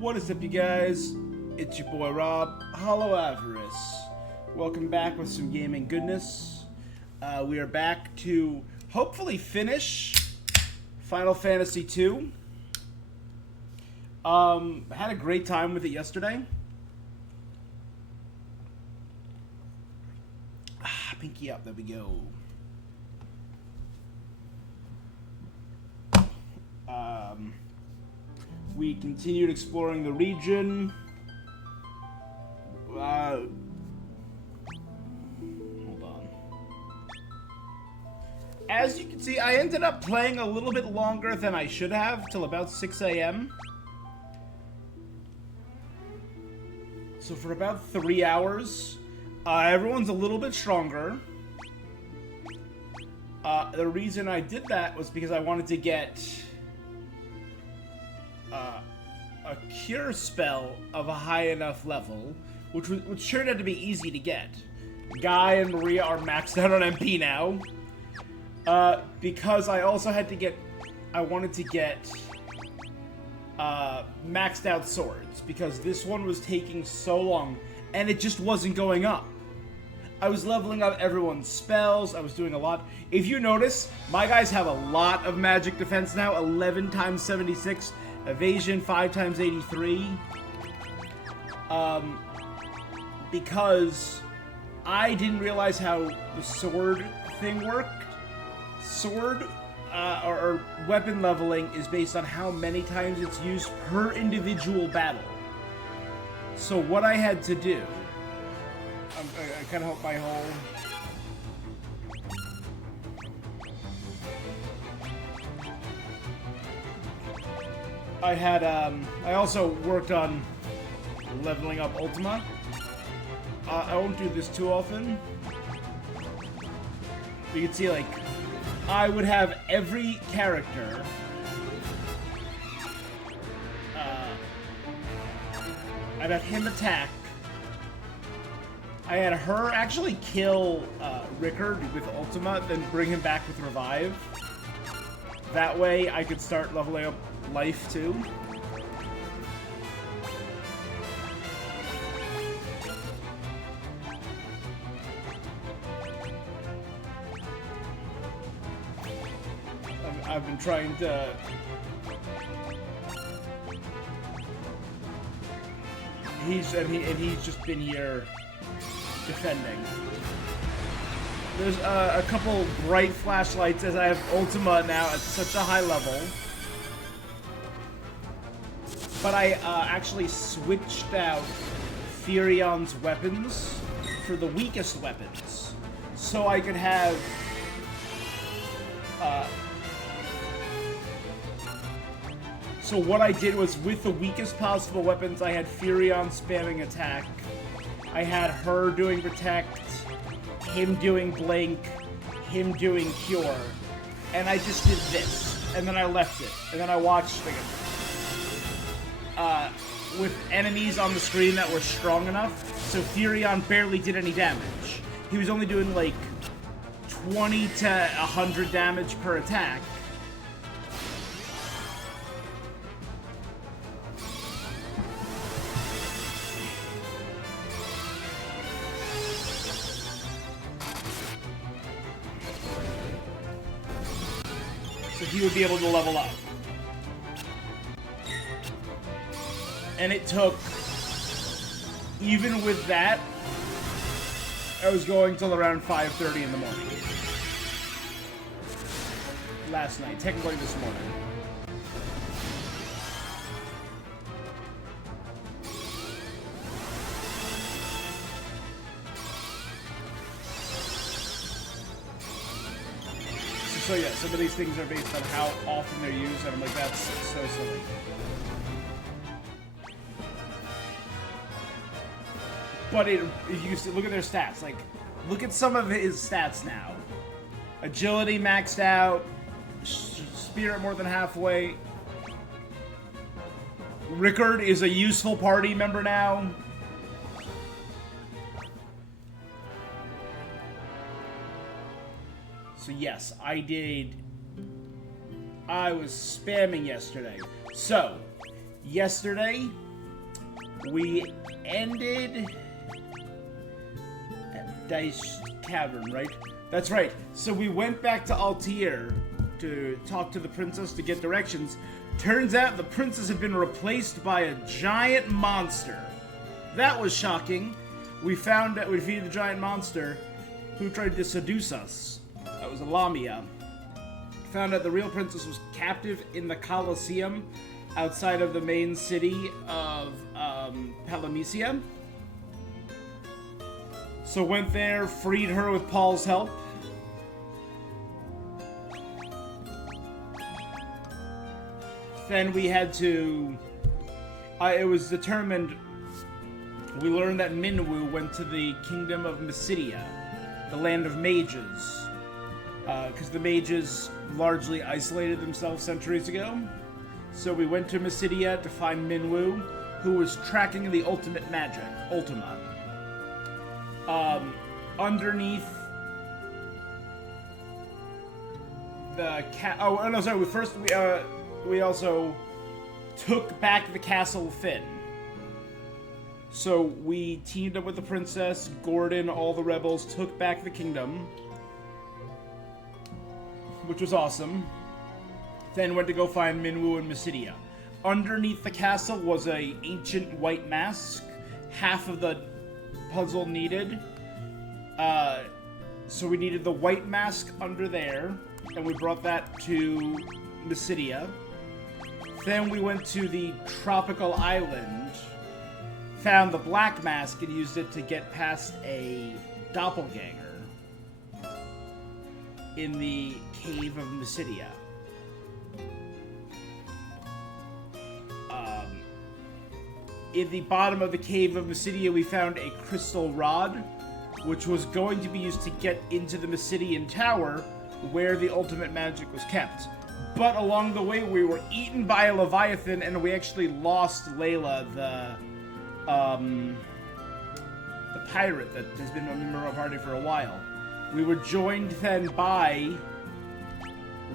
What is up, you guys? It's your boy Rob, Hollow Avarice. Welcome back with some gaming goodness. We are back to hopefully finish Final Fantasy 2. Had a great time with it yesterday. Pinky up, there we go. We continued exploring the region. Hold on. As you can see, I ended up playing a little bit longer than I should have, till about 6 a.m. So for about 3 hours, everyone's a little bit stronger. The reason I did that was because I wanted to get a cure spell of a high enough level, which turned out to be easy to get. Guy and Maria are maxed out on MP now. Because I also had to get... I wanted to get maxed out swords, because this one was taking so long, and it just wasn't going up. I was leveling up everyone's spells, I was doing a lot. If you notice, my guys have a lot of magic defense now, 11 times 76, evasion 5 times 83. Because I didn't realize how the sword thing worked. Sword or weapon leveling is based on how many times it's used per individual battle. So what I had to do, I kind of hope my whole... I also worked on leveling up Ultima. I won't do this too often. You can see, like, I would have every character I'd have him attack. I had her actually kill Rickard with Ultima, then bring him back with Revive. That way I could start leveling up life too. I've been trying to... He's just been here defending. There's a couple bright flashlights as I have Ultima now at such a high level. But I actually switched out Furion's weapons for the weakest weapons. So I could have... So what I did was, with the weakest possible weapons, I had Furion spamming attack. I had her doing protect, him doing blink, him doing cure. And I just did this. And then I left it. And then I watched again. With enemies on the screen that were strong enough, so Furion barely did any damage. He was only doing like 20 to 100 damage per attack. So he would be able to level up. And it took, even with that, I was going till around 5:30 in the morning. Last night, technically this morning. So yeah, some of these things are based on how often they're used, and I'm like, that's so silly. But if you look at their stats, like, look at some of his stats now. Agility maxed out, spirit more than halfway. Rickard is a useful party member now. So yes, I was spamming yesterday. So, yesterday, We ended at Dice Cavern, right? That's right. So we went back to Altair to talk to the princess to get directions. Turns out the princess had been replaced by a giant monster. That was shocking. We found that we defeated the giant monster who tried to seduce us. That was a Lamia. Found out the real princess was captive in the Colosseum outside of the main city of Palamisia. So went there, freed her with Paul's help. Then we had to... it was determined... We learned that Minwu went to the kingdom of Mysidia, the land of mages. Because the mages largely isolated themselves centuries ago. So we went to Mysidia to find Minwu, who was tracking the ultimate magic, Ultima. Underneath the we also took back the Castle Finn. So we teamed up with the princess, Gordon, all the rebels, took back the kingdom, which was awesome. Then went to go find Minwu and Mysidia. Underneath the castle was a ancient white mask. Half of the puzzle needed. So we needed the white mask under there, and we brought that to Mysidia. Then we went to the tropical island, found the black mask, and used it to get past a doppelganger in the cave of Mysidia. In the bottom of the cave of Mysidia, we found a crystal rod, which was going to be used to get into the Mysidian Tower, where the ultimate magic was kept. But along the way, we were eaten by a Leviathan, and we actually lost Layla, the pirate that has been a member of our party for a while. We were joined then by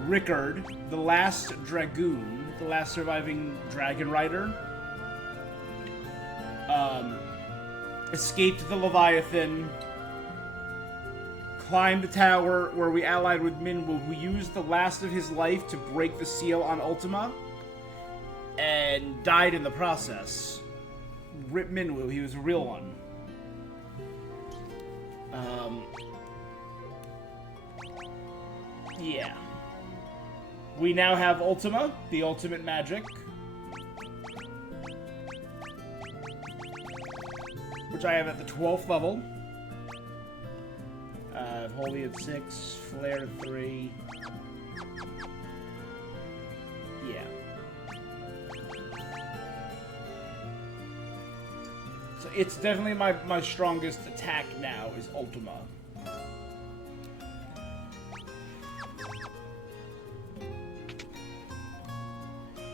Rickard, the last dragoon, the last surviving dragon rider. Escaped the Leviathan, climbed the tower where we allied with Minwu, who used the last of his life to break the seal on Ultima, and died in the process. Rip Minwu, he was a real one. Yeah. We now have Ultima, the ultimate magic, which I have at the 12th level. Holy at 6, Flare at 3. Yeah. So it's definitely my strongest attack now is Ultima.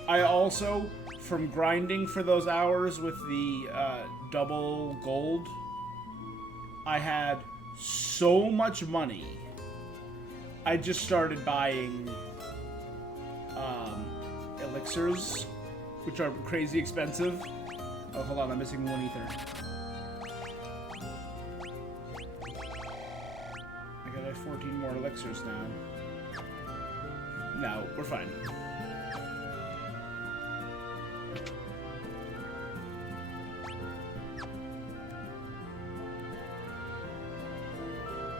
I also, from grinding for those hours with the double gold, I had so much money. I just started buying elixirs, which are crazy expensive. Oh, hold on, I'm missing one ether. I gotta have 14 more elixirs now. No, we're fine.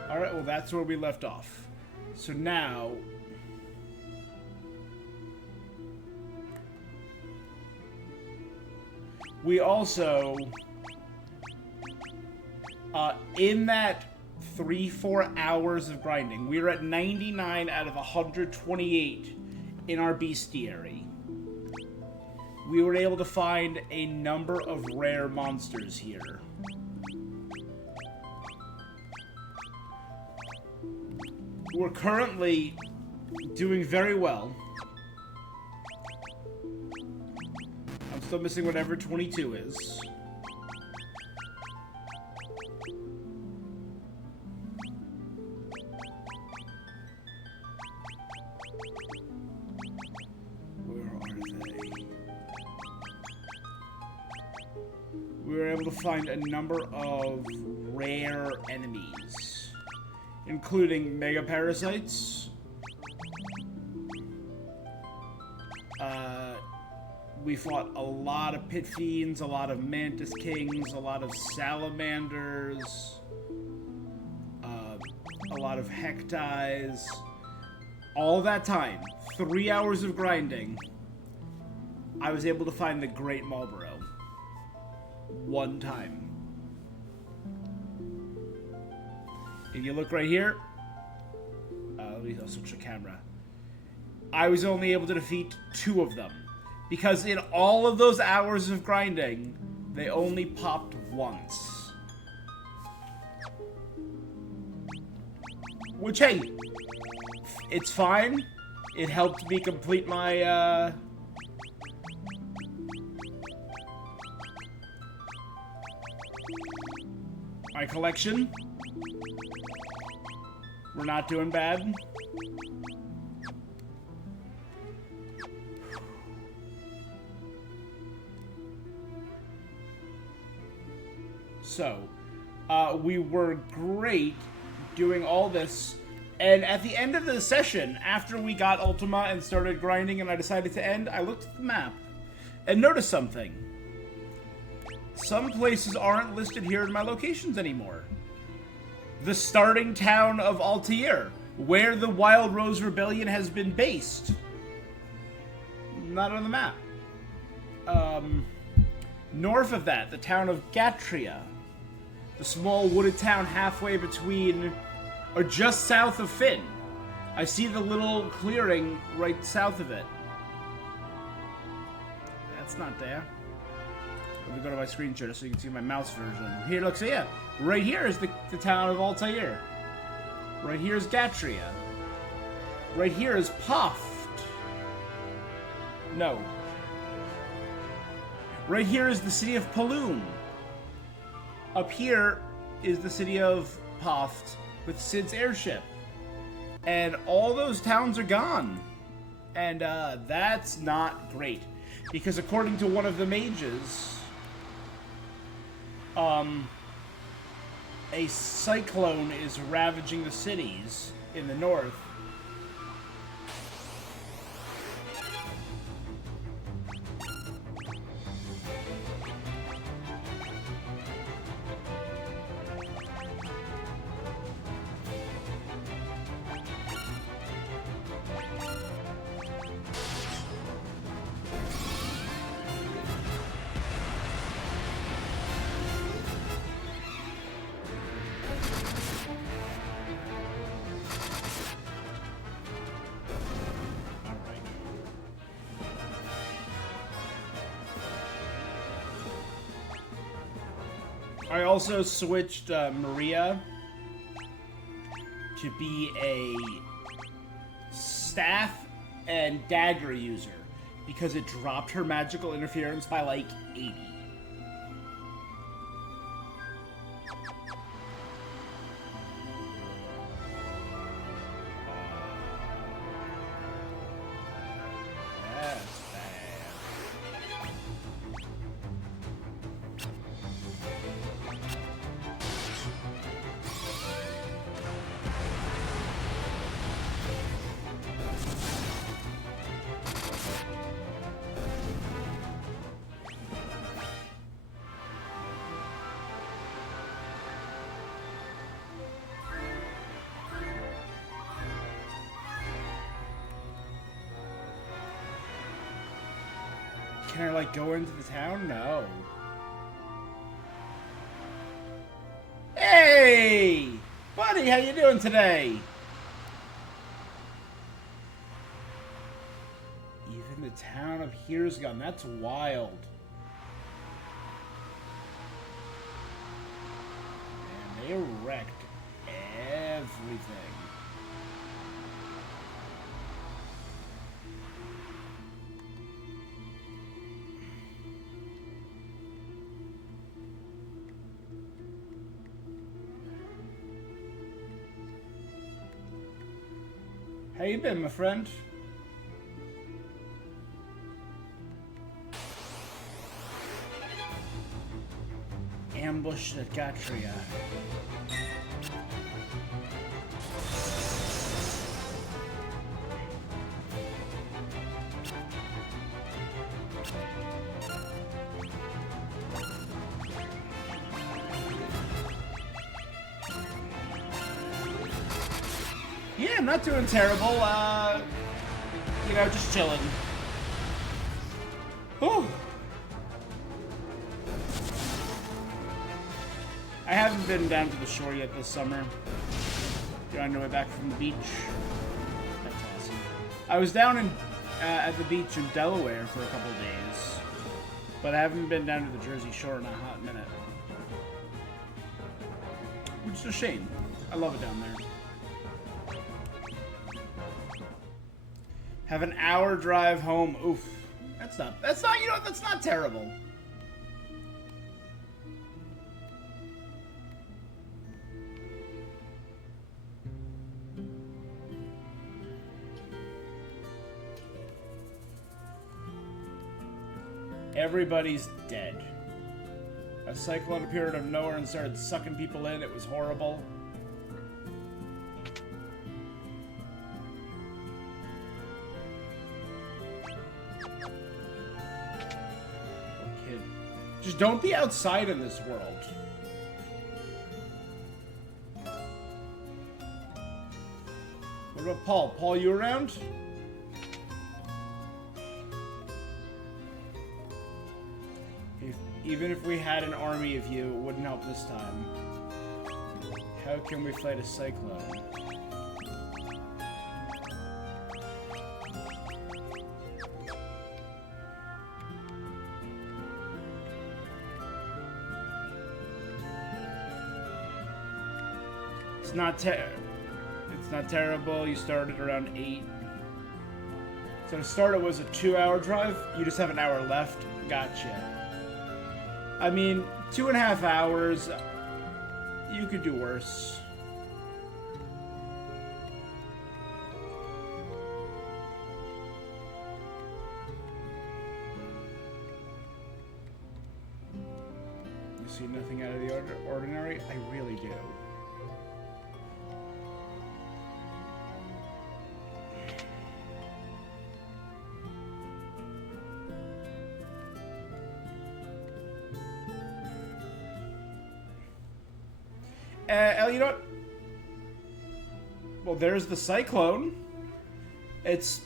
Alright, well that's where we left off. So now... we also... in that 3-4 hours of grinding, we were at 99 out of 128 in our bestiary. We were able to find a number of rare monsters here. We're currently doing very well. I'm still missing whatever 22 is. Where are they? able to find a number of rare enemies, including mega parasites. We fought a lot of pit fiends, a lot of mantis kings, a lot of salamanders, a lot of hecties. All that time, 3 hours of grinding, I was able to find the Great Marlborough. One time. If you look right here, let me switch the camera. I was only able to defeat 2 of them. Because in all of those hours of grinding, they only popped once. Which, hey, it's fine. It helped me complete my, my collection. We're not doing bad. So, we were great doing all this, and at the end of the session, after we got Ultima and started grinding and I decided to end, I looked at the map and noticed something. Some places aren't listed here in my locations anymore. The starting town of Altair, where the Wild Rose Rebellion has been based. Not on the map. North of that, the town of Gatria. The small wooded town halfway between, or just south of Finn. I see the little clearing right south of it. That's not there. Let me go to my screen share so you can see my mouse version. Here, look, so yeah. Right here is the town of Altair. Right here is Gatria. Right here is Puft. No. Right here is the city of Paloon. Up here is the city of Puft with Sid's airship. And all those towns are gone. And that's not great. Because according to one of the mages, a cyclone is ravaging the cities in the north. I also switched Maria to be a staff and dagger user because it dropped her magical interference by like 80. Can I, like, go into the town? No. Hey! Buddy, how you doing today? Even the town of Here's Gone. That's wild. Man, they wrecked everything. How you been, my friend? ambushed at Gatria. Yeah, I'm not doing terrible. You know, just chilling. Whew. I haven't been down to the shore yet this summer. You're on your way back from the beach. That's awesome. I was down in at the beach in Delaware for a couple of days, but I haven't been down to the Jersey Shore in a hot minute. Which is a shame. I love it down there. Have an hour drive home. Oof. That's not, you know, that's not terrible. Everybody's dead. A cyclone appeared out of nowhere and started sucking people in. It was horrible. Kid. Just don't be outside in this world. What about Paul? Paul, you around? Even if we had an army of you, it wouldn't help this time. How can we fight a cyclone? It's not terrible. You started around 8. So to start, it was a 2-hour drive. You just have an hour left. Gotcha. I mean, 2.5 hours, you could do worse. You see nothing out of the ordinary? I really do. You know what? Well, there's the cyclone. It's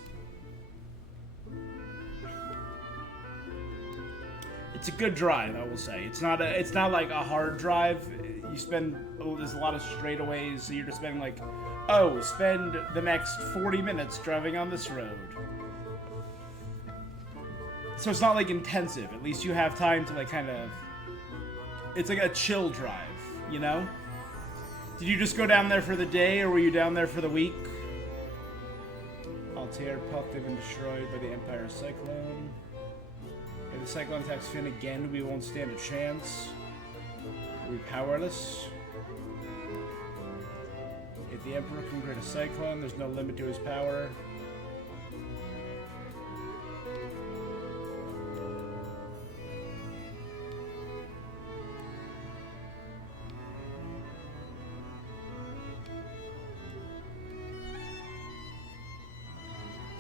a good drive, I will say. It's not like a hard drive. You spend there's a lot of straightaways, so you're just spending like, oh, spend the next 40 minutes driving on this road. So it's not like intensive. At least you have time to like kind of. It's like a chill drive, you know? Did you just go down there for the day, or were you down there for the week? Altair, Puck, they've been destroyed by the Empire Cyclone. If the Cyclone attacks Finn again, we won't stand a chance. We're powerless. If the Emperor can create a Cyclone, there's no limit to his power.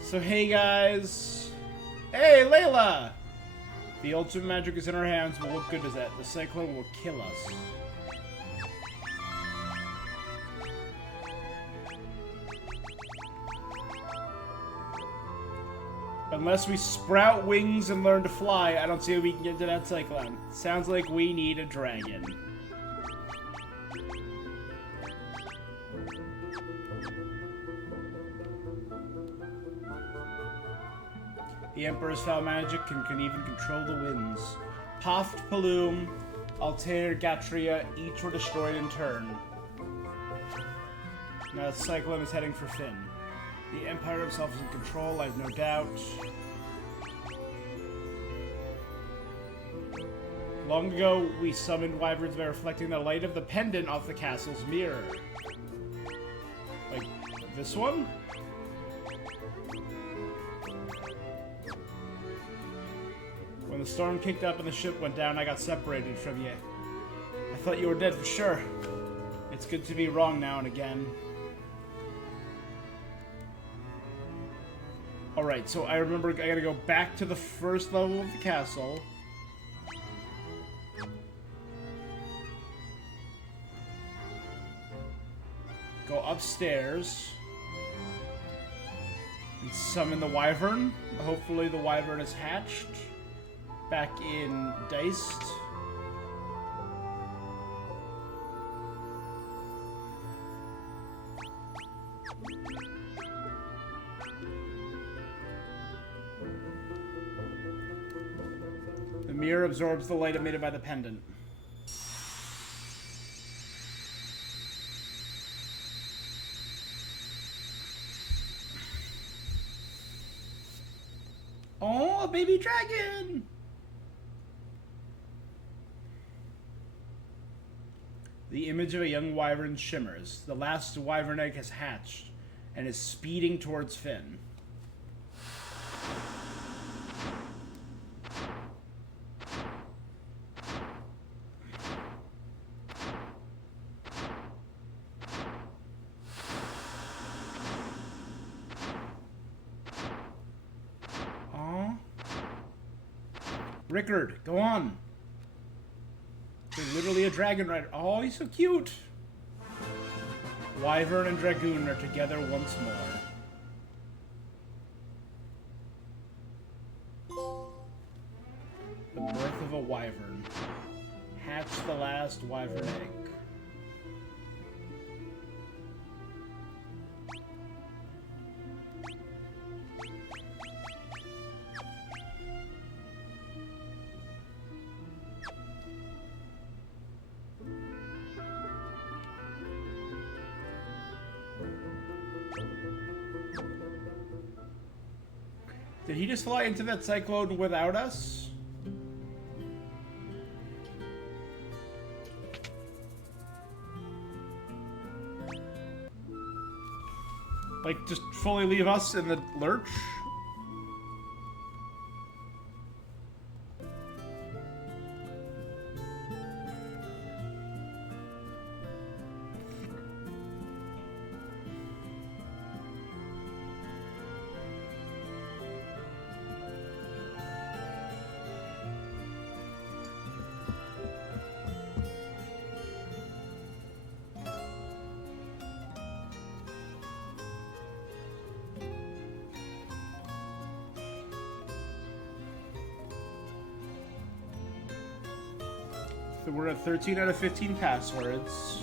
So hey guys, hey Layla! The ultimate magic is in our hands, but what good is that? The cyclone will kill us. Unless we sprout wings and learn to fly, I don't see how we can get to that cyclone. Sounds like we need a dragon. The Emperor's foul magic can even control the winds. Poft, Paloom, Altair, Gatria, each were destroyed in turn. Now the cyclone is heading for Finn. The Empire himself is in control, I have no doubt. Long ago, we summoned wyverns by reflecting the light of the pendant off the castle's mirror. Like, this one? When the storm kicked up and the ship went down, I got separated from you. I thought you were dead for sure. It's good to be wrong now and again. Alright, so I remember I gotta go back to the first level of the castle. Go upstairs. And summon the wyvern. Hopefully the wyvern is hatched. Back in Diced. The mirror absorbs the light emitted by the pendant. Oh, a baby dragon! The image of a young wyvern shimmers. The last wyvern egg has hatched and is speeding towards Finn. Rickard, go on. You're literally a dragon rider. Oh, he's so cute. Wyvern and Dragoon are together once more. The birth of a wyvern. Hatch the last wyvern egg. Did he just fly into that cyclone without us? Like, just fully leave us in the lurch? So we're at 13 out of 15 passwords.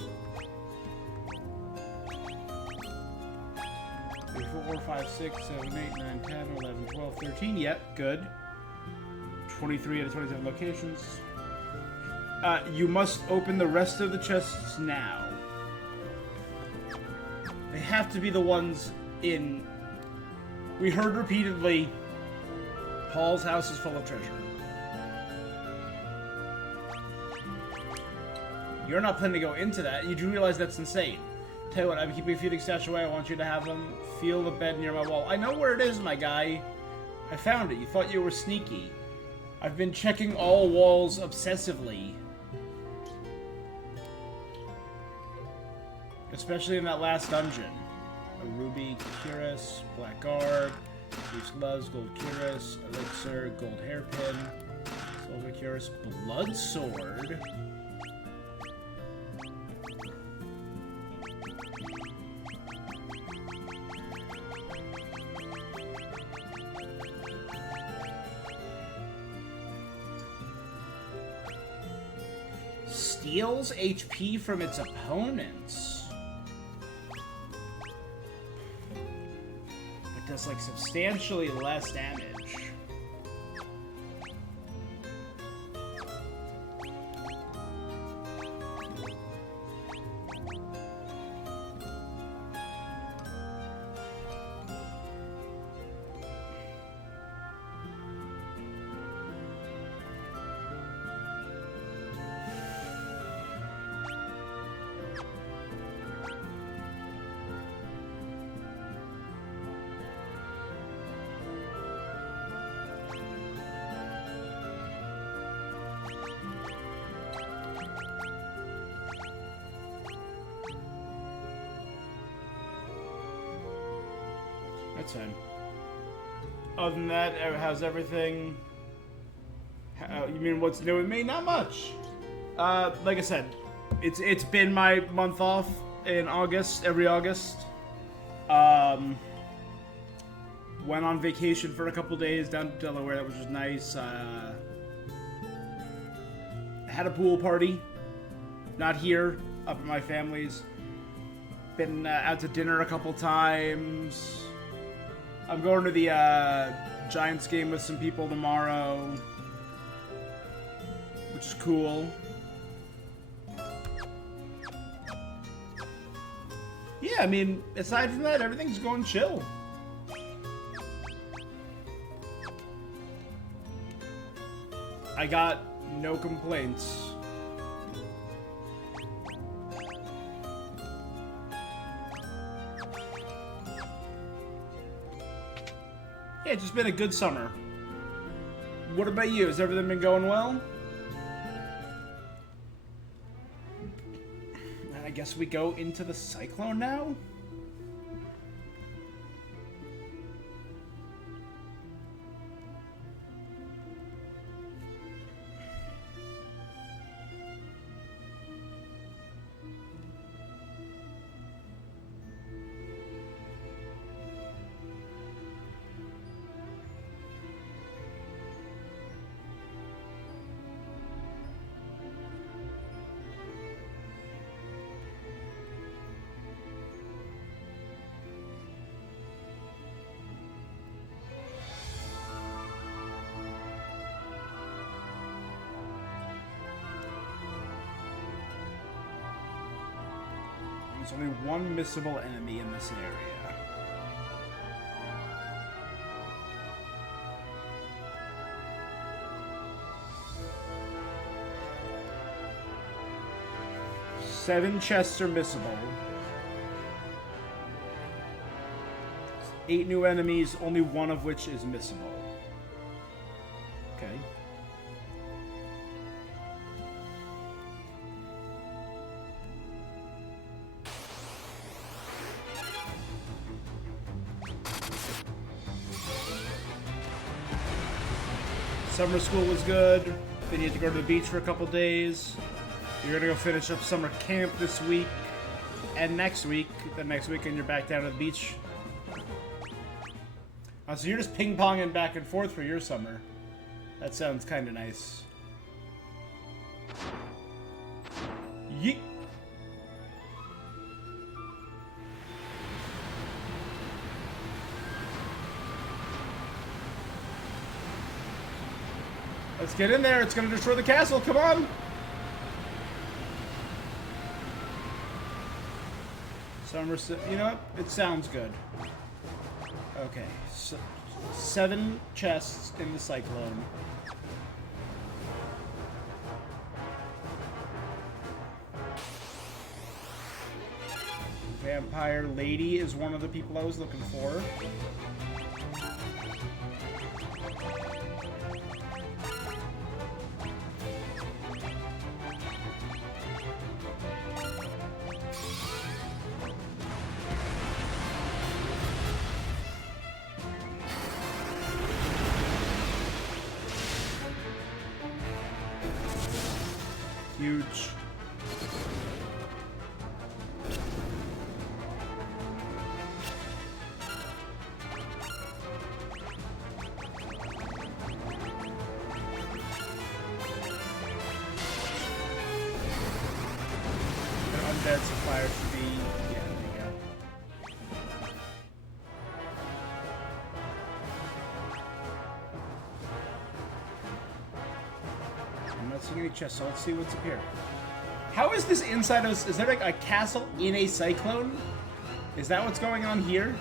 3, 4, 5, 6, 7, 8, 9, 10, 11, 12, 13. Yep, good. 23 out of 27 locations. You must open the rest of the chests now. They have to be the ones in... We heard repeatedly, Paul's house is full of treasure. You're not planning to go into that. You do realize that's insane. Tell you what, I'm keeping a few things stashed away. I want you to have them. Feel the bed near my wall. I know where it is, my guy. I found it. You thought you were sneaky. I've been checking all walls obsessively. Especially in that last dungeon. A ruby cuirass, black garb, loose gloves, gold cuirass, elixir, gold hairpin, silver cuirass, blood sword. Steals HP from its opponents. It does like substantially less damage. That's fine. Other than that, how's everything? You mean what's new with me? Not much. Like I said, it's been my month off in August, every August. Went on vacation for a couple days down to Delaware. That was just nice. Had a pool party. Not here, up at my family's. Been out to dinner a couple times. I'm going to the Giants game with some people tomorrow, which is cool. Yeah, I mean, aside from that, everything's going chill. I got no complaints. Yeah, it's just been a good summer. What about you? Has everything been going well? I guess we go into the cyclone now? There's only one missable enemy in this area. Seven chests are missable. 8 new enemies, only one of which is missable. Okay. Summer school was good. Then you had to go to the beach for a couple days. You're gonna go finish up summer camp this week and next week. Then next weekend you're back down to the beach. So you're just ping-ponging back and forth for your summer. That sounds kind of nice. Yeet. Let's get in there. It's going to destroy the castle. Come on. Summer, you know what? It sounds good. Okay. So, 7 chests in the cyclone. Vampire Lady is one of the people I was looking for. Huge. Undead supplier should be, yeah, there you go. I'm not seeing any chests, so let's see what's up here. How is this inside us? Is there like a castle in a cyclone? Is that what's going on here?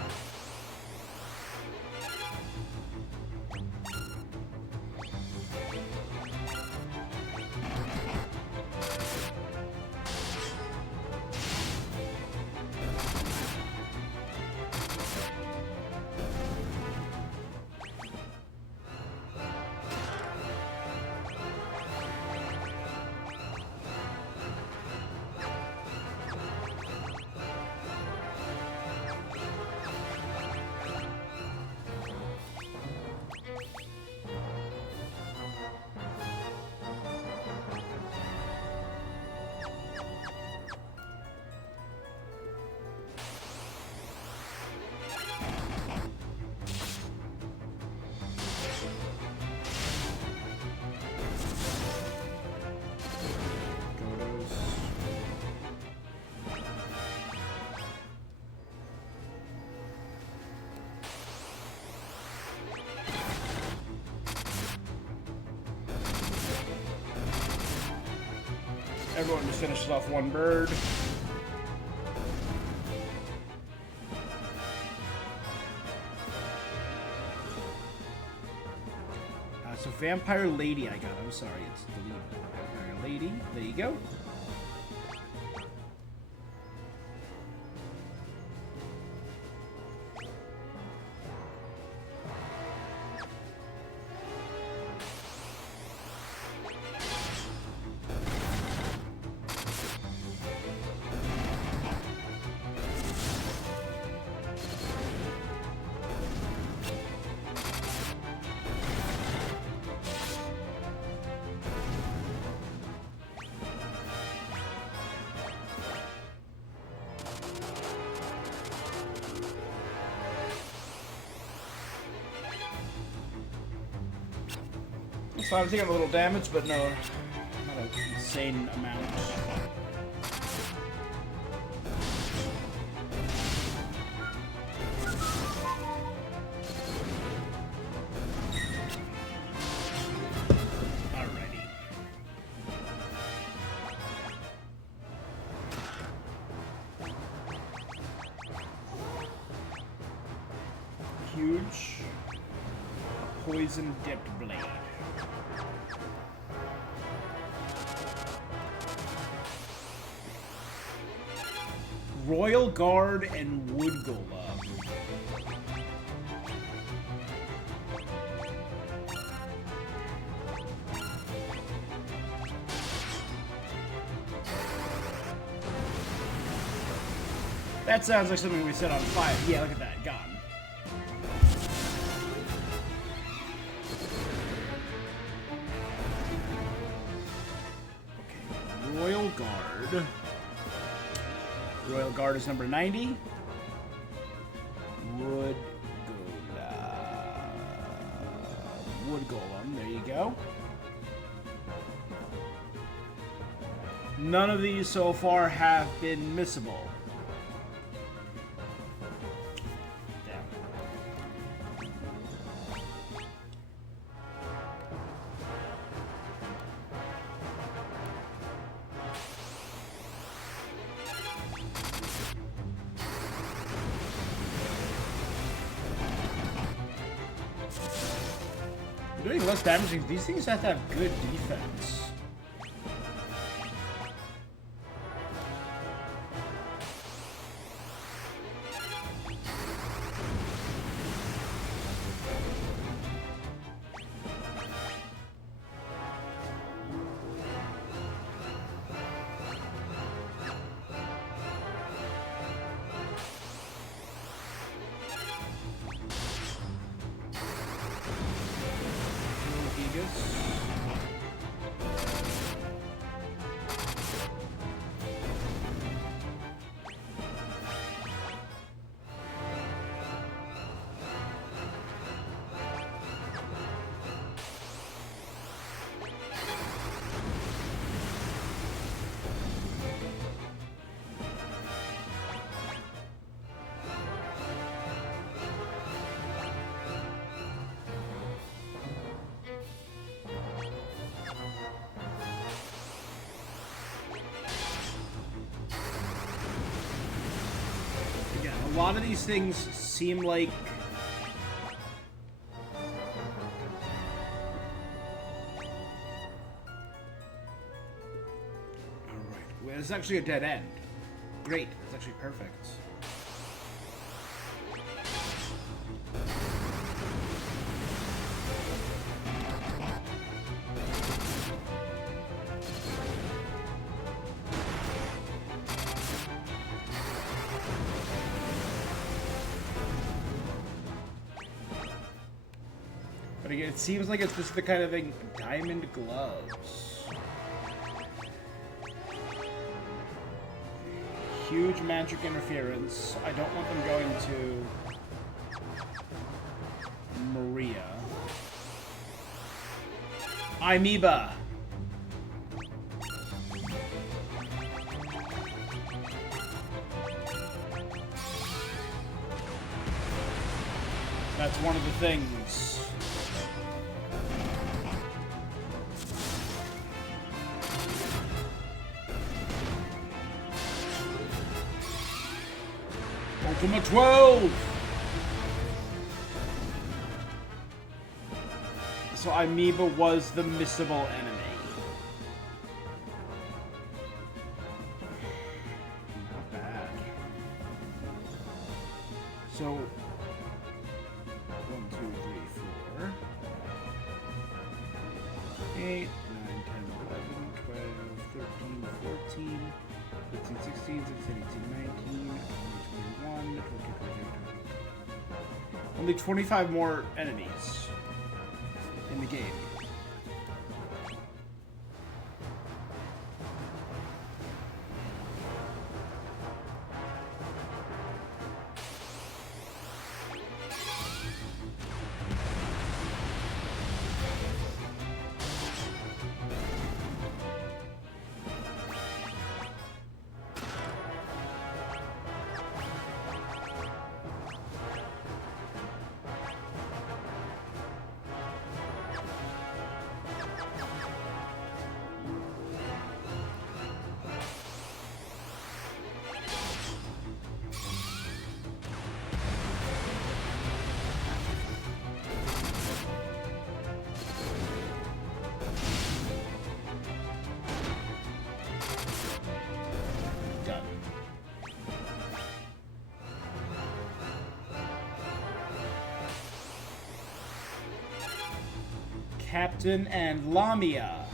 going to finish off one bird. So Vampire Lady I got. I'm sorry, it's deleted. Vampire Lady. There you go. So I'm taking a little damage, but no, not an insane amount. Alrighty. Huge poison dipped blade. Royal Guard and Wood Golem. That sounds like something we set on fire. Yeah, look at that. Gone. Okay. Royal Guard. Royal Guard is number 90. Wood Golem. There you go. None of these so far have been missable. Doing less damage, these things have to have good defense. A lot of these things seem like alright, well, it's actually a dead end. Great, it's actually perfect. It seems like it's just the kind of thing. Diamond gloves. Huge magic interference. I don't want them going to Maria. Amoeba. That's one of the things. Ultima 12! So Amoeba was the missable enemy. Not bad. So 1, 2, 3, 4, 8, 9, 10, 11, 12, 13, 14, 15, 16, 17, 18, 19, 20, 21, 22, 23. Only 25 more enemies in the game. Captain and Lamia.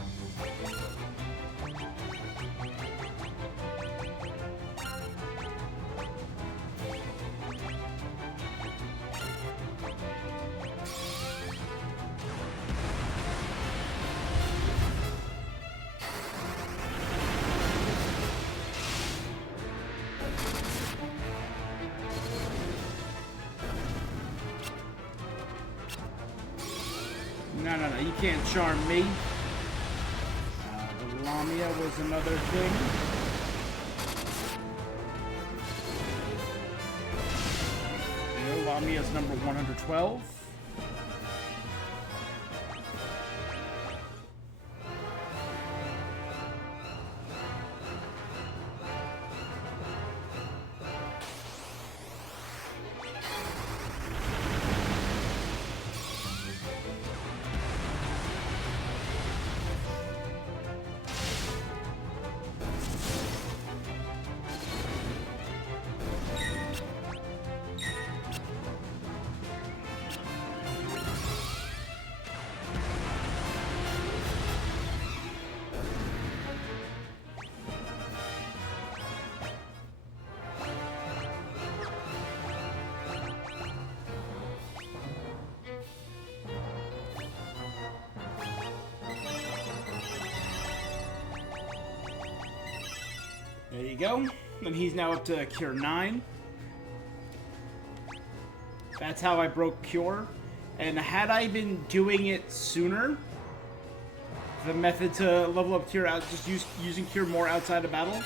No, you can't charm me. The Lamia was another thing. You know, Lamia's number 112. There you go. And he's now up to Cure 9. That's how I broke Cure. And had I been doing it sooner, the method to level up Cure out, just using Cure more outside of battle,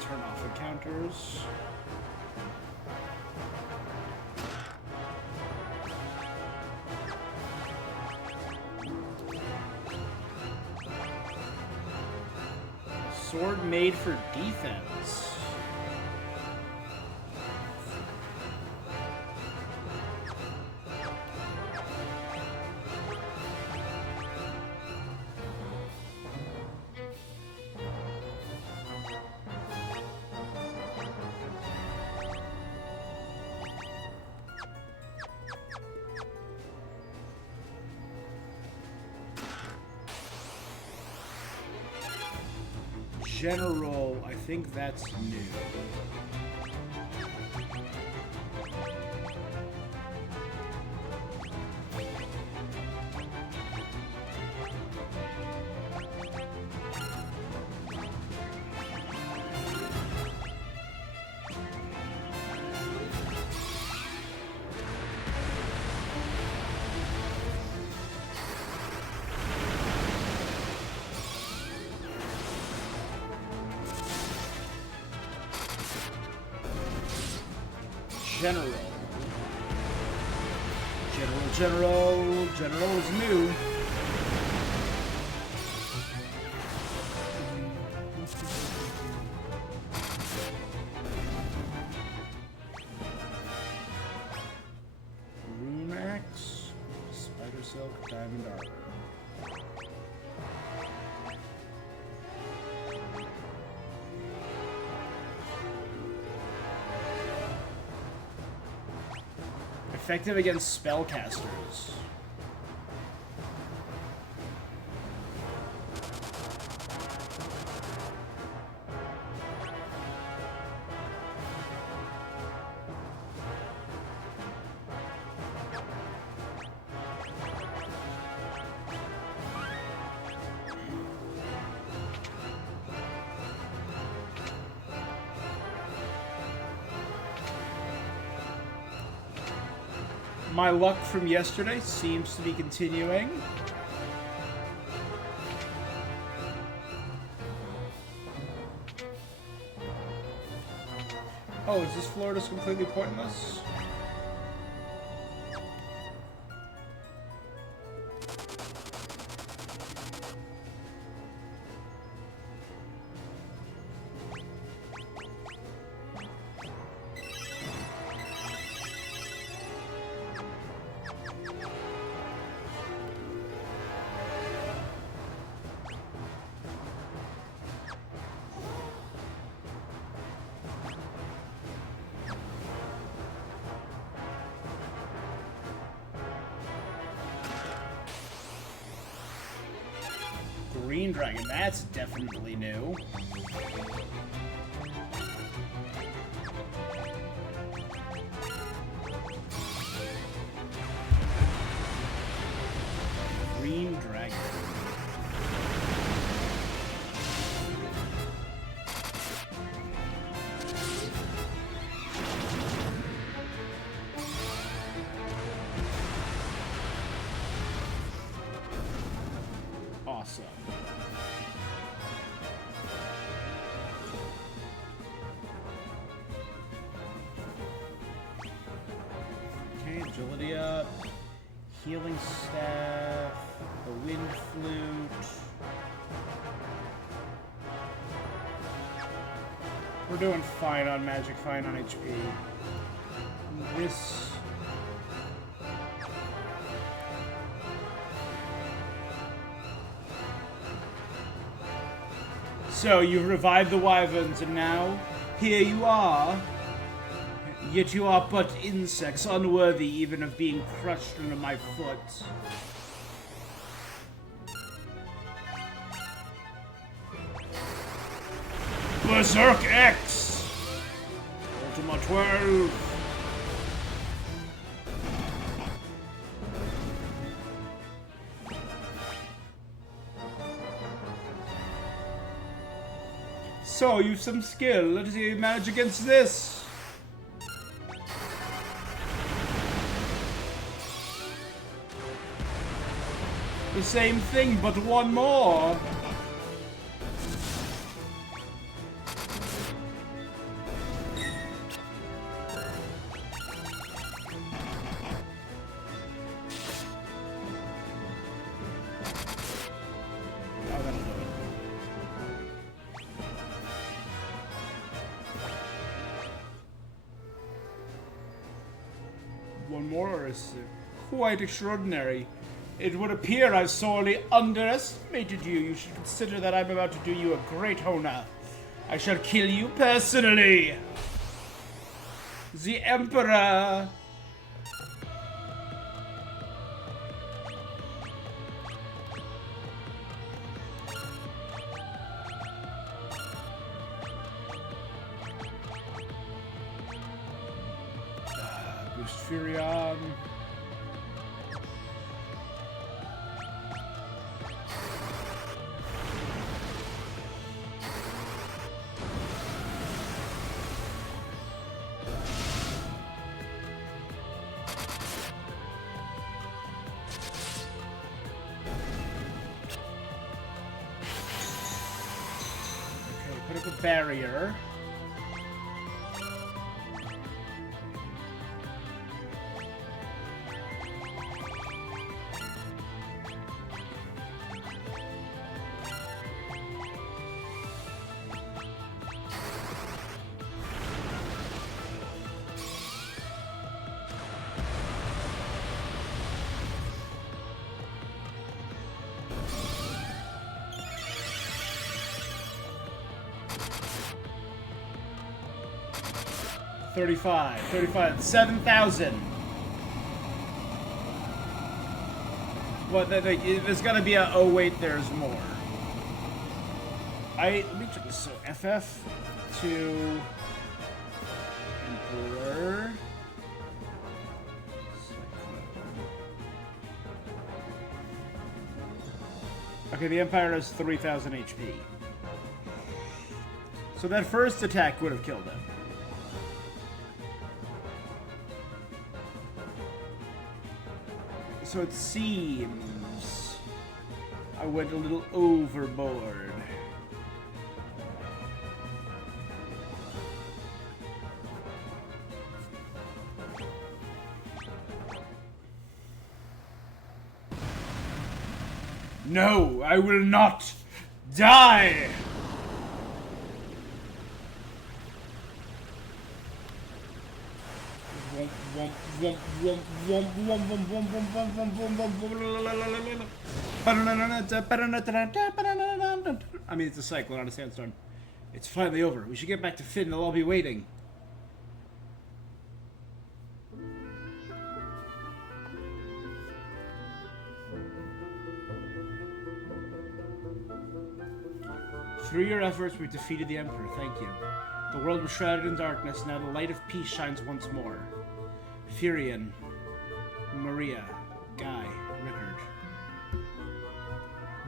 turn off encounters. Sword made for defense. general, I think that's new. General is new. Rune Axe, Spider Silk, Diamond Armor. Effective against spellcasters. My luck from yesterday seems to be continuing. Oh, is this floor just completely pointless? Green Dragon, that's definitely new. Green Dragon. Awesome. Okay, agility up. Healing staff. The wind flute. We're doing fine on magic, fine on HP. This. So, you've revived the wyverns, and now, here you are. Yet you are but insects, unworthy even of being crushed under my foot. Berserk X! Ultima 12! So, you've some skill. Let's see how you manage against this. The same thing, but one more. One more is quite extraordinary. It would appear I've sorely underestimated you. You should consider that I'm about to do you a great honor. I shall kill you personally. The Emperor. Ghost Furion. Okay, put up a barrier. $35, 7,000. What? There's gotta be a. Oh wait, there's more. Let me check this. So FF2 Emperor. Okay, the Empire has 3,000 HP. So that first attack would have killed him. So it seems I went a little overboard. No, I will not die! I mean, it's a cycle, not a sandstorm. It's finally over. We should get back to Finn. They'll all be waiting. Through your efforts, we've defeated the Emperor. Thank you. The world was shrouded in darkness. Now the light of peace shines once more. Furion, Maria, Guy, Rickard.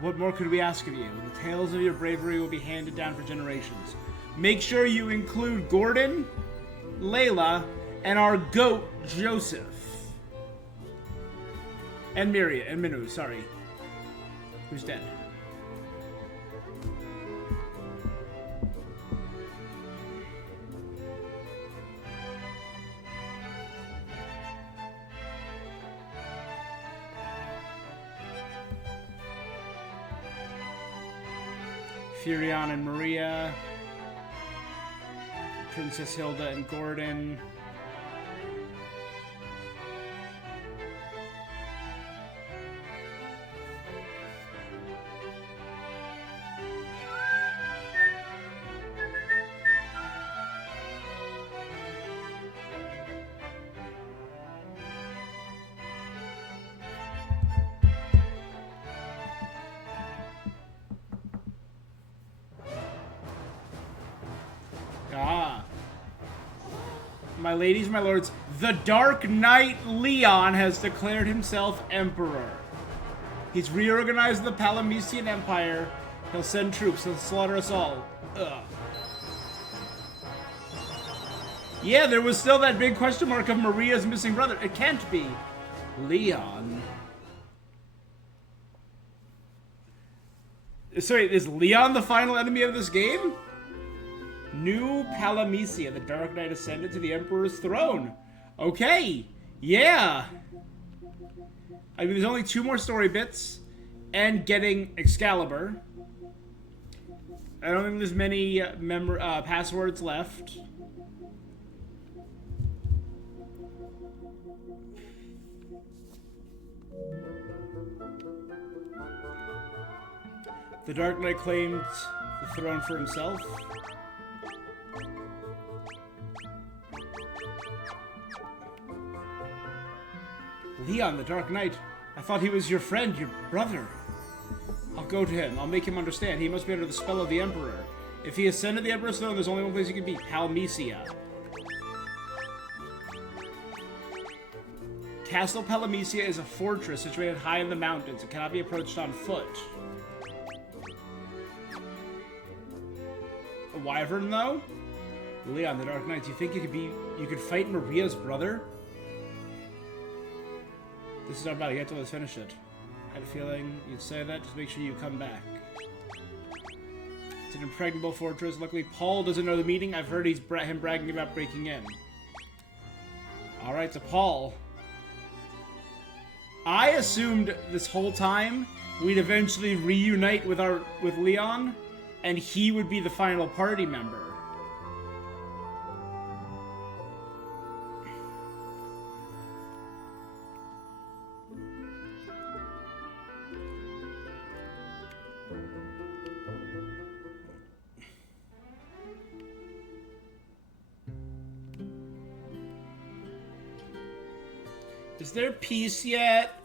What more could we ask of you? The tales of your bravery will be handed down for generations. Make sure you include Gordon, Layla, and our goat, Joseph. And Miria, and Minu, sorry. Who's dead? Furion and Maria, Princess Hilda and Gordon, my ladies, my lords, the Dark Knight Leon has declared himself Emperor. He's reorganized the Palamecian Empire. He'll send troops. He'll slaughter us all. Ugh. Yeah, there was still that big question mark of Maria's missing brother. It can't be Leon. Sorry, is Leon the final enemy of this game? New Palamecia, the Dark Knight ascended to the Emperor's throne. Okay, yeah. I mean, there's only 2 more story bits, and getting Excalibur. I don't think there's many passwords left. The Dark Knight claimed the throne for himself. Leon, the Dark Knight. I thought he was your friend, your brother. I'll go to him. I'll make him understand. He must be under the spell of the Emperor. If he ascended the Emperor's throne, there's only one place he could be. Palamecia. Castle Palamecia is a fortress situated high in the mountains. It cannot be approached on foot. A wyvern, though? Leon, the Dark Knight, do you think you could fight Maria's brother? This is our battle. You have to let us finish it. I had a feeling you'd say that. Just make sure you come back. It's an impregnable fortress. Luckily, Paul doesn't know the meeting. I've heard him bragging about breaking in. Alright, so Paul. I assumed this whole time we'd eventually reunite with Leon, and he would be the final party member. Is there peace yet?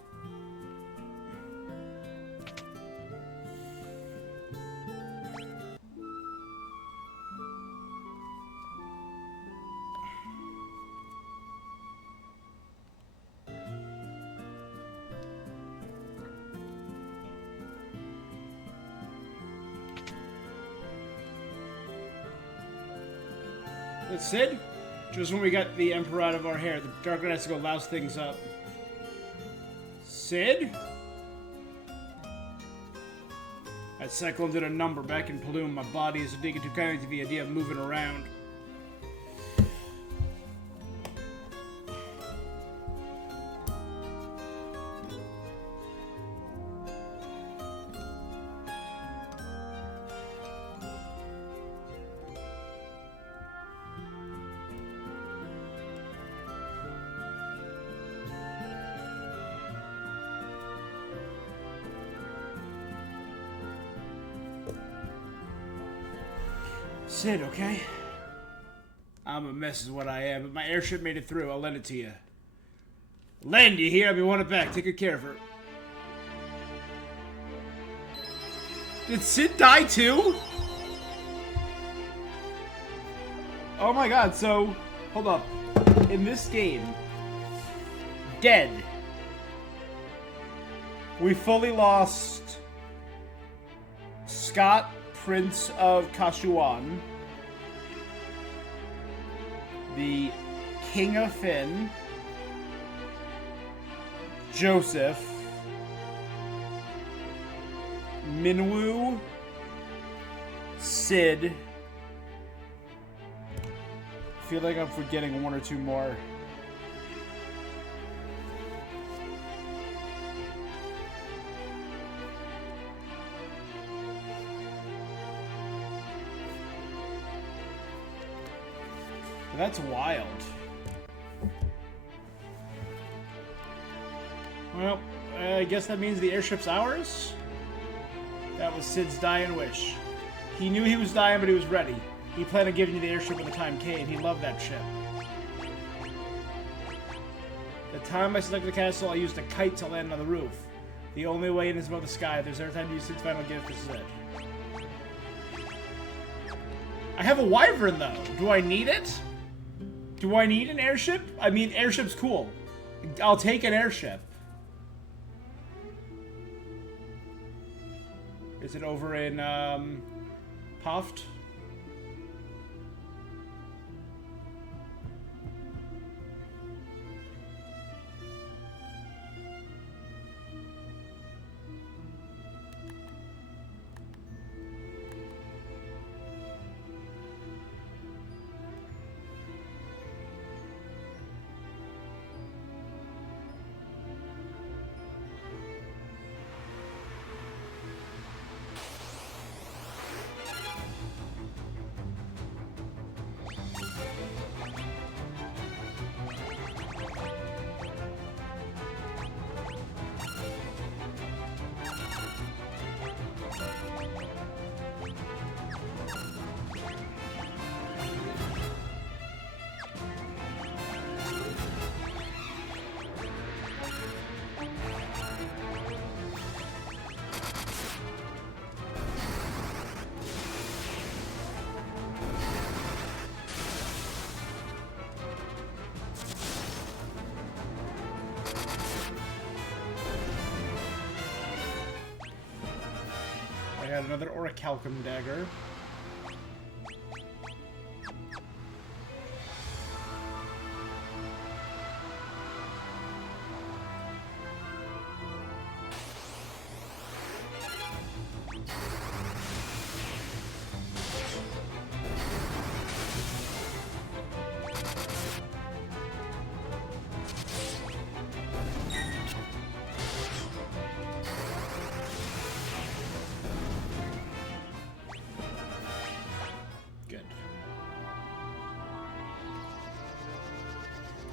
That's Sid? Just when we got the Emperor out of our hair, the Dark Knight has to go louse things up. Sid? That cyclone did a number back in Plume. My body is addicted too kindly to the idea of moving around. Sid, okay? I'm a mess is what I am, but my airship made it through. I'll lend it to you. Lend, you hear? I'll be wanting it back. Take good care of her. Did Sid die too? Oh my god, so... Hold up. In this game... Dead. We fully lost... Scott, Prince of Kashuan, the King of Finn, Joseph, Minwoo, Sid. I feel like I'm forgetting one or two more. That's wild. Well, I guess that means the airship's ours? That was Sid's dying wish. He knew he was dying, but he was ready. He planned on giving you the airship when the time came. He loved that ship. The time I selected the castle, I used a kite to land on the roof. The only way in is above the sky. If there's ever time to use Sid's final gift, this is it. I have a wyvern, though. Do I need it? Do I need an airship? I mean, airship's cool. I'll take an airship. Is it over in, Puffed? I got another Orichalcum dagger.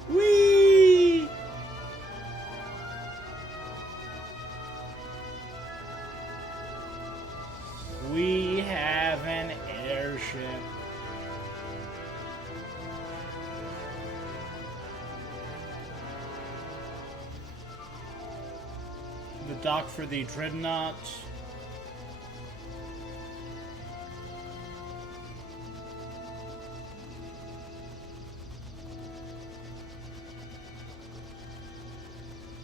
Whee! We have an airship. The dock for the Dreadnought.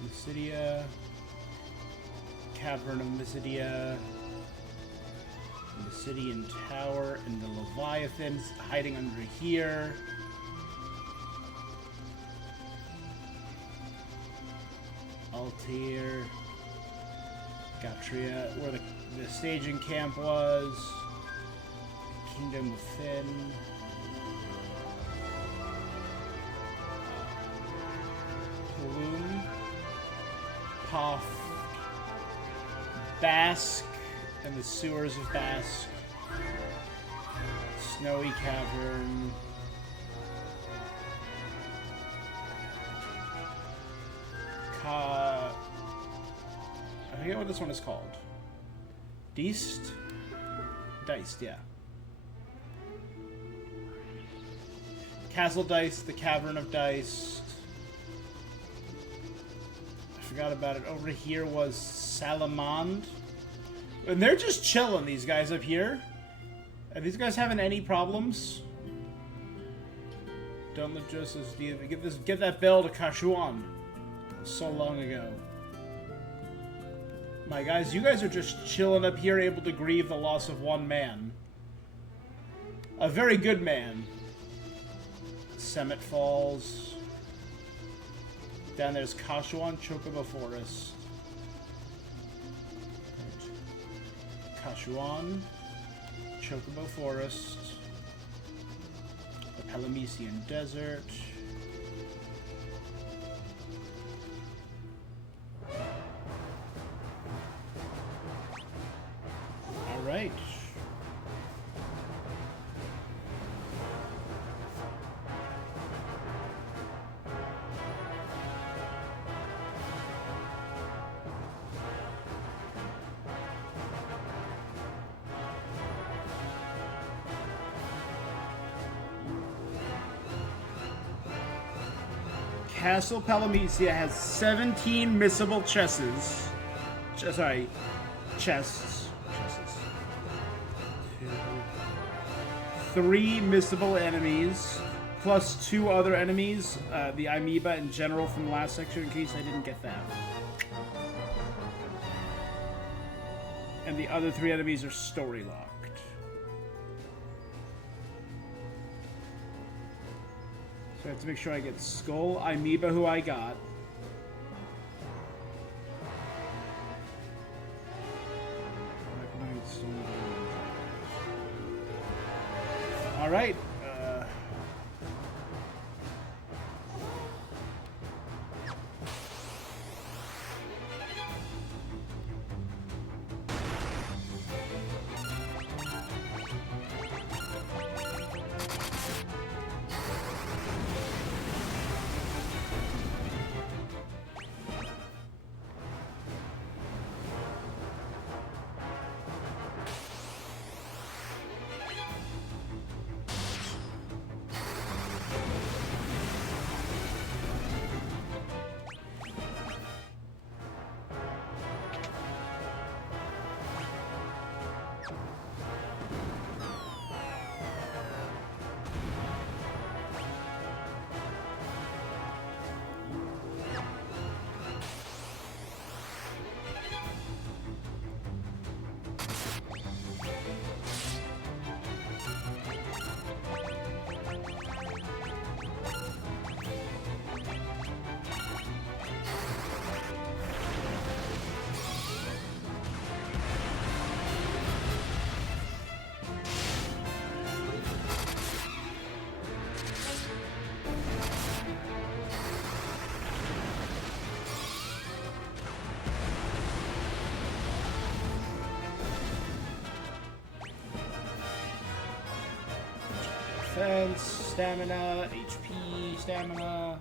Mysidia, Cavern of Mysidia, Mysidian Tower, and the Leviathans hiding under here. Altair, Gatria, where the staging camp was, Kingdom Within. Plume. Puff, Basque, and the sewers of Basque, Snowy Cavern, I forget what this one is called. Deist? Deist, yeah. Castle Deist, the Cavern of Deist. Forgot about it. Over here was Salamand. And they're just chilling, these guys up here. Are these guys having any problems? Don't let Joseph's give that bell to Kashuan. So long ago. My guys, you guys are just chilling up here, able to grieve the loss of one man. A very good man. Semet Falls. Down there's Kashuan Chocobo Forest. Kashuan Chocobo Forest. The Palamesian Desert. Alright. Castle Palamecia has 17 missable chests. Chests. 3 missable enemies, plus 2 other enemies, the amoeba in general from the last section, in case I didn't get that. And the other 3 enemies are story locked. So I have to make sure I get Skull, Amoeba, who I got. Alright. defense, stamina, HP, stamina.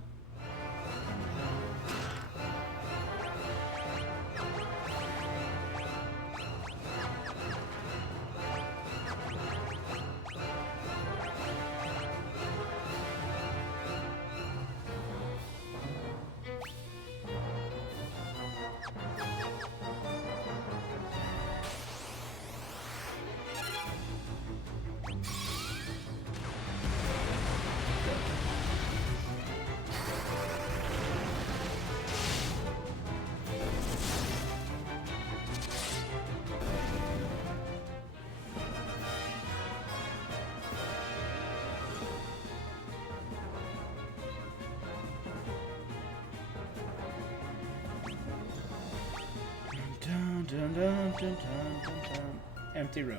Dun, dun, dun, dun, dun, dun. Empty room.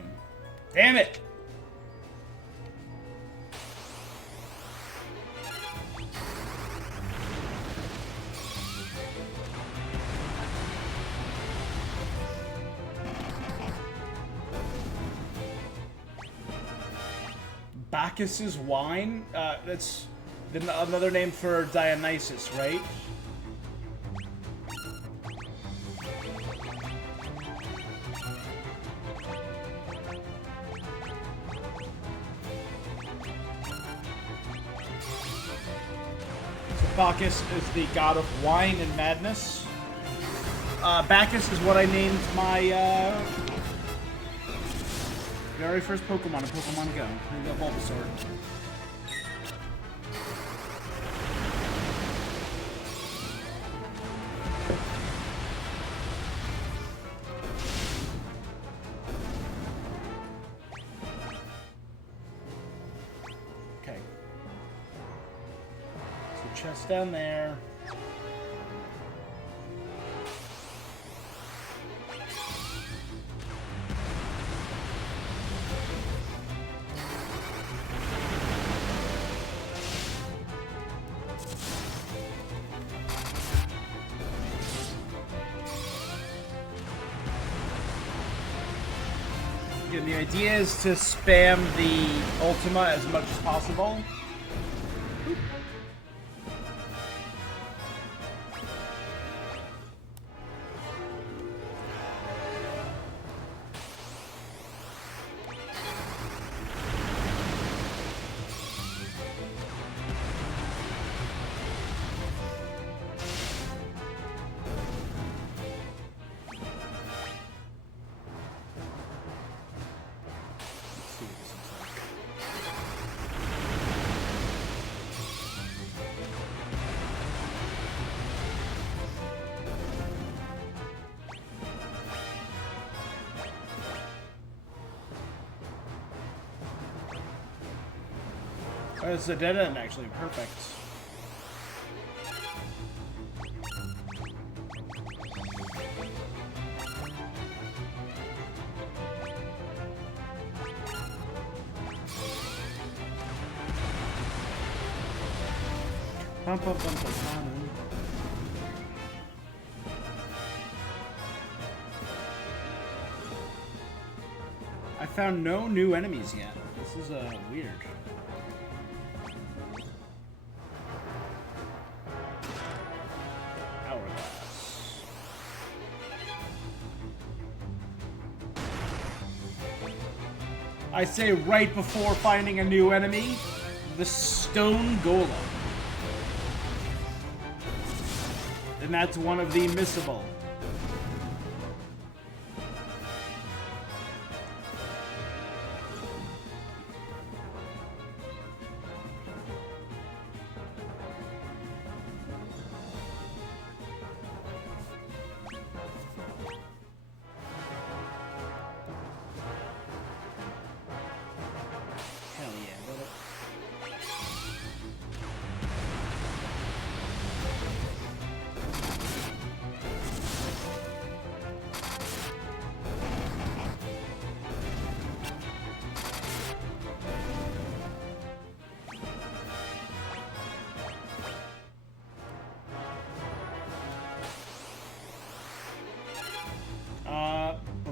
Damn it! Bacchus's wine? That's another name for Dionysus, right? Bacchus is the god of wine and madness. Bacchus is what I named my very first Pokemon in Pokemon Go. The Bulbasaur. Okay. So chest down there. Again, the idea is to spam the Ultima as much as possible. It's a dead end, actually. Perfect. Bum, bum, bum, bum, bum. I found no new enemies yet. This is weird. I say right before finding a new enemy, the Stone Golem. And that's one of the missable.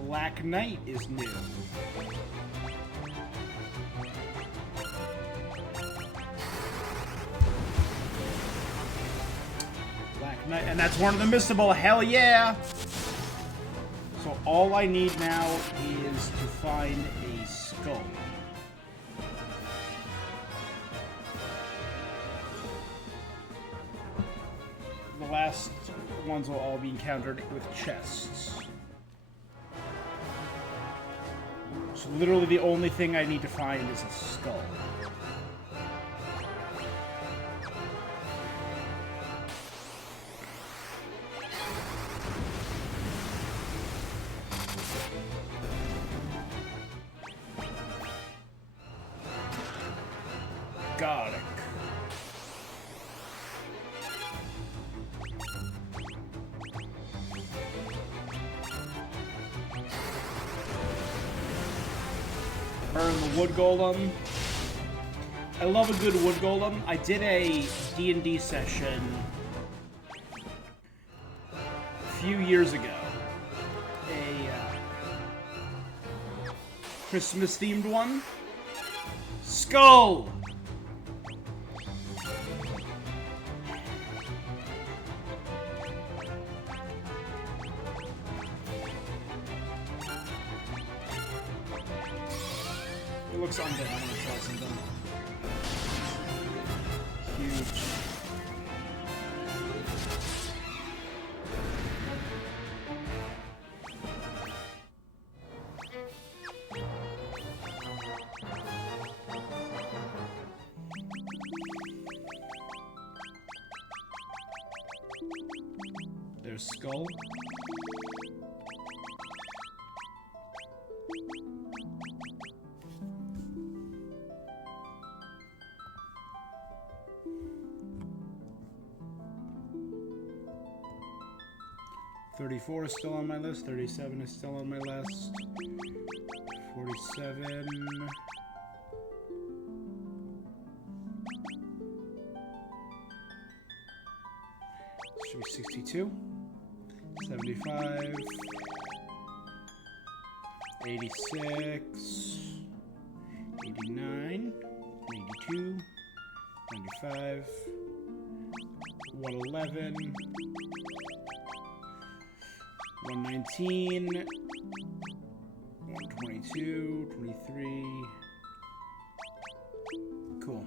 Black Knight is new. And that's one of the missable. Hell yeah! So all I need now is to find a skull. The last ones will all be encountered with chests. So literally the only thing I need to find is a skull. Got it. Burn the wood golem. I love a good wood golem. I did a D&D session a few years ago. A Christmas-themed one. Skull! It looks undead. I'm gonna try something. Huge. There's skull. $34 is still on my list. $37 is still on my list. $47. Should be 62. 75. 86. 89. 82. 95. 111. 119, 122, 23. Cool.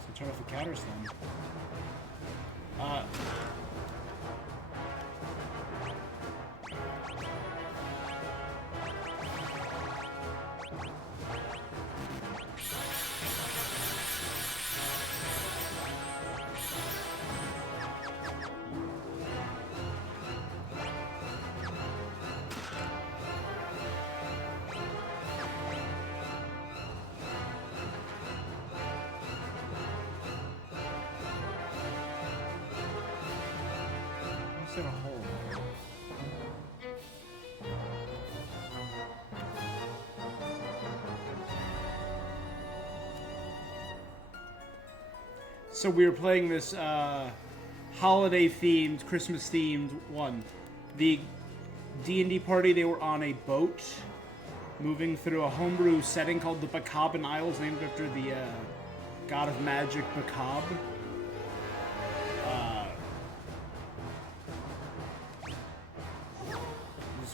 So turn off the counters then. In a hole. So we were playing this holiday-themed, Christmas-themed one. The D&D party, they were on a boat moving through a homebrew setting called the Bacabin Isles, named after the god of magic Bacab.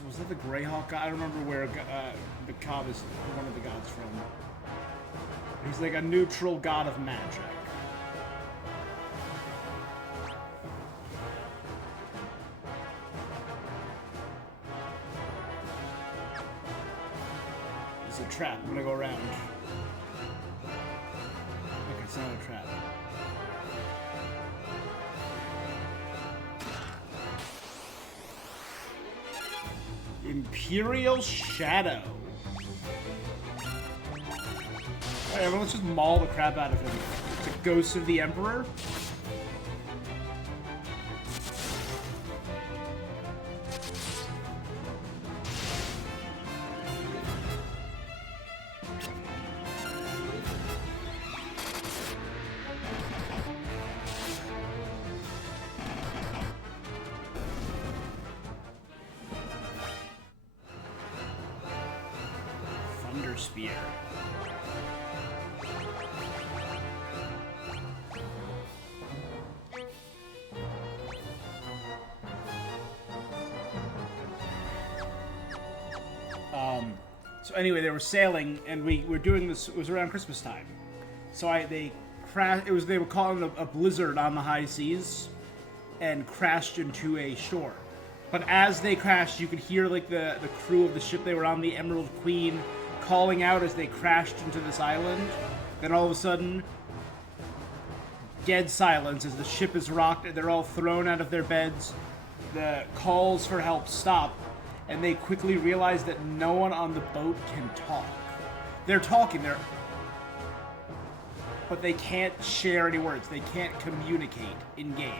Was that the Greyhawk god? I don't remember where Bacab is one of the gods from. He's like a neutral god of magic. It's a trap. I'm gonna go around. Okay, it's not a trap. Imperial Shadow. Alright, let's just maul the crap out of him. It's a ghost of the Emperor. Spear. So anyway, they were sailing, and we were doing this. It was around Christmas time, so they crashed. They were calling a blizzard on the high seas, and crashed into a shore. But as they crashed, you could hear like the crew of the ship they were on, the Emerald Queen, calling out as they crashed into this island. Then all of a sudden, dead silence as the ship is rocked, and they're all thrown out of their beds. The calls for help stop, and they quickly realize that no one on the boat can talk. They're talking, but they can't share any words. They can't communicate in game.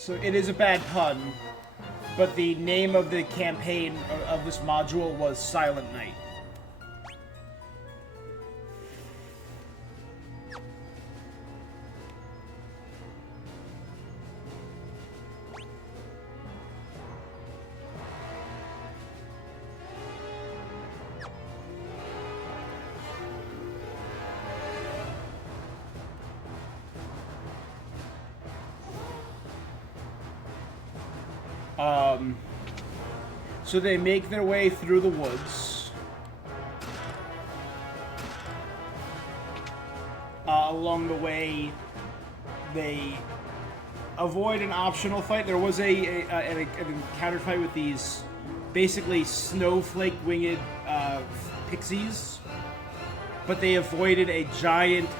So it is a bad pun, but the name of the campaign of this module was Silent Night. So they make their way through the woods. Along the way, they avoid an optional fight. There was an encounter fight with these basically snowflake-winged pixies, but they avoided a giant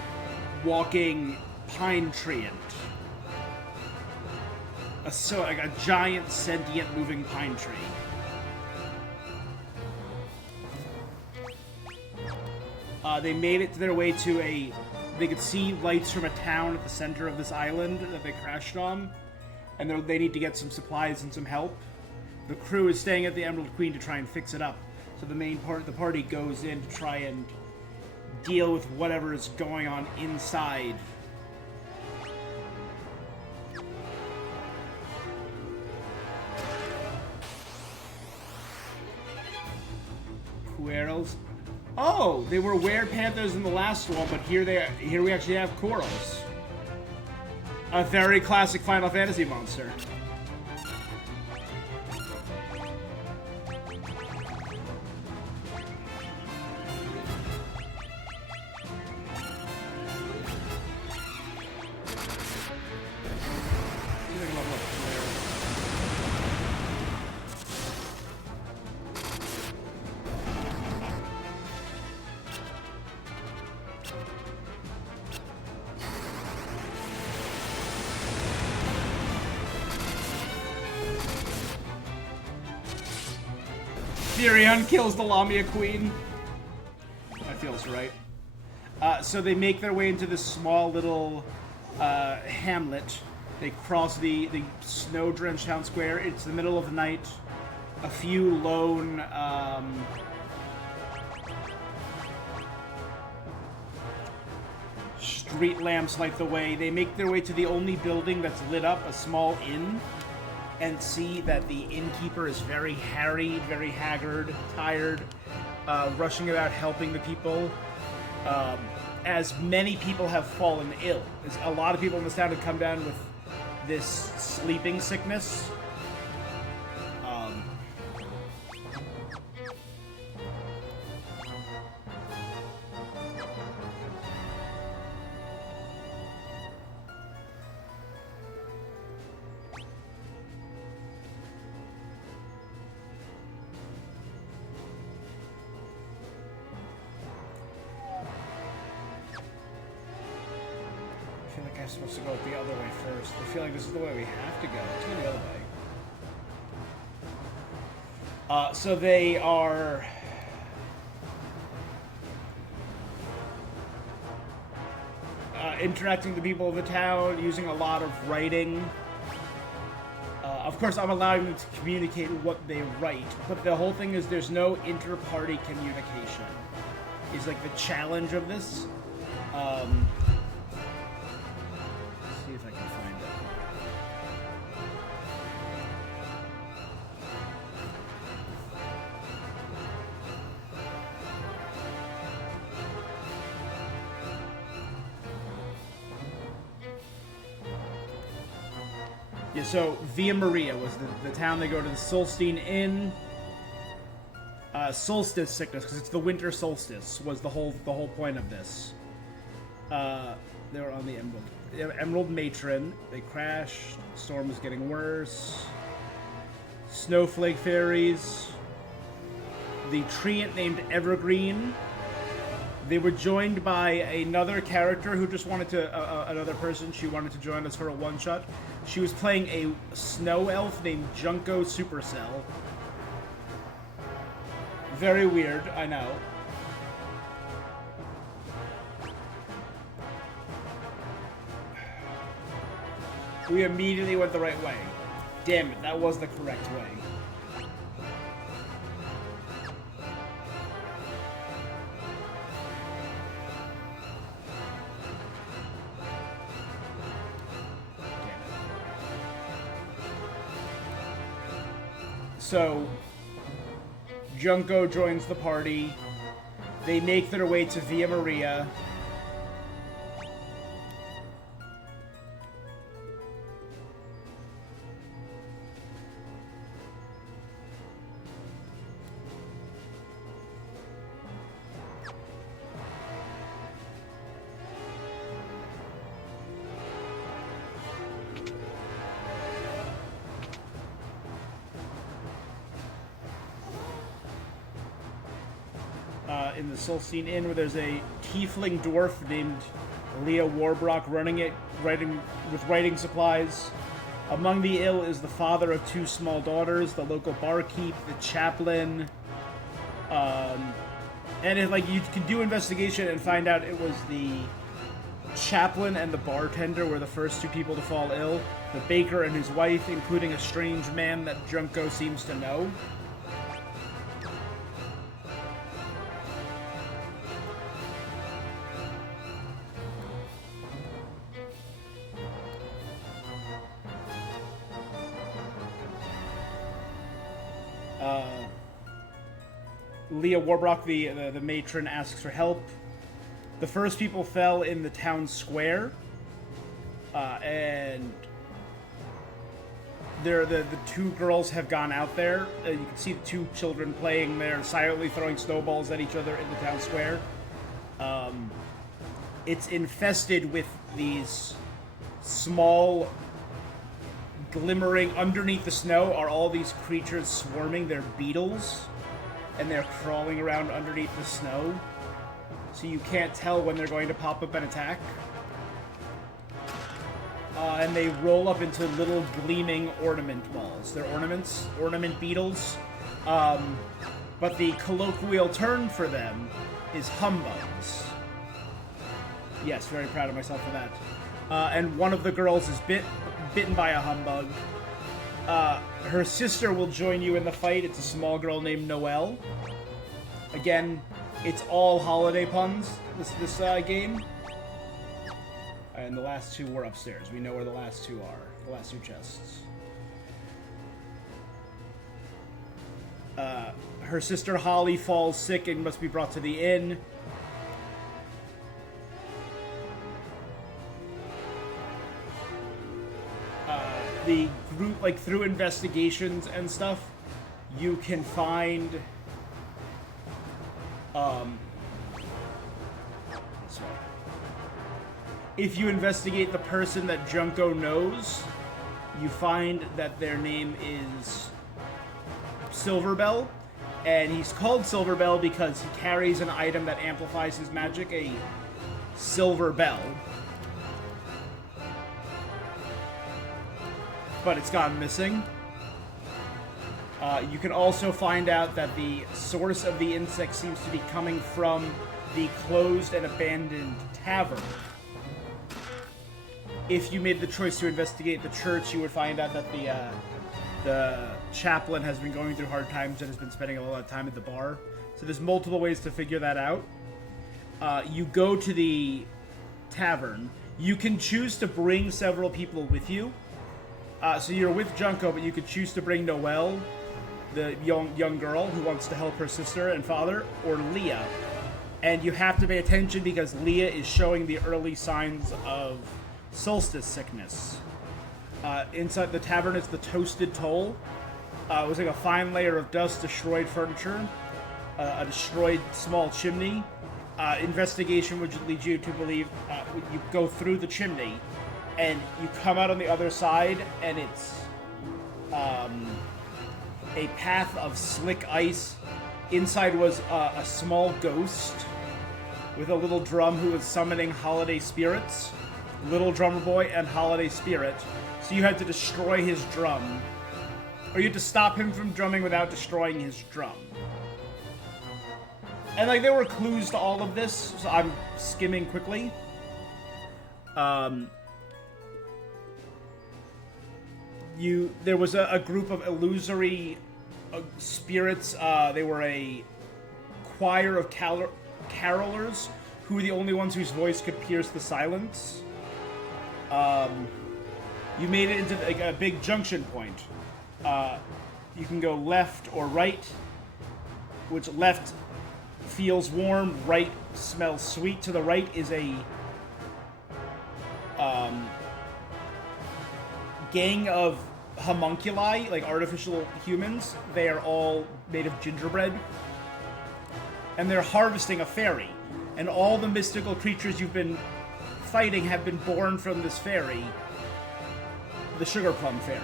walking pine treant. A giant sentient moving pine tree. They made it their way to they could see lights from a town at the center of this island that they crashed on, and they need to get some supplies and some help. The crew is staying at the Emerald Queen to try and fix it up, so the main part of the party goes in to try and deal with whatever is going on inside. Cuerals. Oh, they were were-panthers in the last one, but here we actually have corals. A very classic Final Fantasy monster. Furion kills the Lamia Queen. That feels right. So they make their way into this small little hamlet. They cross the snow-drenched town square. It's the middle of the night. A few lone street lamps light the way. They make their way to the only building that's lit up, a small inn, and see that the innkeeper is very harried, very haggard, tired, rushing about helping the people. As many people have fallen ill. A lot of people in this town have come down with this sleeping sickness. I'm supposed to go the other way first. I feel like this is the way we have to go. Let's go the other way. So they are... interacting with the people of the town, using a lot of writing. Of course, I'm allowing them to communicate what they write, but the whole thing is there's no inter-party communication. Is like the challenge of this. See if I can find it. Yeah, so Via Maria was the town they go to. The Solstein Inn. Solstice sickness, because it's the winter solstice, was the whole point of this. They were on the Emerald Matron. They crashed. The storm was getting worse. Snowflake fairies. The treant named Evergreen. They were joined by another character who just wanted to, another person, she wanted to join us for a one-shot. She was playing a snow elf named Junko Supercell. Very weird, I know. We immediately went the right way. Damn it, that was the correct way. So, Junko joins the party. They make their way to Via Maria. In the Solstein Inn, where there's a tiefling dwarf named Leah Warbrock with writing supplies. Among the ill is the father of two small daughters, the local barkeep, the chaplain. And you can do investigation and find out it was the chaplain and the bartender were the first two people to fall ill. The baker and his wife, including a strange man that Junko seems to know. Leah Warbrock, the matron, asks for help. The first people fell in the town square, and the two girls have gone out there. You can see the two children playing there, silently throwing snowballs at each other in the town square. It's infested with these small, glimmering, underneath the snow are all these creatures swarming. They're beetles. And they're crawling around underneath the snow, so you can't tell when they're going to pop up and attack. And they roll up into little gleaming ornament balls. They're ornament beetles. But the colloquial term for them is humbugs. Yes, very proud of myself for that. And one of the girls is bitten by a humbug. Her sister will join you in the fight. It's a small girl named Noelle. Again, it's all holiday puns, this game. And the last two were upstairs. We know where the last two are. The last two chests. Her sister Holly falls sick and must be brought to the inn. The group, through investigations and stuff, you can find, if you investigate the person that Junko knows, you find that their name is Silverbell, and he's called Silverbell because he carries an item that amplifies his magic, a silver bell. But it's gone missing. You can also find out that the source of the insect seems to be coming from the closed and abandoned tavern. If you made the choice to investigate the church, you would find out that the chaplain has been going through hard times and has been spending a lot of time at the bar. So there's multiple ways to figure that out. You go to the tavern. You can choose to bring several people with you. So you're with Junko, but you could choose to bring Noelle, the young girl who wants to help her sister and father, or Leah. And you have to pay attention because Leah is showing the early signs of solstice sickness. Inside the tavern is the Toasted Toll. It was like a fine layer of dust, destroyed furniture, a destroyed small chimney. Investigation would lead you to believe you go through the chimney, and you come out on the other side, and it's a path of slick ice. Inside was a small ghost with a little drum who was summoning holiday spirits. Little drummer boy and holiday spirit. So you had to destroy his drum. Or you had to stop him from drumming without destroying his drum. And like there were clues to all of this, so I'm skimming quickly. There was a group of illusory spirits. They were a choir of carolers who were the only ones whose voice could pierce the silence. You made it into like a big junction point. You can go left or right, which left feels warm, right smells sweet. To the right is a gang of homunculi, like artificial humans. They are all made of gingerbread. And they're harvesting a fairy. And all the mystical creatures you've been fighting have been born from this fairy, the Sugar Plum Fairy.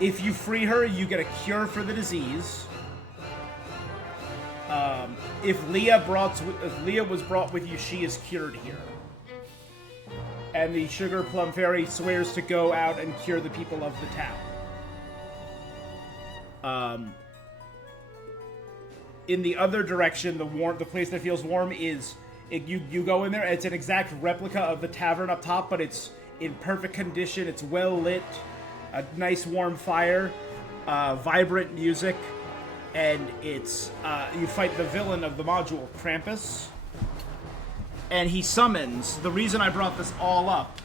If you free her, you get a cure for the disease. If Leah was brought with you, she is cured here. And the Sugar Plum Fairy swears to go out and cure the people of the town. In the other direction, the place that feels warm is you go in there. It's an exact replica of the tavern up top, but it's in perfect condition. It's well lit, a nice warm fire, vibrant music, and it's you fight the villain of the module, Krampus, and he summons. The reason I brought this all up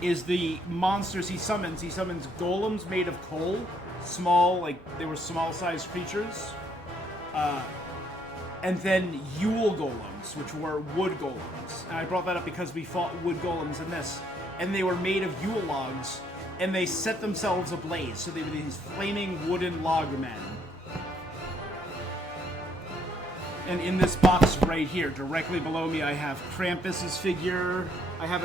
is the monsters he summons. He summons golems made of coal, small, like they were small-sized creatures. And then Yule golems, which were wood golems. And I brought that up because we fought wood golems in this. And they were made of Yule logs, and they set themselves ablaze. So they were these flaming wooden log men. And in this box right here, directly below me, I have Krampus's figure. I have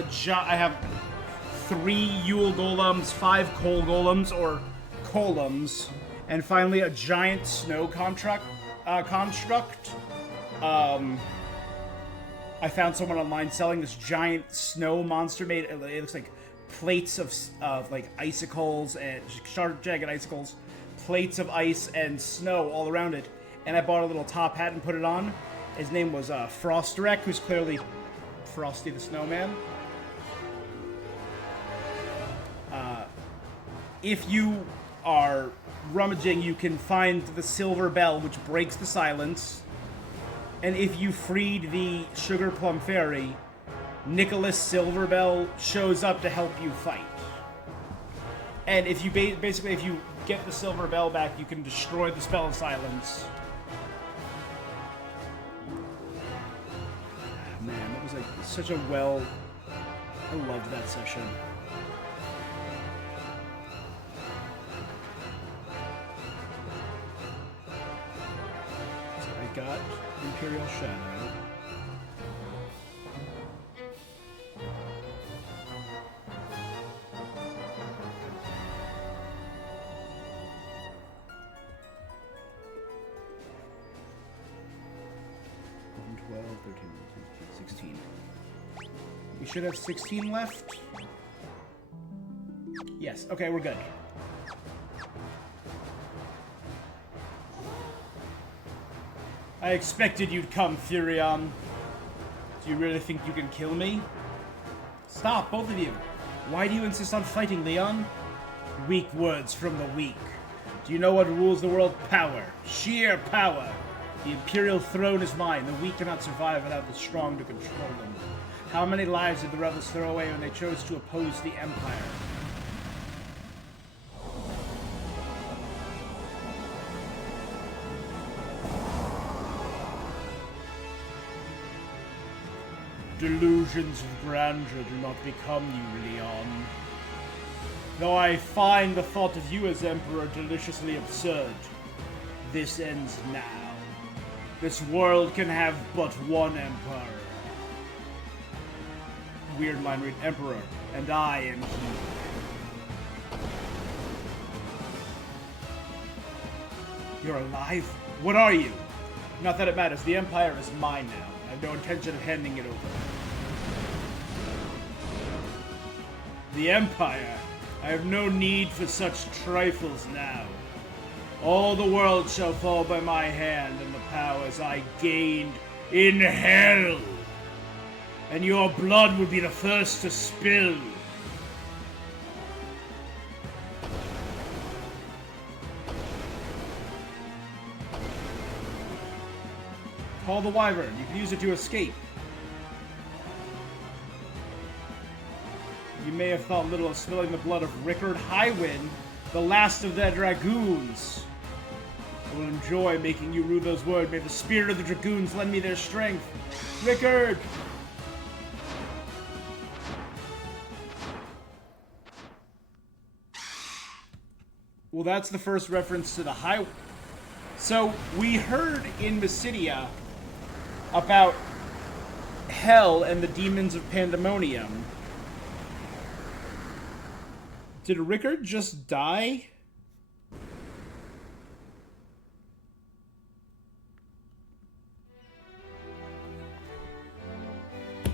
3 Yule golems, 5 coal golems, or columns, and finally a giant snow construct. I found someone online selling this giant snow monster made. It looks like plates of like icicles and sharp, jagged icicles, plates of ice and snow all around it. And I bought a little top hat and put it on. His name was Frostrek, who's clearly Frosty the Snowman. If you are rummaging, you can find the silver bell, which breaks the silence. And if you freed the Sugar Plum Fairy, Nicholas Silverbell shows up to help you fight. And if you basically, if you get the silver bell back, you can destroy the spell of silence. Man, it was like such a I loved that session. Got Imperial Shadow. And 12, 13, 16. We should have 16 left. Yes, okay, we're good. I expected you'd come, Furion. Do you really think you can kill me? Stop, both of you. Why do you insist on fighting, Leon? Weak words from the weak. Do you know what rules the world? Power. Sheer power. The Imperial throne is mine. The weak cannot survive without the strong to control them. How many lives did the rebels throw away when they chose to oppose the Empire? Delusions of grandeur do not become you, Leon. Though I find the thought of you as Emperor deliciously absurd, this ends now. This world can have but one Emperor. Weird line read, Emperor, and I am he. You're alive? What are you? Not that it matters. The Empire is mine now. I have no intention of handing it over. The Empire? I have no need for such trifles now. All the world shall fall by my hand and the powers I gained in hell. And your blood will be the first to spill. Call the Wyvern. You can use it to escape. You may have thought little of spilling the blood of Rickard Highwind, the last of the Dragoons. I will enjoy making you rue those words. May the spirit of the Dragoons lend me their strength. Rickard! Well, that's the first reference to the High... So, we heard in Mysidia about Hell and the demons of Pandemonium. Did Rickard just die?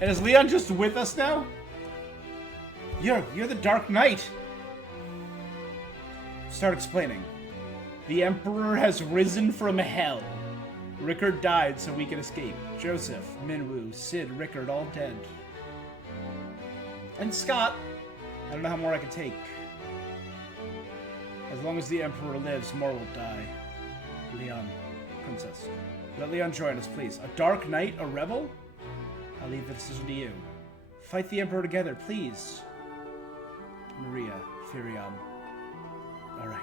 And is Leon just with us now? You're the Dark Knight. Start explaining. The Emperor has risen from hell. Rickard died so we can escape. Joseph, Minwoo, Sid, Rickard, all dead. And Scott. I don't know how more I can take. As long as the Emperor lives, more will die. Leon, Princess. Let Leon join us, please. A Dark Knight, a rebel? I'll leave the decision to you. Fight the Emperor together, please. Maria, Firion. Alright.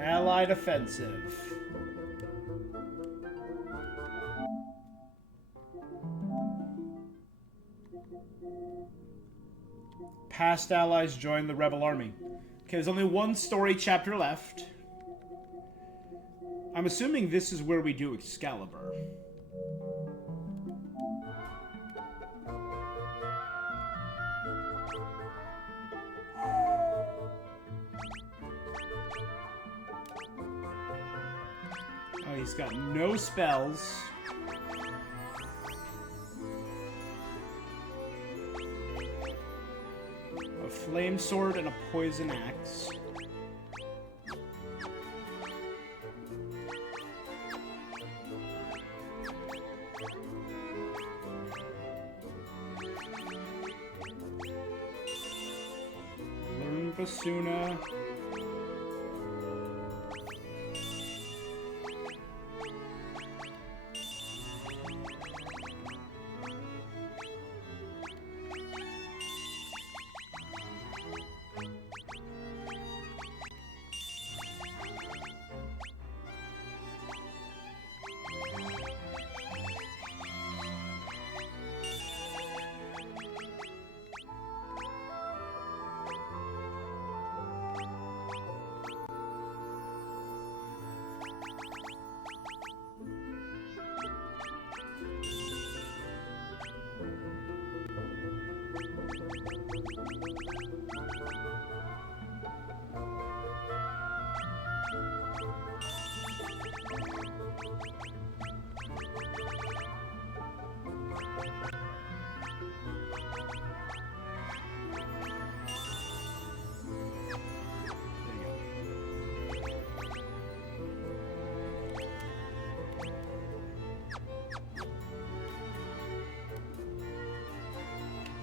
Allied offensive. Past allies join the rebel army. Okay, there's only one story chapter left. I'm assuming this is where we do Excalibur. Oh, he's got no spells. A flame sword and a poison axe. Learn Basuna.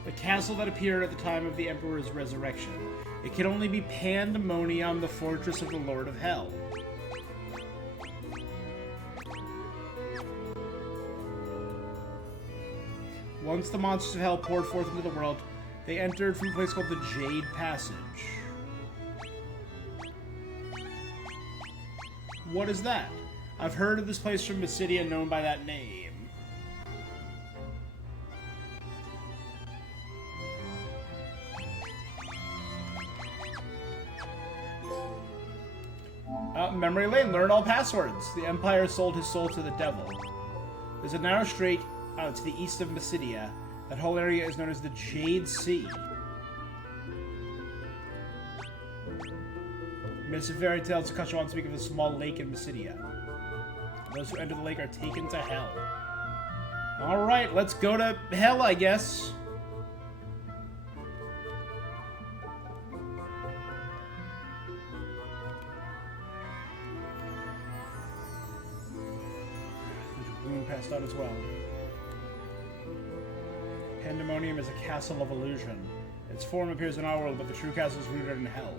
The castle that appeared at the time of the Emperor's resurrection. It can only be Pandemonium, the fortress of the Lord of Hell. Once the monsters of hell poured forth into the world, They entered from a place called the Jade Passage. What is that? I've heard of this place from Mysidia known by that name. Memory Lane, learn all passwords. The Empire sold his soul to the devil. There's a narrow strait to the east of Mysidia. That whole area is known as the Jade Sea. Myths and fairy tales of Kashawan speak of a small lake in Mysidia. Those who enter the lake are taken to hell. Alright, let's go to hell, I guess. Passed out as well. Pandemonium is a castle of illusion. Its form appears in our world, but the true castle is rooted in hell.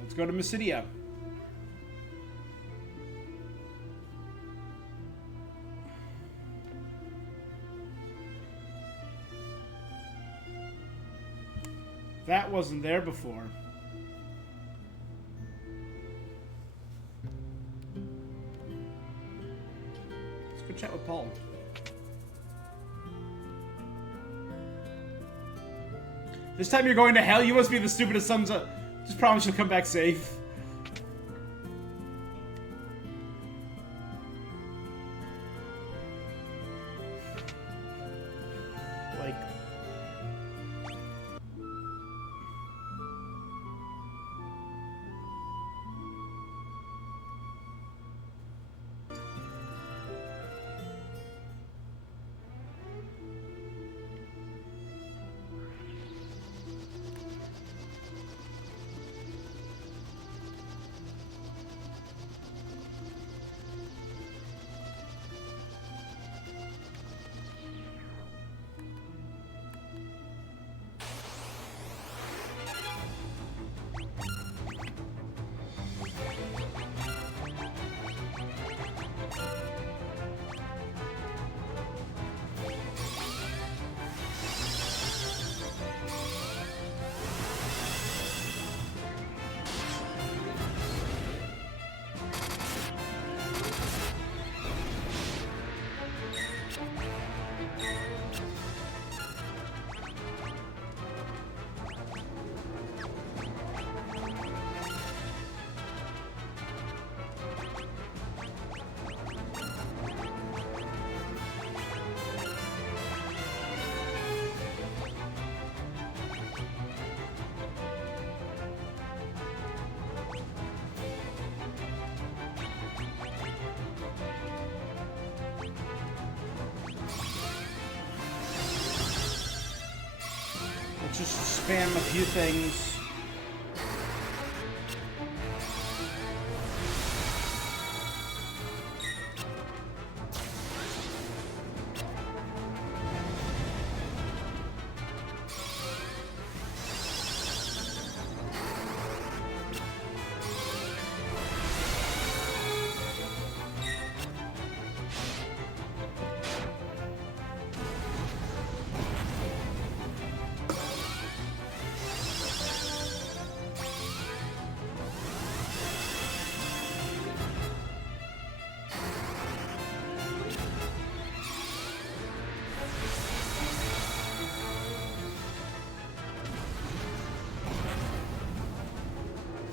Let's go to Mysidia. That wasn't there before. Chat with Paul. This time you're going to hell? You must be the stupidest sons of... Just promise you'll come back safe. Like... Just spam a few things.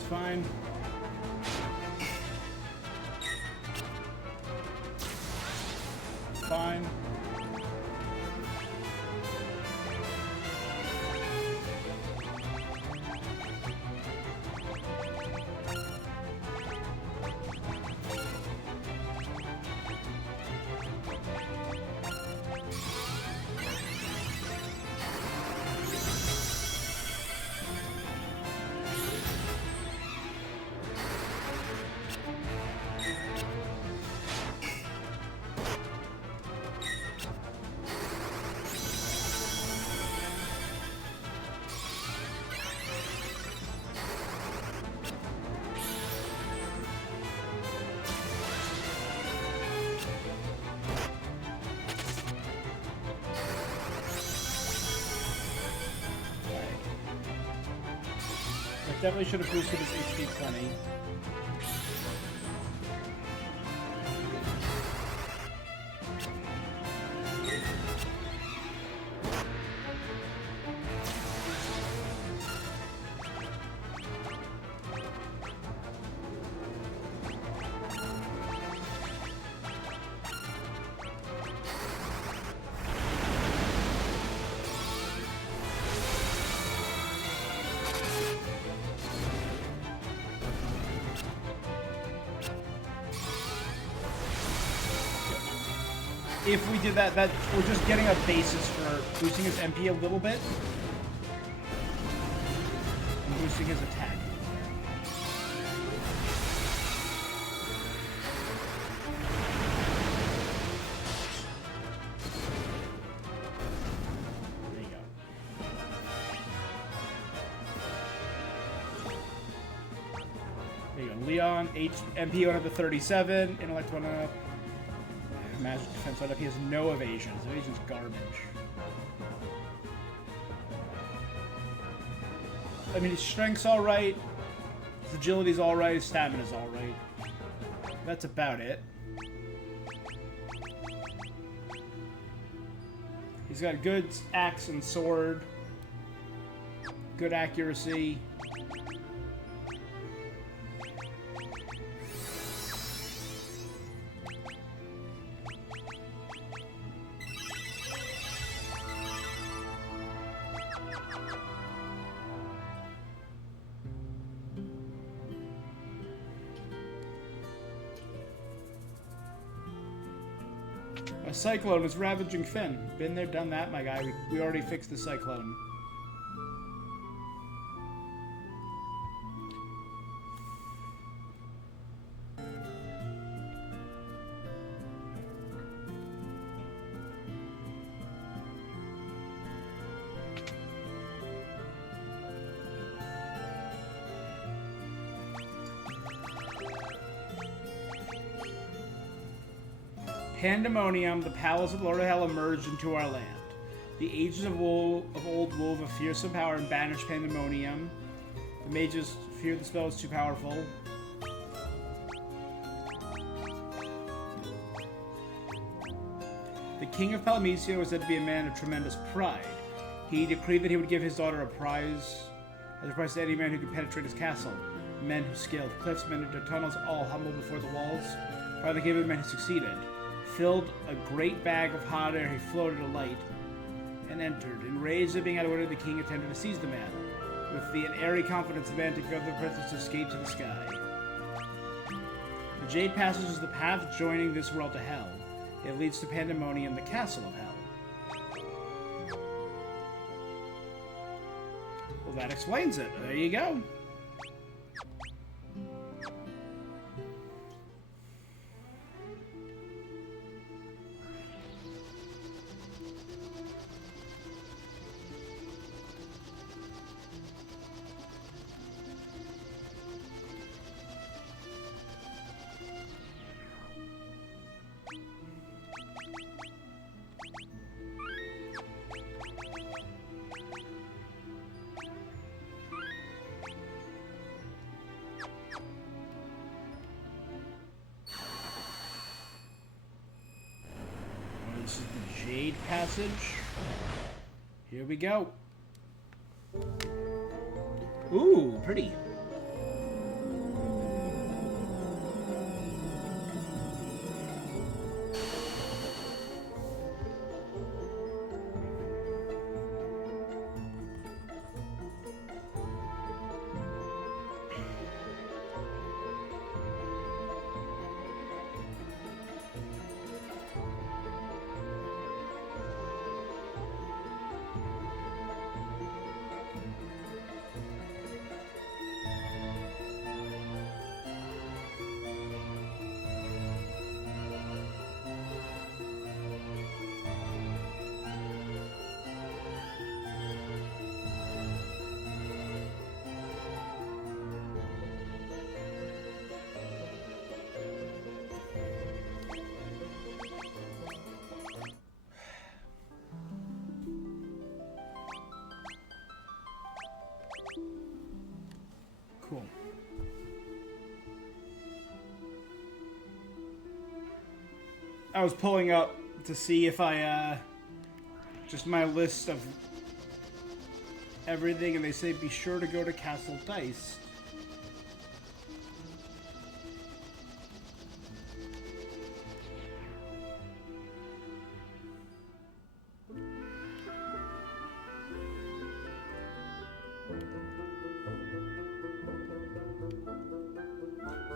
Fine. Fine. Definitely should have boosted his HP plenty. If we did that, we're just getting a basis for boosting his MP a little bit and boosting his attack. There you go. There you go. Leon, MP went up to 37, intellect went up. Magic defense went up. He has no evasion. His evasion's garbage. I mean, his strength's alright. His agility's alright. His stamina's alright. That's about it. He's got good axe and sword. Good accuracy. A cyclone is ravaging Finn. Been there, done that, my guy. We already fixed the cyclone. Pandemonium, the palace of Lord of Hell, emerged into our land. The ages of old wove a fearsome power and banished Pandemonium. The mages feared the spell was too powerful. The king of Palmesia was said to be a man of tremendous pride. He decreed that he would give his daughter a prize, as a prize to any man who could penetrate his castle. Men who scaled cliffs, men who dug tunnels, all humbled before the walls. Father gave the men who succeeded. Filled a great bag of hot air, he floated a light and entered. Enraged at being out of order, the king attempted to seize the man. With the airy confidence, the man took out the princess to escape to the sky. The Jade Passage is the path joining this world to hell. It leads to Pandemonium, the castle of hell. Well, that explains it. There you go. This is the Jade Passage. Here we go. Ooh, pretty. I was pulling up to see if I, just my list of everything, and they say be sure to go to Castle Dice.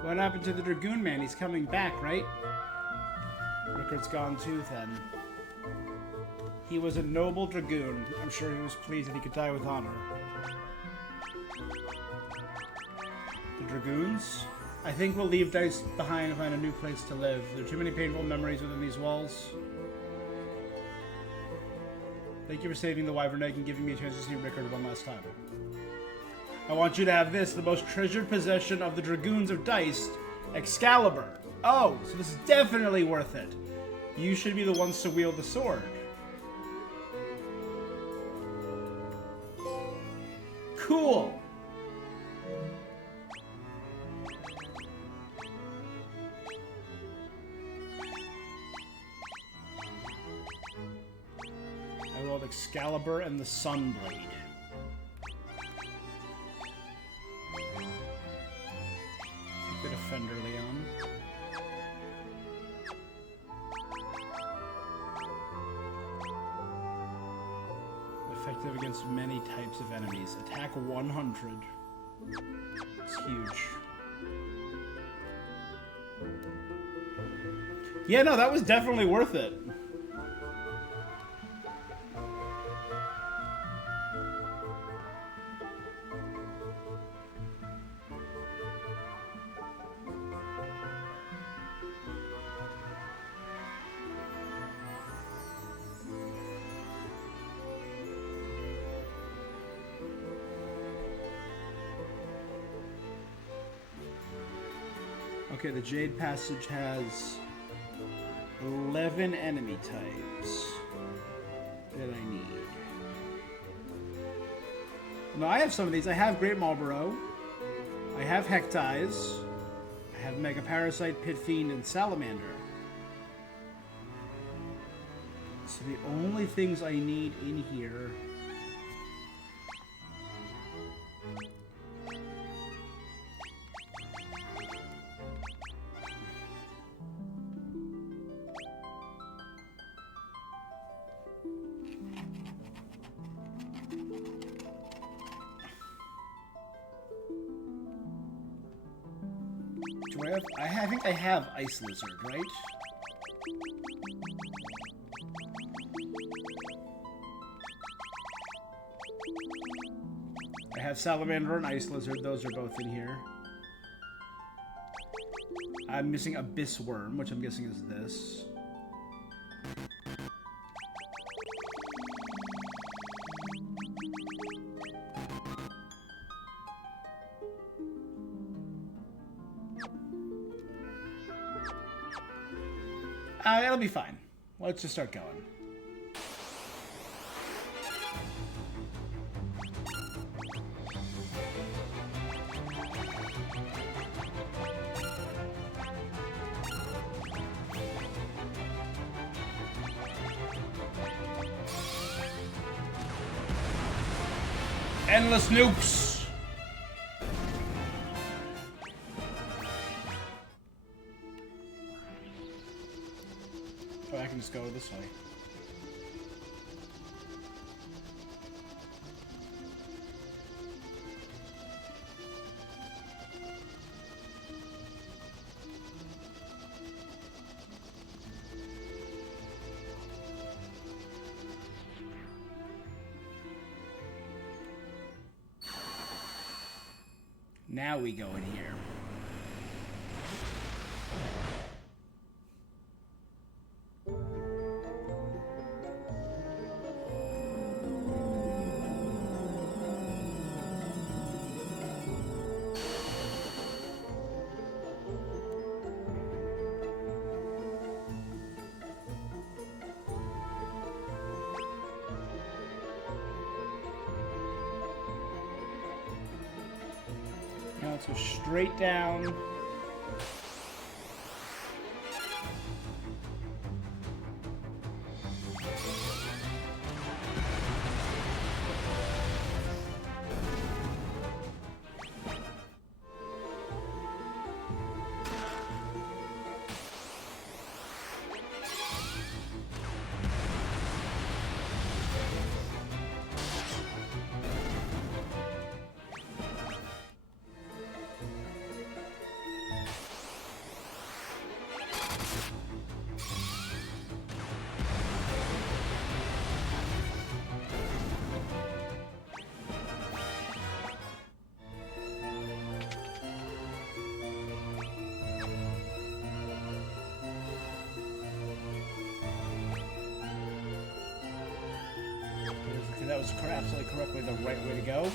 What happened to the Dragoon Man? He's coming back, right? Rickard's gone too, then. He was a noble Dragoon. I'm sure he was pleased that he could die with honor. The Dragoons? I think we'll leave Dice behind and find a new place to live. There are too many painful memories within these walls. Thank you for saving the Wyvern Egg and giving me a chance to see Rickard one last time. I want you to have this, the most treasured possession of the Dragoons of Dice, Excalibur. Oh, so this is definitely worth it. You should be the ones to wield the sword. Cool. I rolled Excalibur and the Sunblade. Take the Defender, Leon. Effective against many types of enemies. Attack 100. It's huge. Yeah, no, that was definitely worth it. Okay, the Jade Passage has 11 enemy types that I need. No, I have some of these. I have Great Marlborough. I have Hectize. I have Mega Parasite, Pit Fiend, and Salamander. So the only things I need in here... Do I have... I think I have Ice Lizard, right? I have Salamander and Ice Lizard. Those are both in here. I'm missing Abyss Worm, which I'm guessing is this. It'll be fine. Let's just start going. Endless nukes! Oh, I can just go this way. Now we go in here. Now let's go straight down. because that was absolutely correctly the right way to go.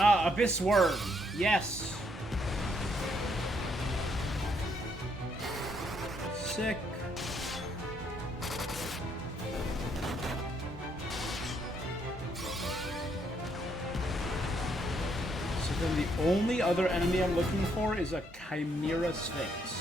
Ah, Abyss Worm. Yes. Sick. So then the only other enemy I'm looking for is a Chimera Sphinx.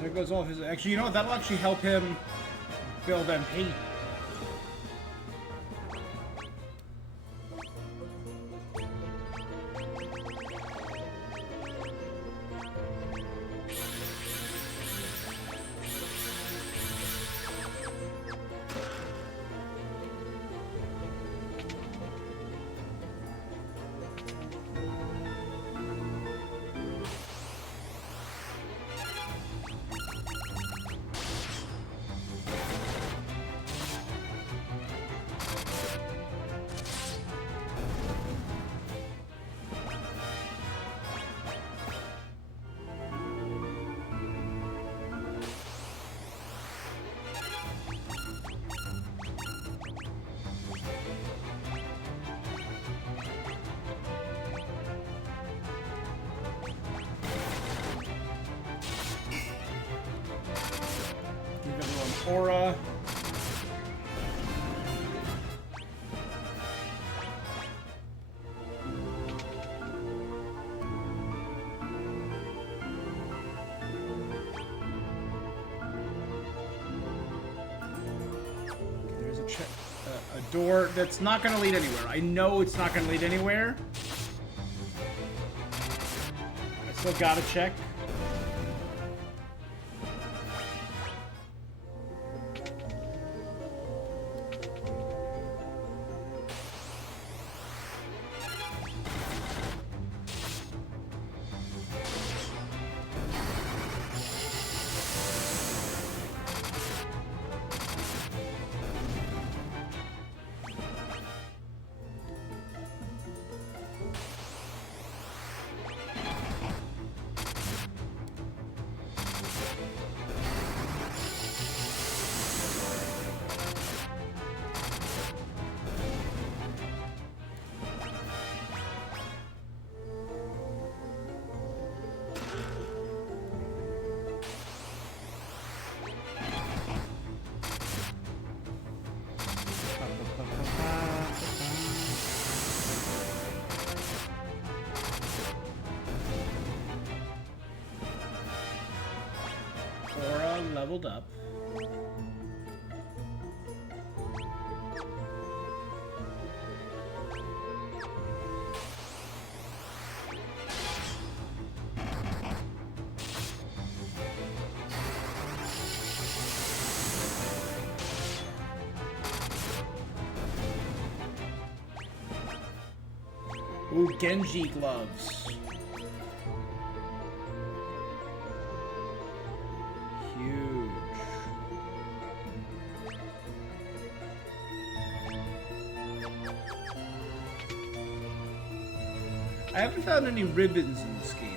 There goes all his... Actually, you know what? That'll actually help him build MP. Aura. There's a door that's not going to lead anywhere. I know it's not going to lead anywhere. I still got to check. Leveled up. Ooh, Genji gloves. I haven't found any ribbons in this game.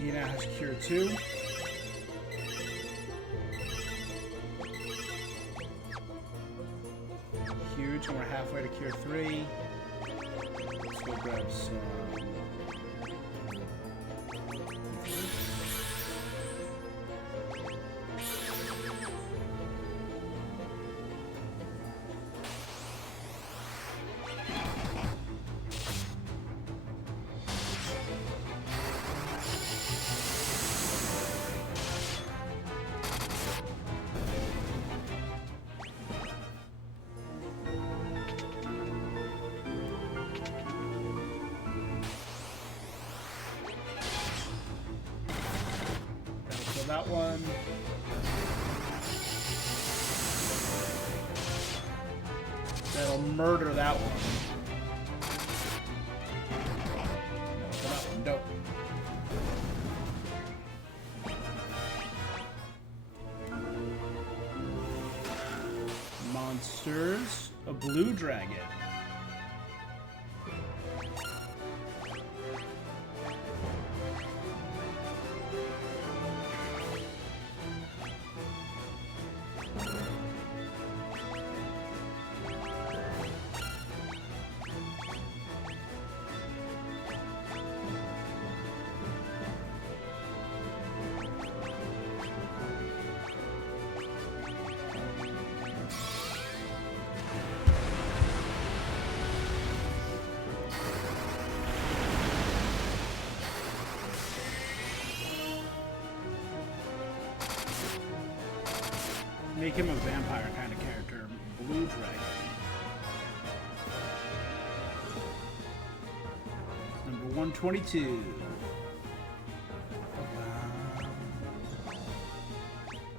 He now has Cure 2. Huge, and we're halfway to Cure 3. Let's go grab some... that one. That'll murder that one. No, that one, nope. Monsters, a blue dragon. Make him a vampire kind of character. Blue dragon. Number 122.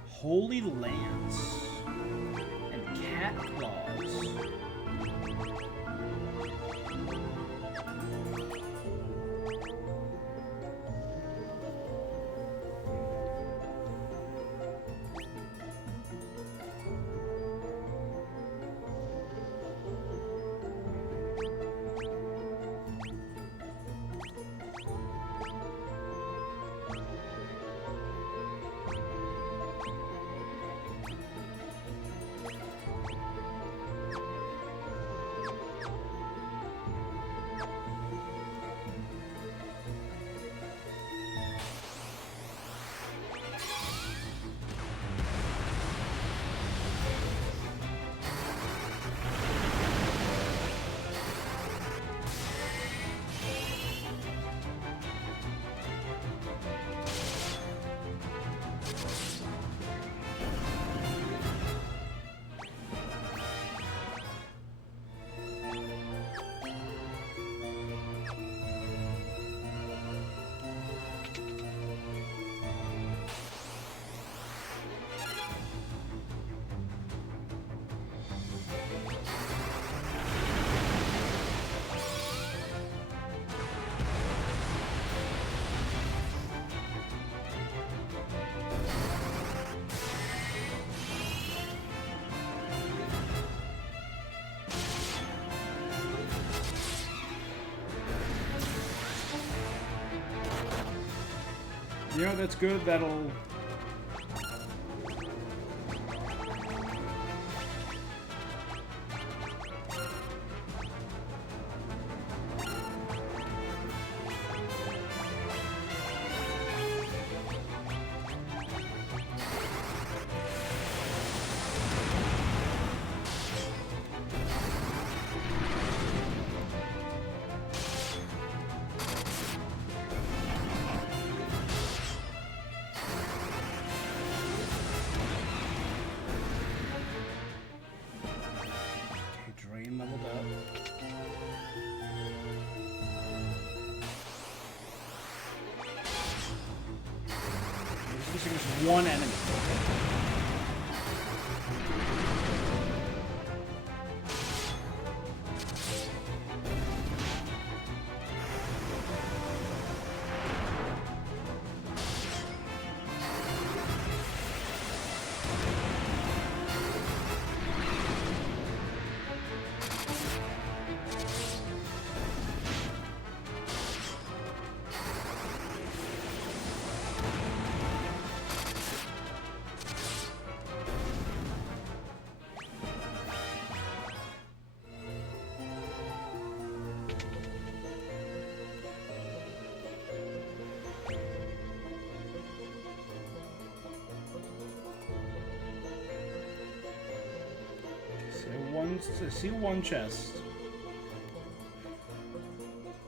Holy Lance. And Cat Claws. You know, that's good. That'll... one enemy. I see one chest.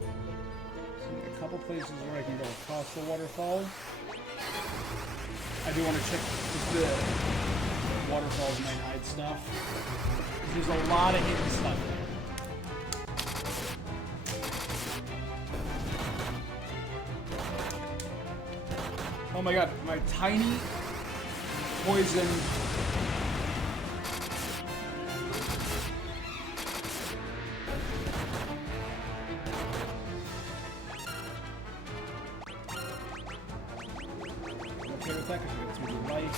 A couple places where I can go across the waterfall. I do want to check if the waterfalls might hide stuff. There's a lot of hidden stuff there. Oh my god, my tiny poison. Okay with that because we got some good life.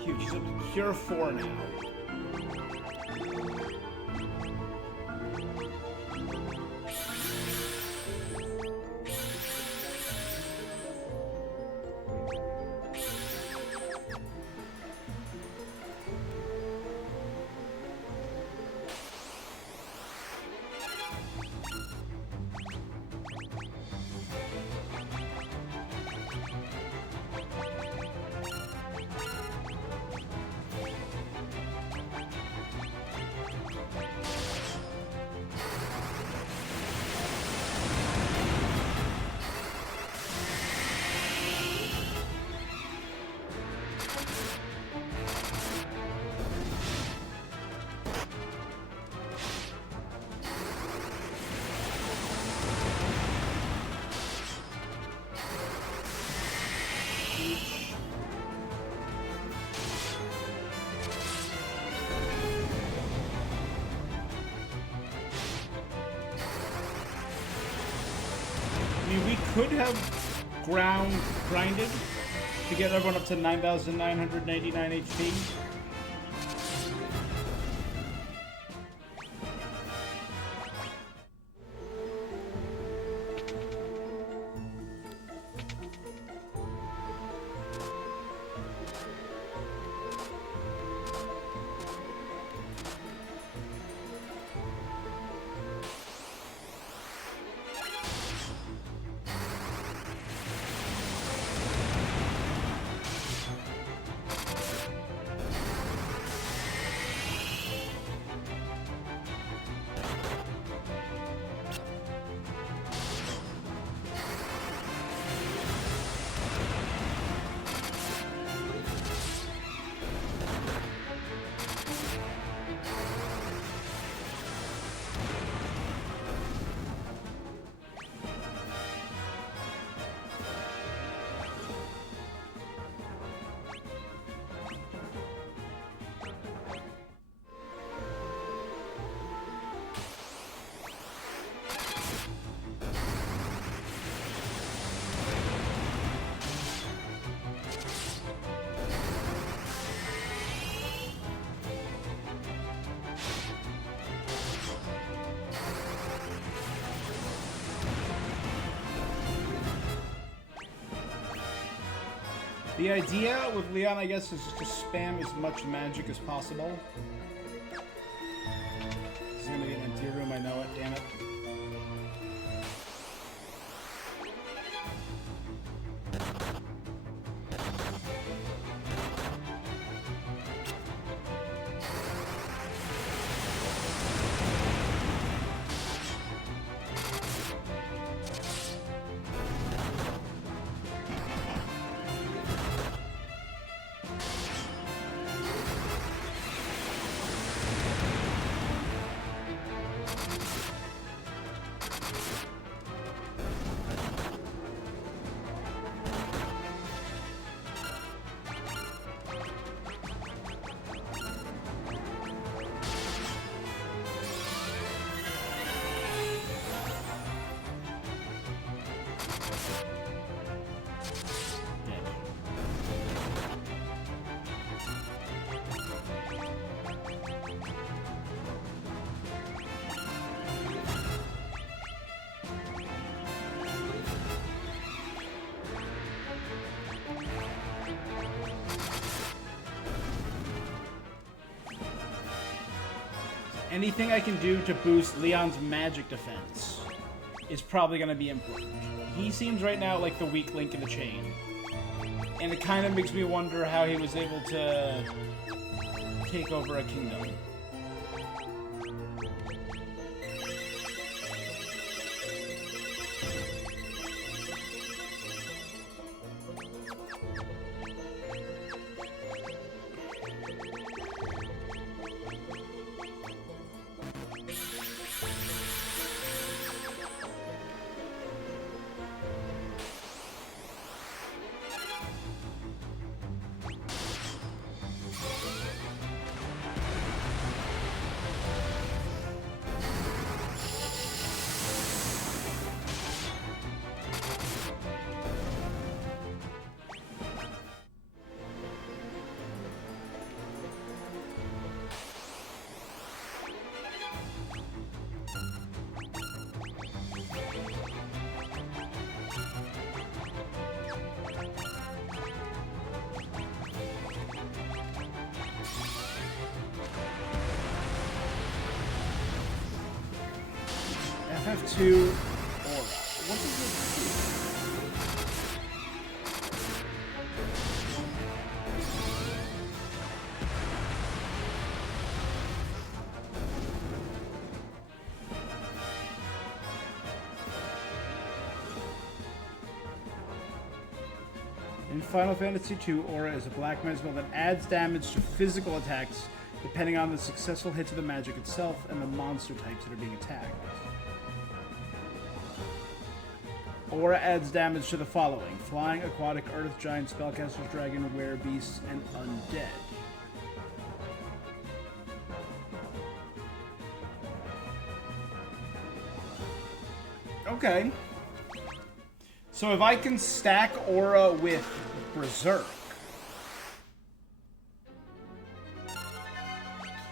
Huge. She's up to Cure 4 now. We could have grinded to get everyone up to 9,999 HP. The idea with Leon, I guess, is just to spam as much magic as possible. This is gonna be an empty room, I know it, damn it. Anything I can do to boost Leon's magic defense is probably going to be important. He seems right now like the weak link in the chain. And it kind of makes me wonder how he was able to take over a kingdom. FF2 Aura. What does it do? In Final Fantasy II, Aura is a black magic spell that adds damage to physical attacks depending on the successful hits of the magic itself and the monster types that are being attacked. Aura adds damage to the following: flying, aquatic, earth, giant, spellcasters, dragon, werebeasts, and undead. Okay. So if I can stack Aura with Berserk.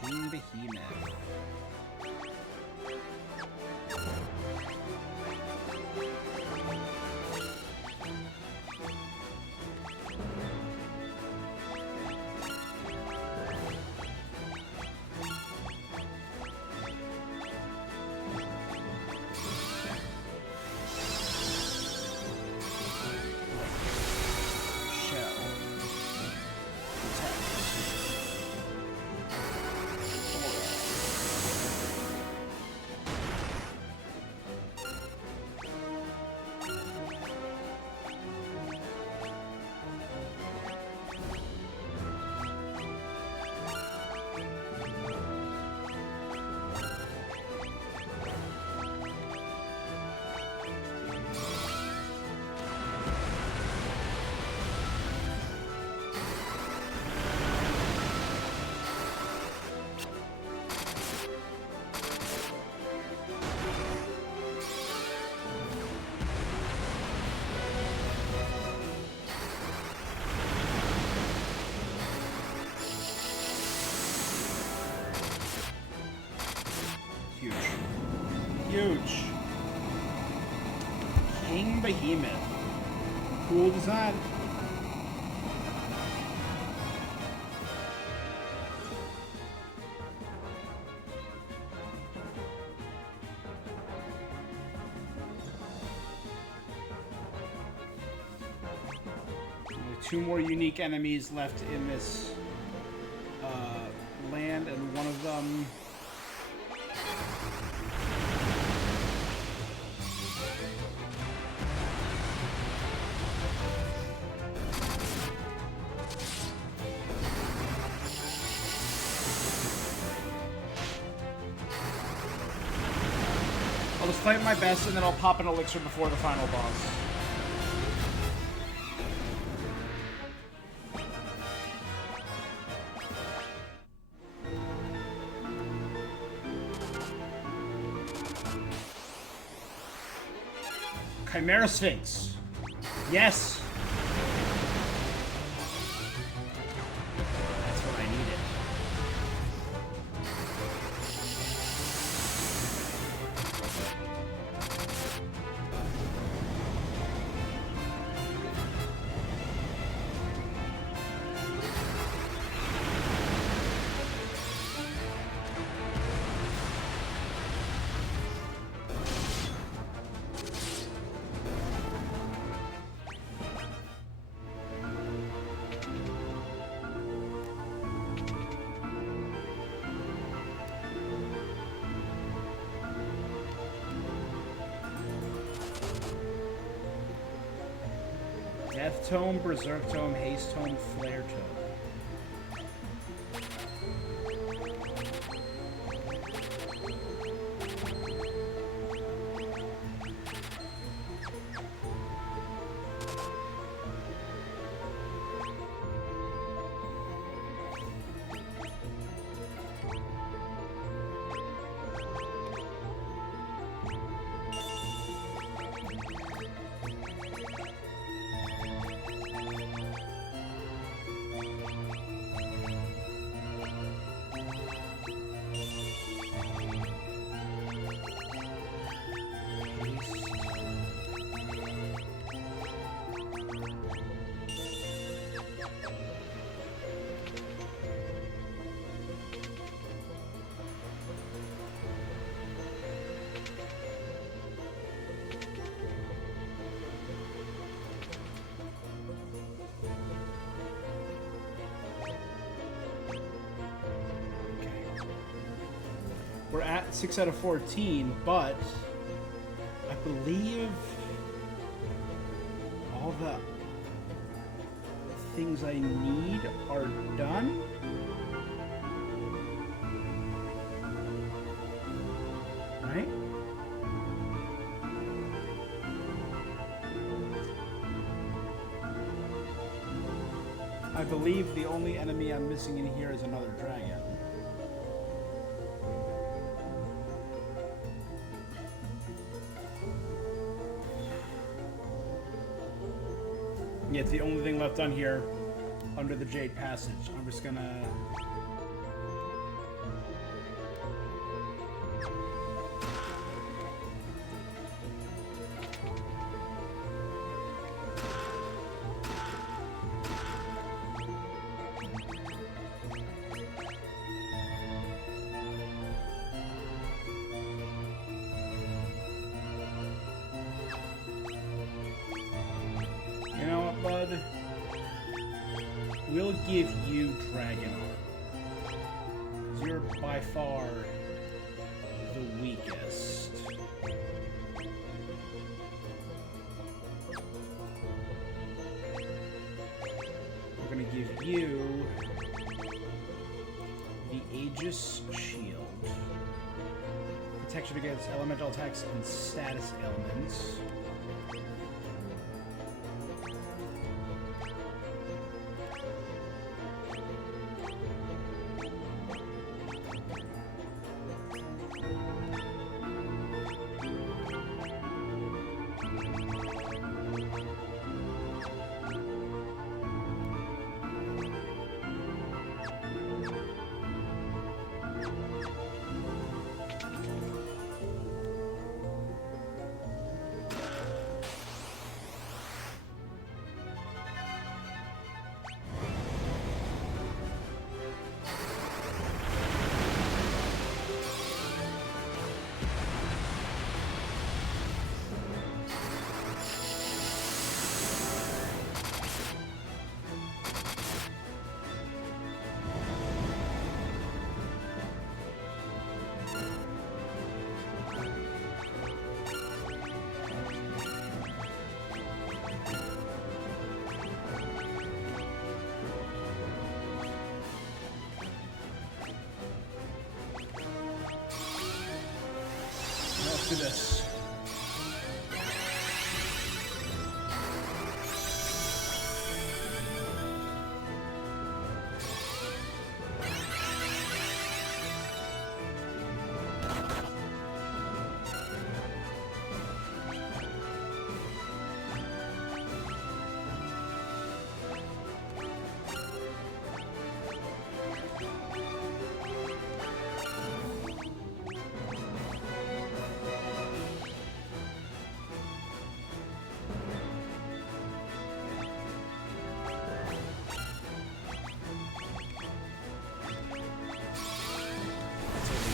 King Behemoth. Huge. King Behemoth. Cool design. Only 2 more unique enemies left in this land, and one of them... I'll just fight my best, and then I'll pop an elixir before the final boss. Chimera Sphinx. Yes! That's what I needed. Death Tome, Berserk Tome, Haste Tome, Flare Tome. We're at 6 out of 14, but I believe all the things I need are done. Right? I believe the only enemy I'm missing in here is another dragon. Yeah, it's the only thing left on here under the Jade Passage. I'm just gonna... Bud, we'll give you Dragon Armor, because you're by far the weakest. We're going to give you the Aegis Shield, protection against elemental attacks and status ailments. To this.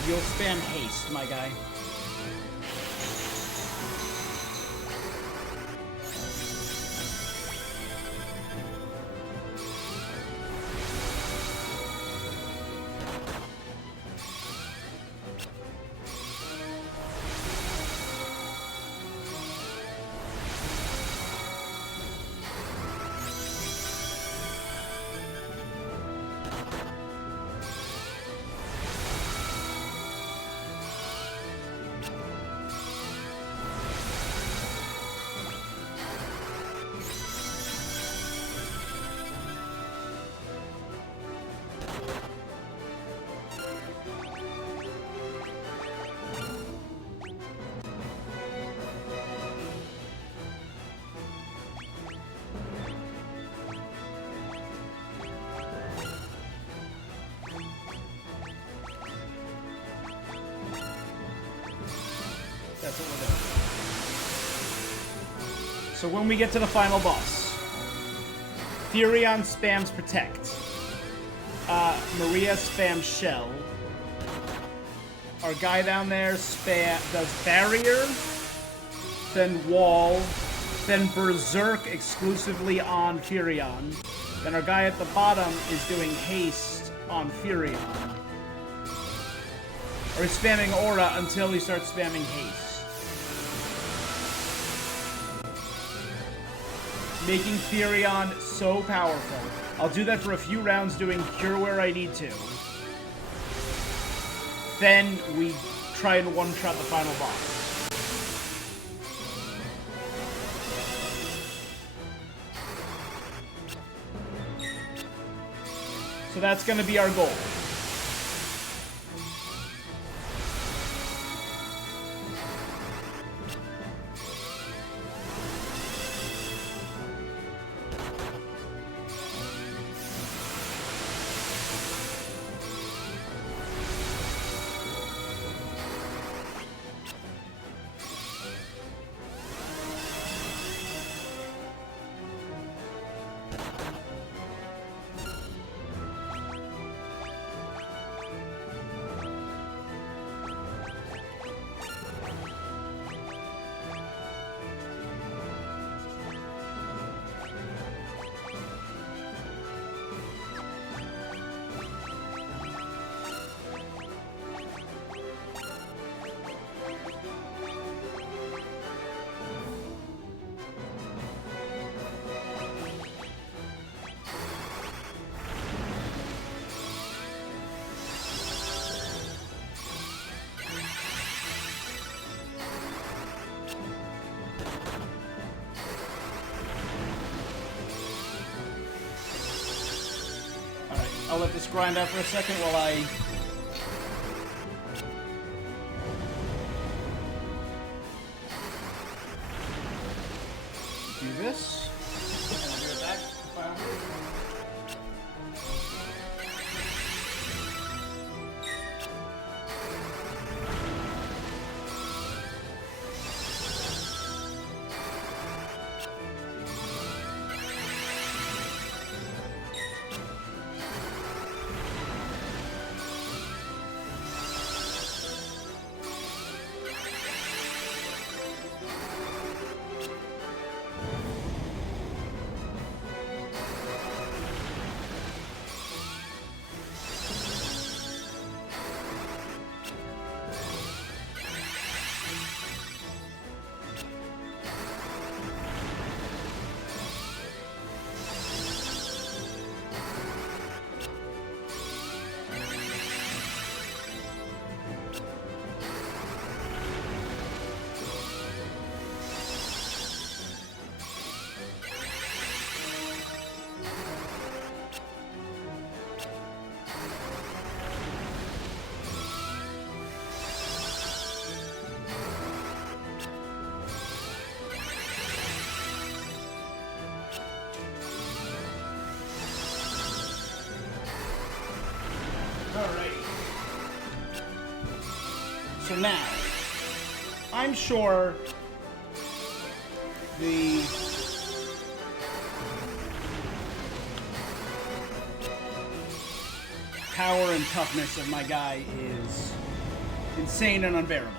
You'll spam haste, my guy. So when we get to the final boss, Furion spams Protect. Maria spams Shell. Our guy down there does Barrier, then Wall, then Berserk exclusively on Furion. Then our guy at the bottom is doing Haste on Furion. Or he's spamming Aura until he starts spamming Haste. Making Furion so powerful. I'll do that for a few rounds doing Cure where I need to. Then we try and one-shot the final boss. So that's going to be our goal. I'll let this grind out for a second while I... do this. And I'll be right back. So now, I'm sure the power and toughness of my guy is insane and unbearable.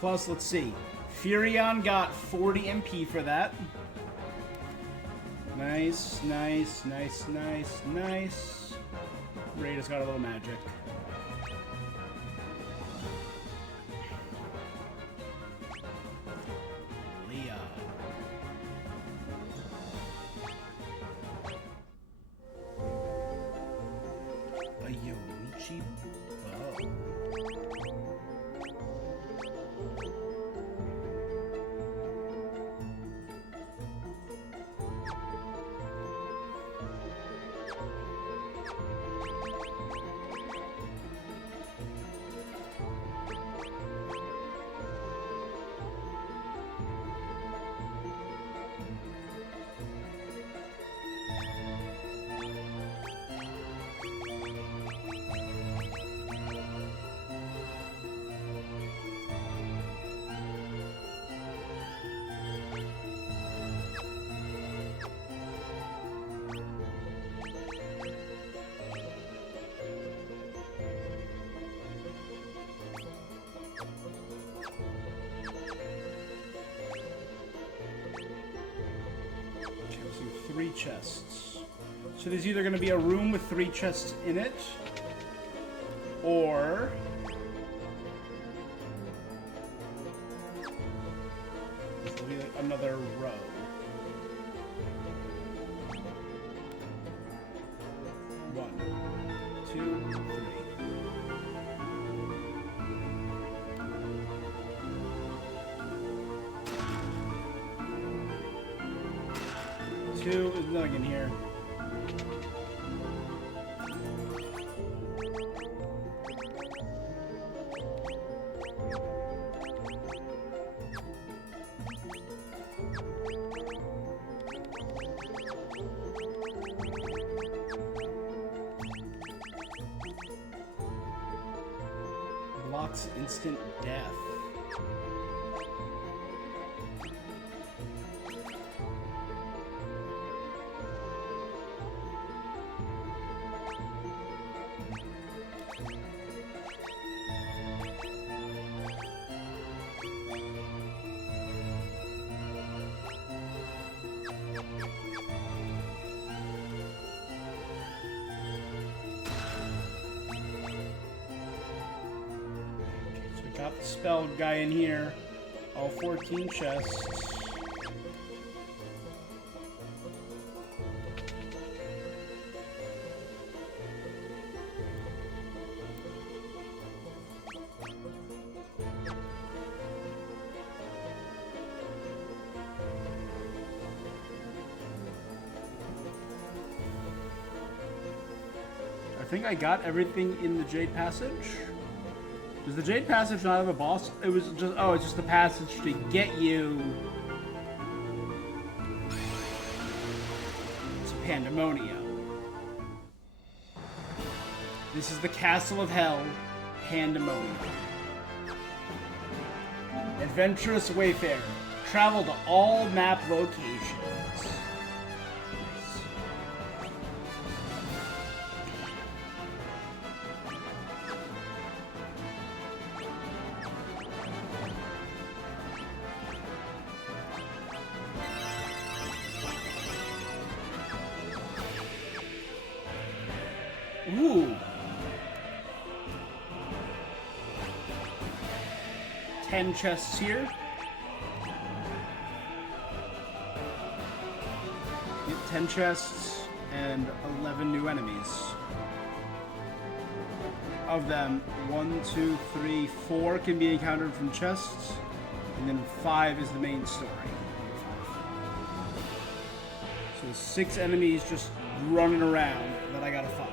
Plus, let's see. Furion got 40 MP for that. Nice, nice, nice, nice, nice. Rita's got a little magic. Leah. A Yoichi bow. So 3 chests. So there's either going to be a room with 3 chests in it, or there'll be another row. One, 2, 3. 2 is nothing in here. Blocks instant death. Got the spell guy in here. All 14 chests. I think I got everything in the Jade Passage. Does the Jade Passage not have a boss? It was just, oh, it's just the passage to get you to Pandemonium. This is the Castle of Hell, Pandemonium. Adventurous Wayfarer. Travel to all map locations. Ooh. 10 chests here. Get 10 chests and 11 new enemies. Of them, 1, 2, 3, 4 can be encountered from chests, and then 5 is the main story. So 6 enemies just running around that I gotta fight.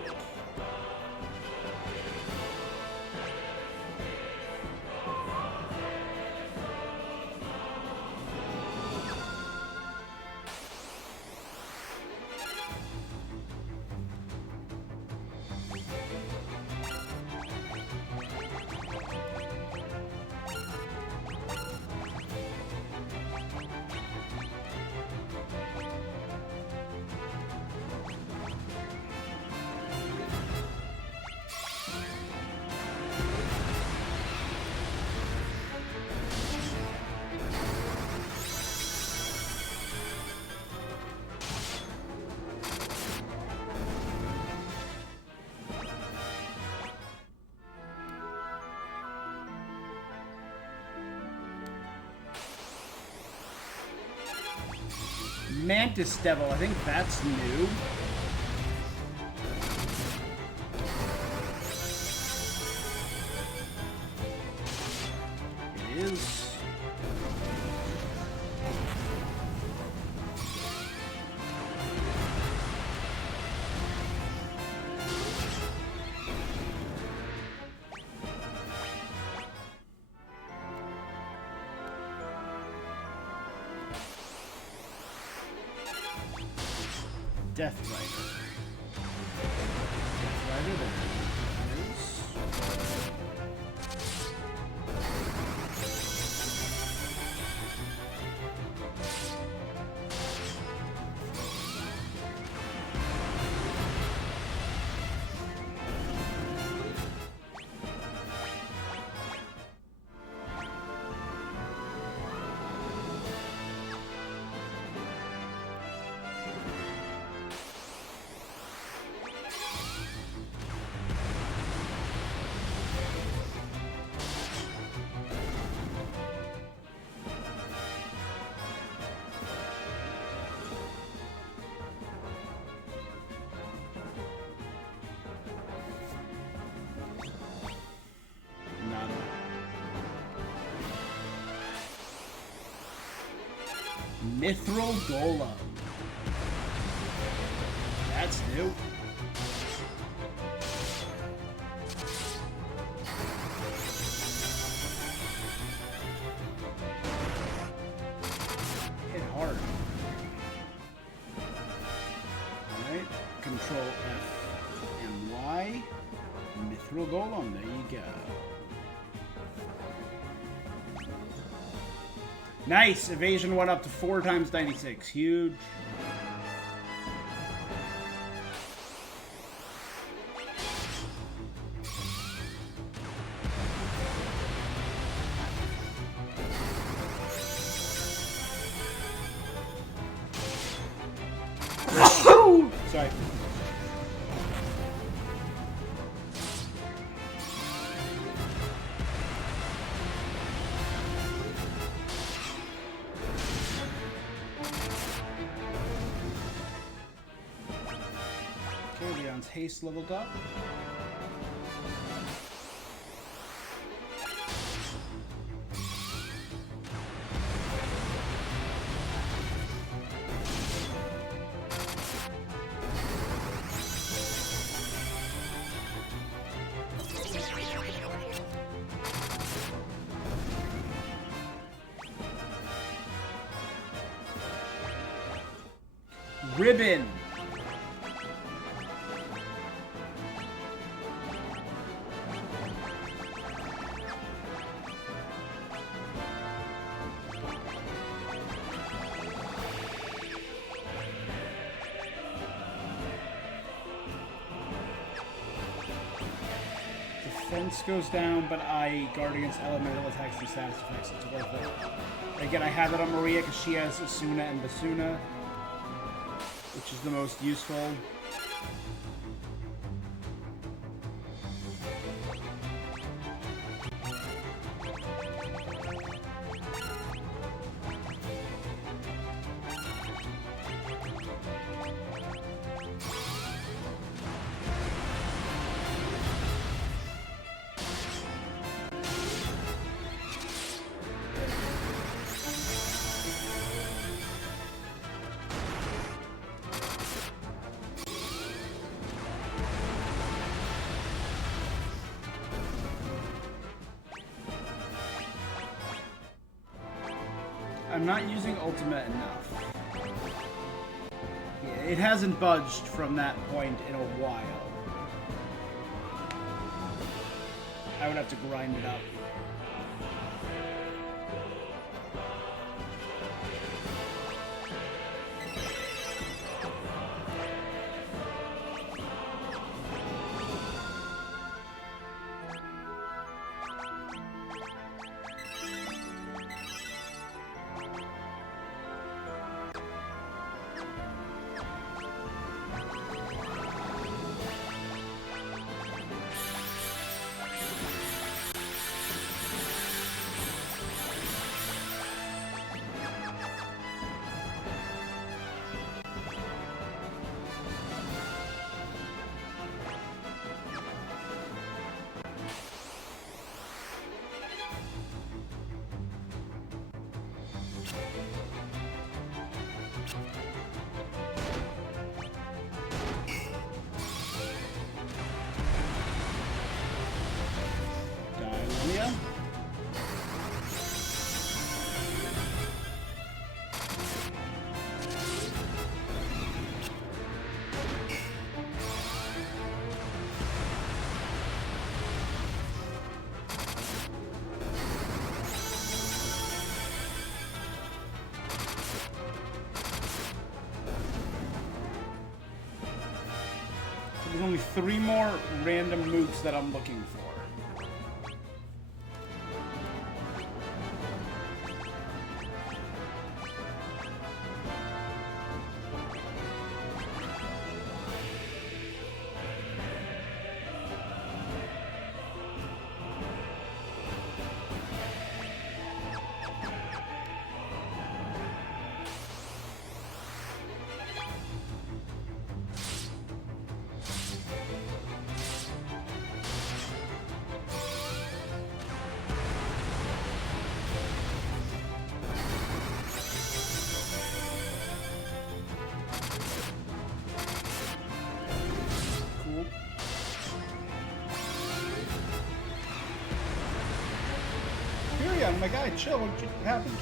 Mantis Devil, I think that's new. It is. Death Rider. Death Rider, there it is. Mithril Golem. That's new. Hit hard. Alright, Control F and Y. Mithril Golem, there you go. Nice! Evasion went up to 4 times 96. Huge. Sorry. Okay, Leon's haste leveled up. Ribbon. Defense goes down, but I guard against elemental attacks and status effects. It's worth it. Again, I have it on Maria because she has Asuna and Basuna, which is the most useful. I'm not using ultimate enough. Yeah, it hasn't budged from that point in a while. I would have to grind it up. There's only 3 more random mooks that I'm looking for. My guy, chill. What happened?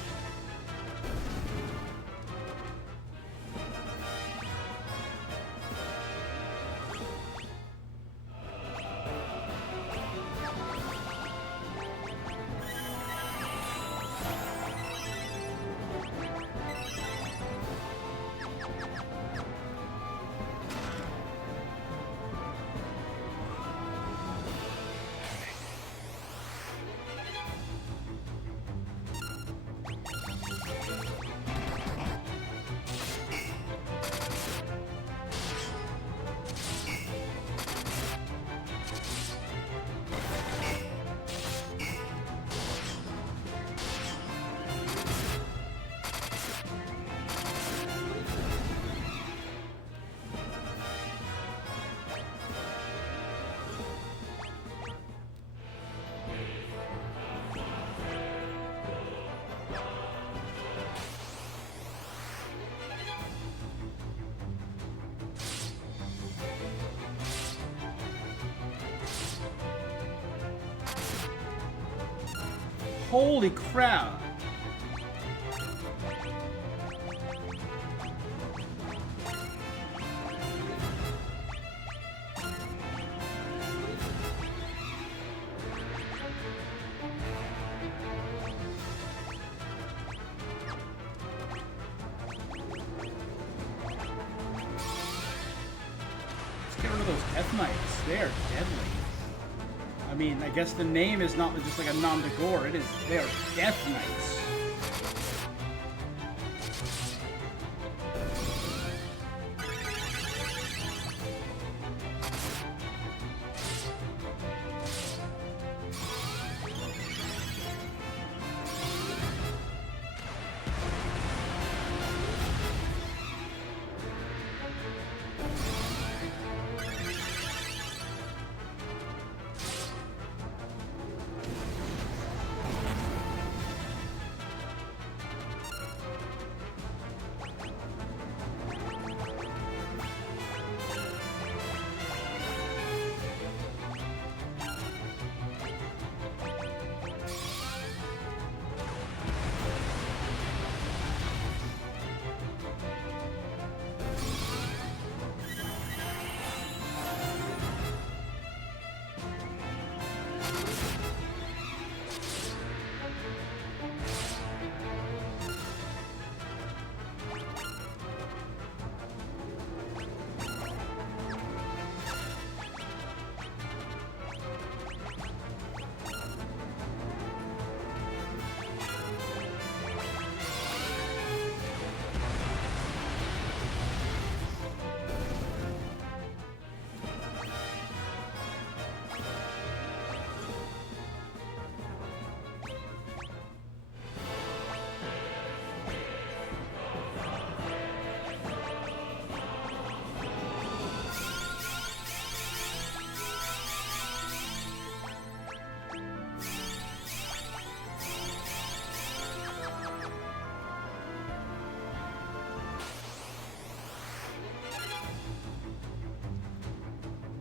Holy crap! Let's get rid of those Death Knights. They are deadly. I mean, I guess the name is not just like a nom de gore. They are Death Knights.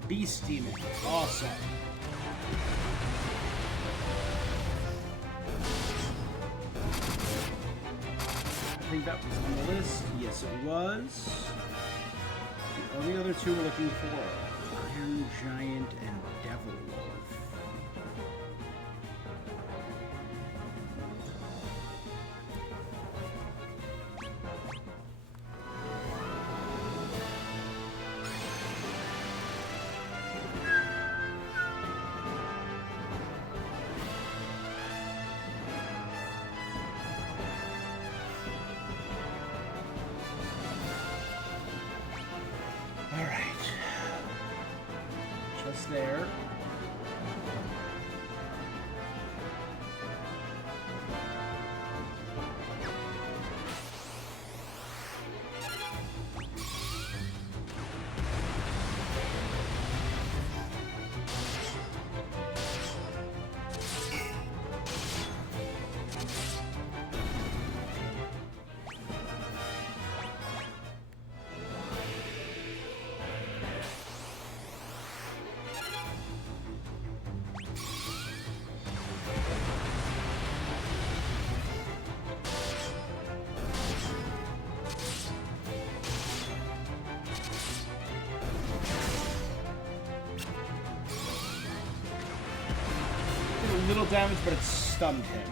Beast Demon. Awesome. I think that was on the list. Yes, it was. The only other two we're looking for are Iron Giant and Devil Wolf. There. little damage, but it stunned him.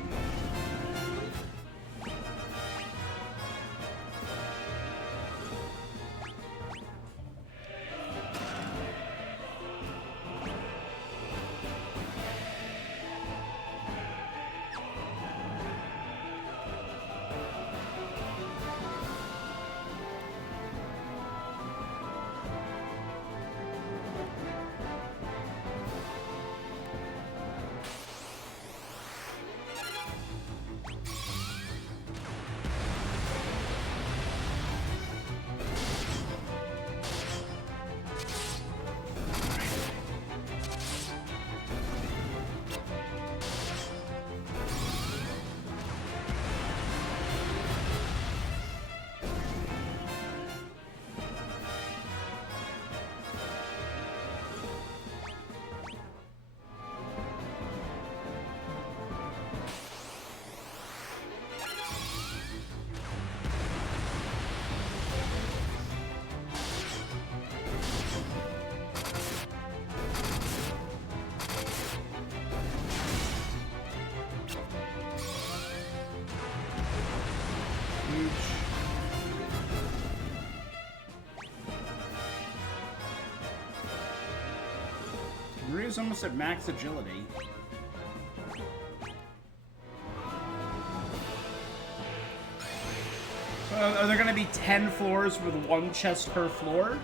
Ryu's almost at max agility. So are there going to be 10 floors with one chest per floor?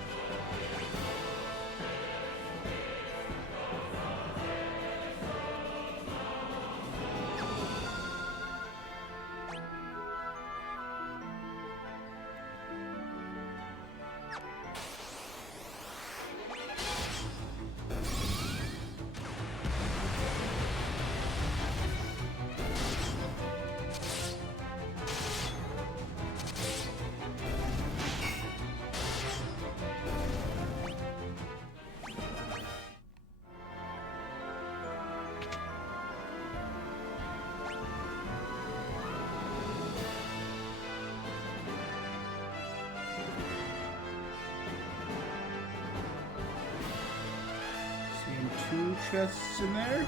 Two chests in there.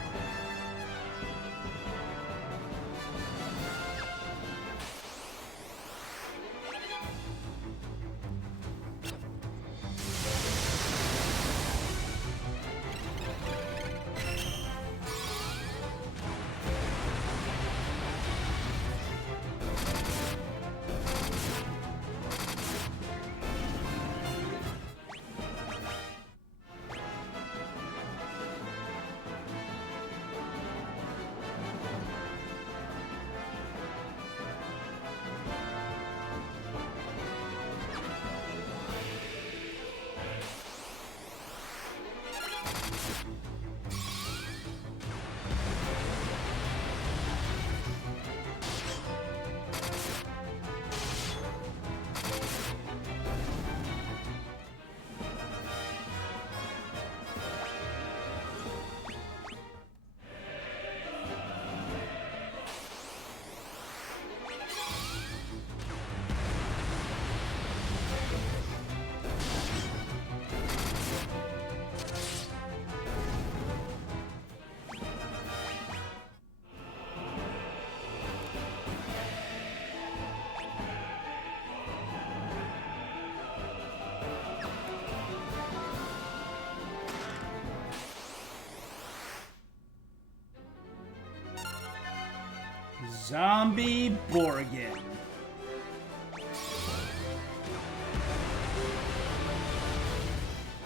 Zombie Borgin.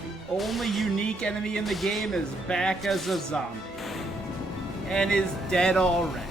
The only unique enemy in the game is back as a zombie. And is dead already.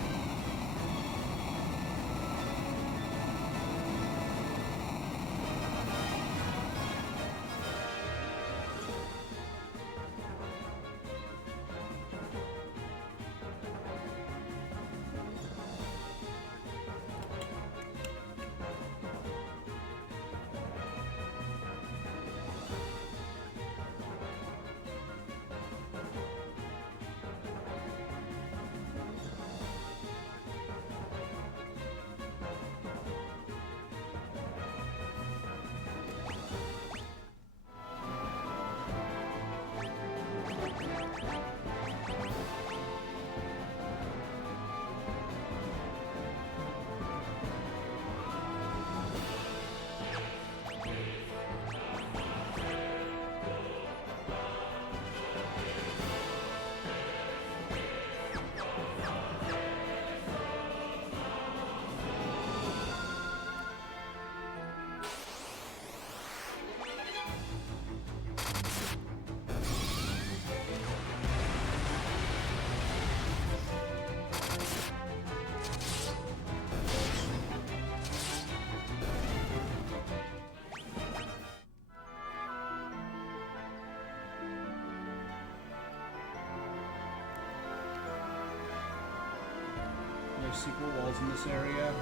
there's secret walls in this area.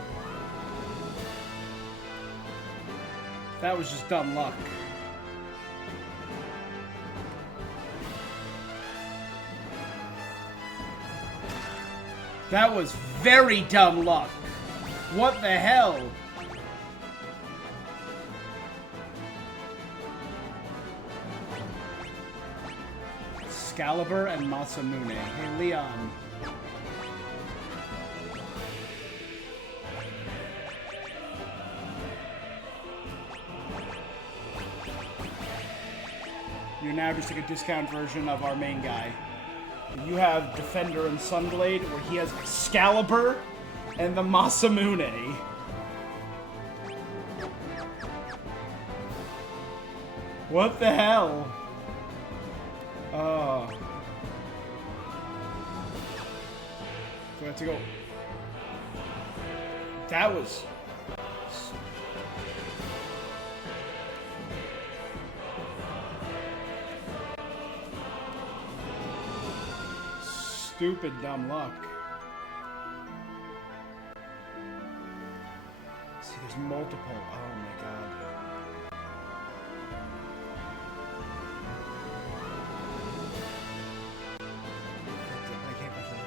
That was just dumb luck. That was very dumb luck. What the hell? Excalibur and Masamune. Hey, Leon. You're now just like a discount version of our main guy. You have Defender and Sunblade, where he has Excalibur and the Masamune. What the hell? So I have to go. That was. Stupid dumb luck. See, there's multiple. Oh my god. I can't go through.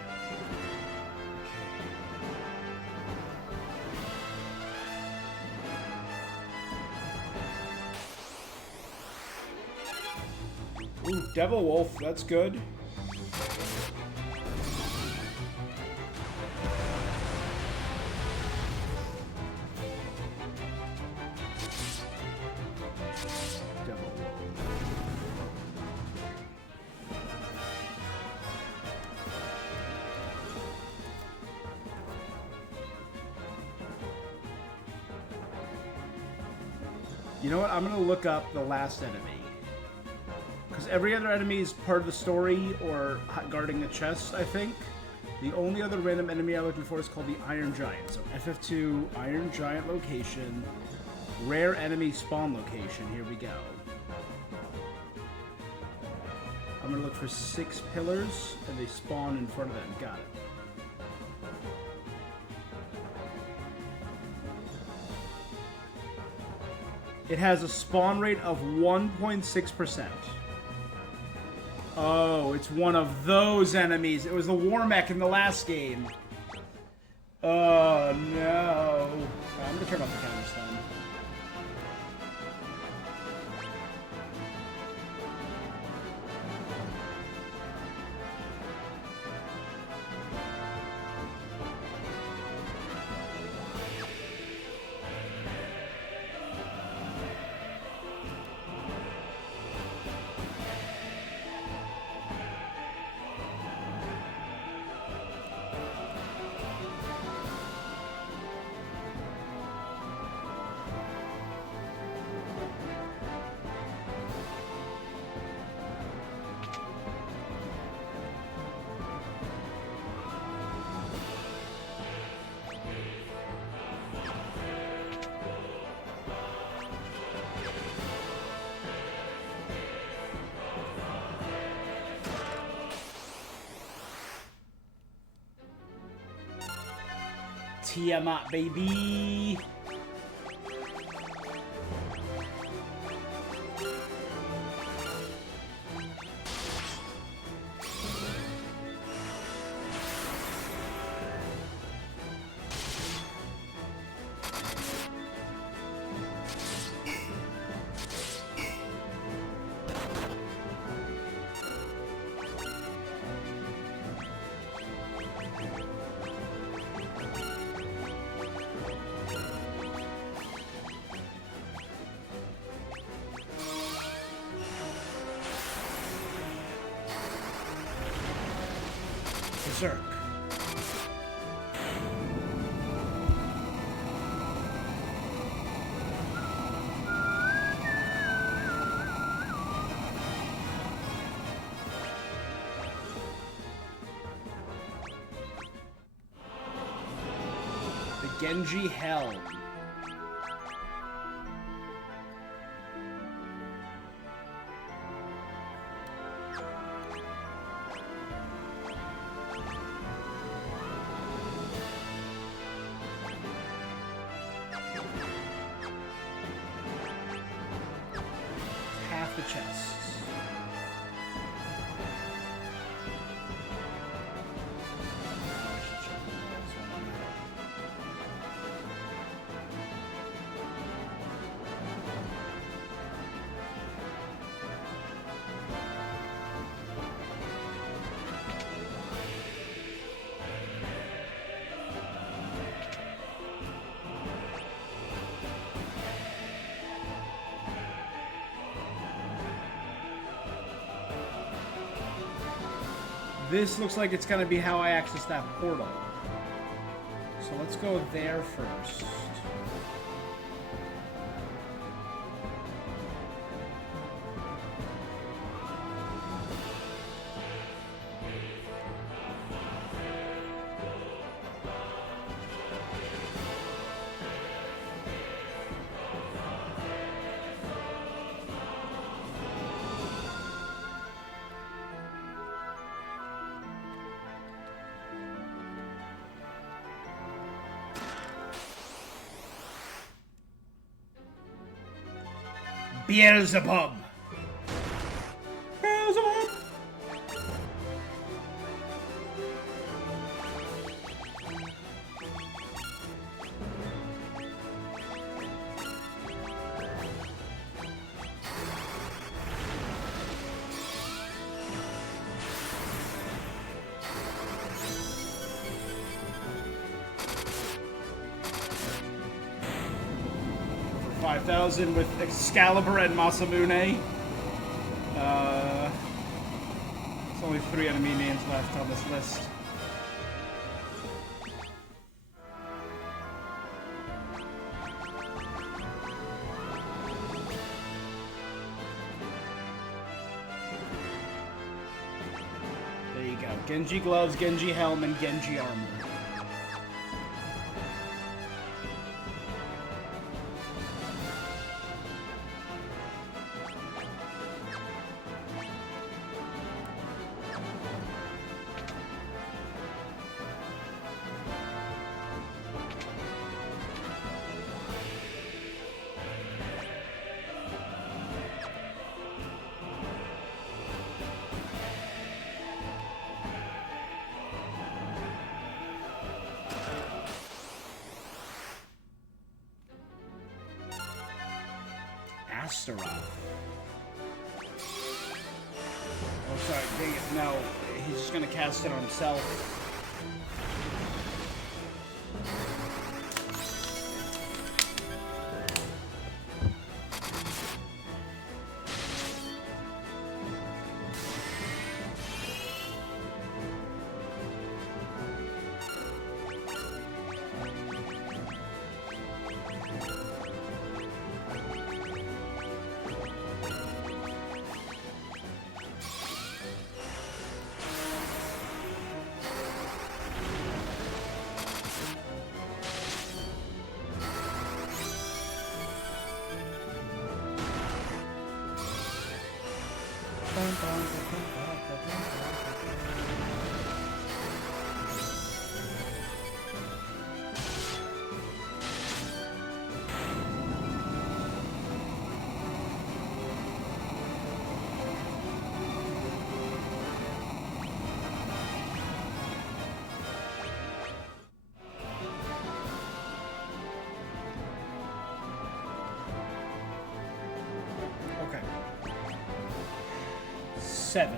Okay. Ooh, Devil Wolf, that's good. You know what? I'm gonna look up the last enemy. Because every other enemy is part of the story or guarding the chest, I think. The only other random enemy I'm looking for is called the Iron Giant. So FF2, Iron Giant location, rare enemy spawn location. Here we go. I'm gonna look for 6 pillars, and they spawn in front of them. Got it. It has a spawn rate of 1.6%. Oh, it's one of those enemies. It was the War Mech in the last game. Oh, no. I'm going to turn off the camera this time. Tiamat, baby! Berserk. The Genji Helm. the chests. This looks like it's going to be how I access that portal. So let's go there first. Beelzebub! Beelzebub! Over 5,000 with Excalibur and Masamune. There's only 3 enemy names left on this list. There you go. Genji gloves, Genji helm, and Genji armor. Astaroth. Oh, sorry, dang it. No, he's just gonna cast it on himself. Okay. 7.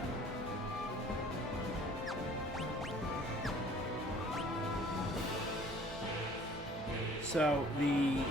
So the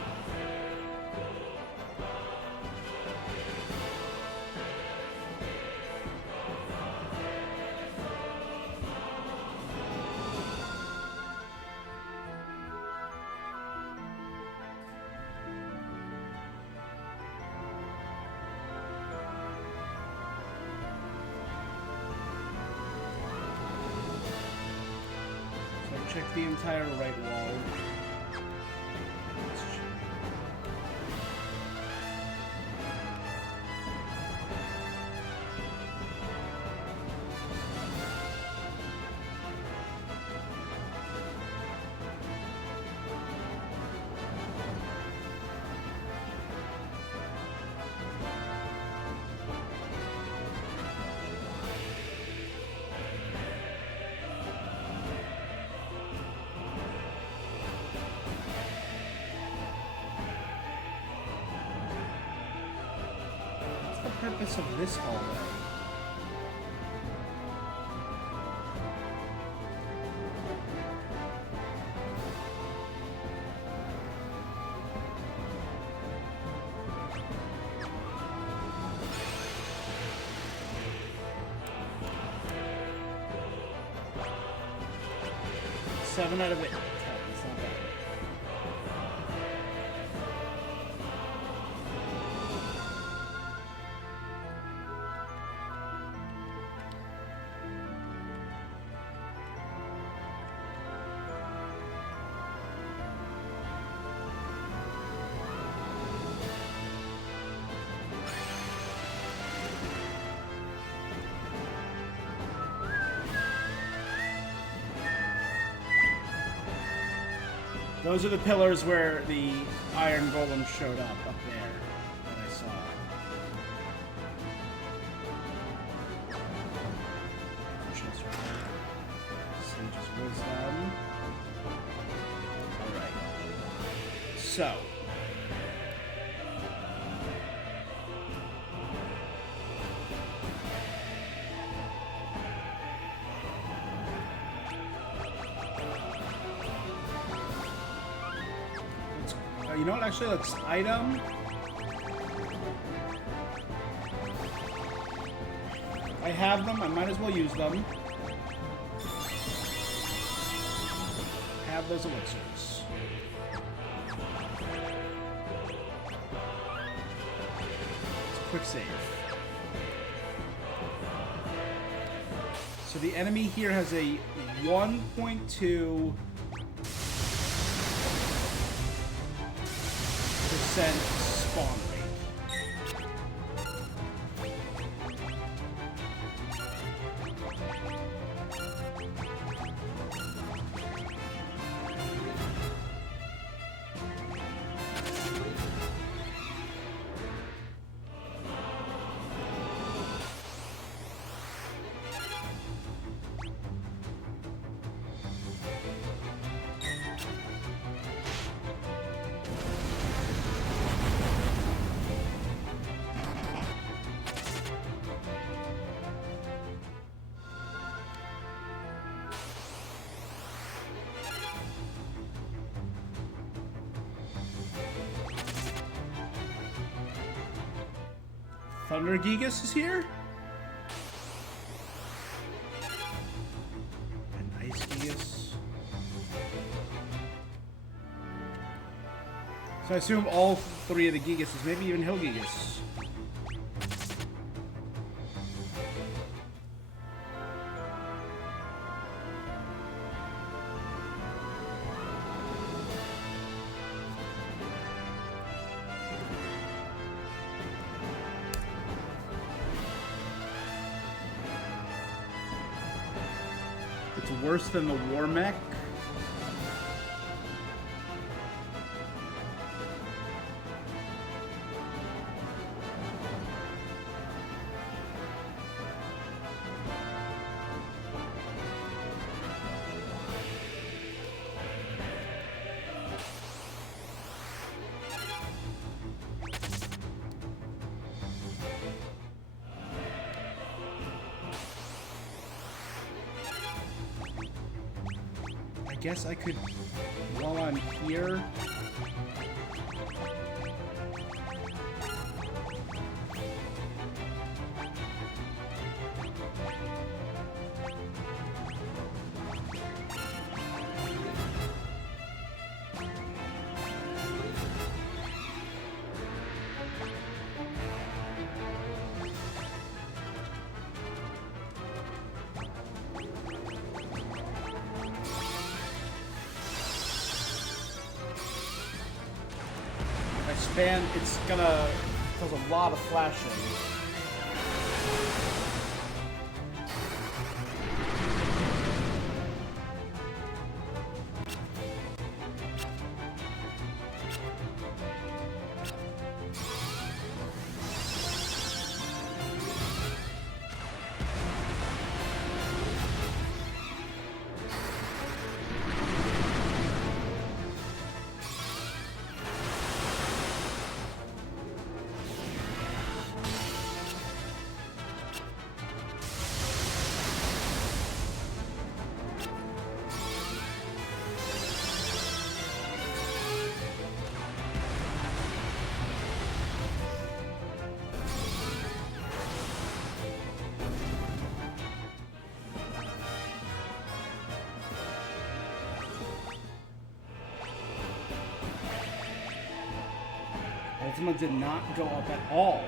check the entire right wall. the purpose of this hallway? Seven out of it. It's not bad. Those are the pillars where the iron golem showed up there that I saw. Sage's Wisdom. Alright. So. You know what? Actually, let's item. I have them. I might as well use them. Have those elixirs. It's a quick save. So the enemy here has a 1.2 spawn rate. Thunder Gigas is here? And Ice Gigas. So I assume all three of the Gigases, maybe even Hill Gigas. It's worse than the War Mech. I guess I could, while I'm here, it's gonna cause a lot of flashing. Ultima did not go up at all.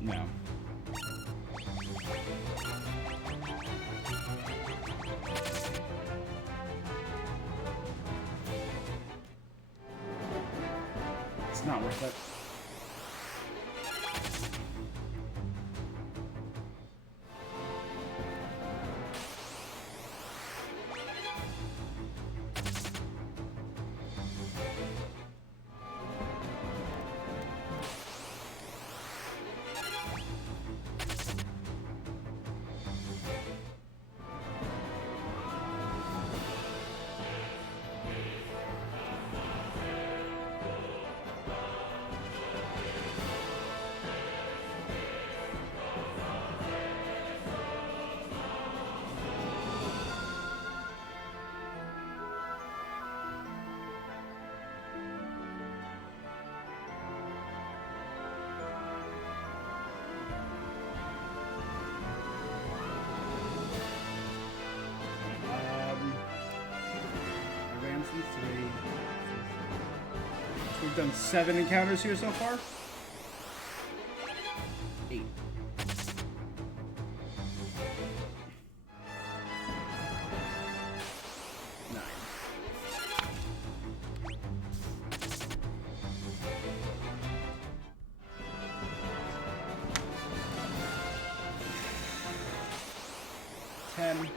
No. It's not worth it. We've done 7 encounters here so far. 8. 9. 10.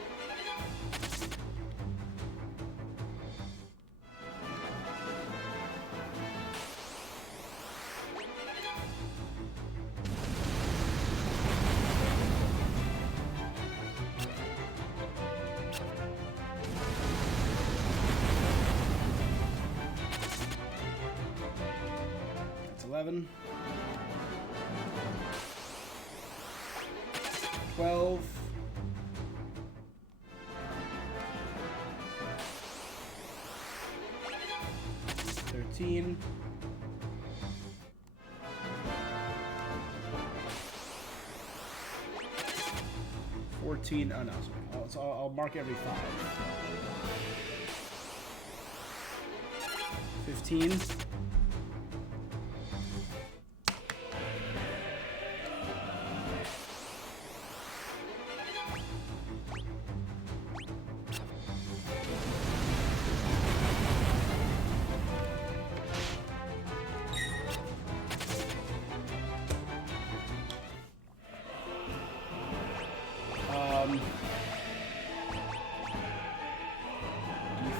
11, 12, 13, 14. Oh no, sorry. I'll mark every 5. 15.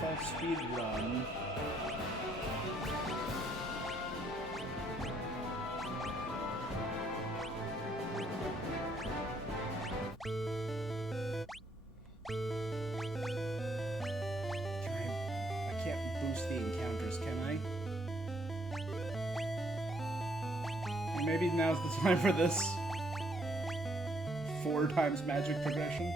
5 speed run. I can't boost the encounters, can I? Maybe now's the time for this 4 times magic progression.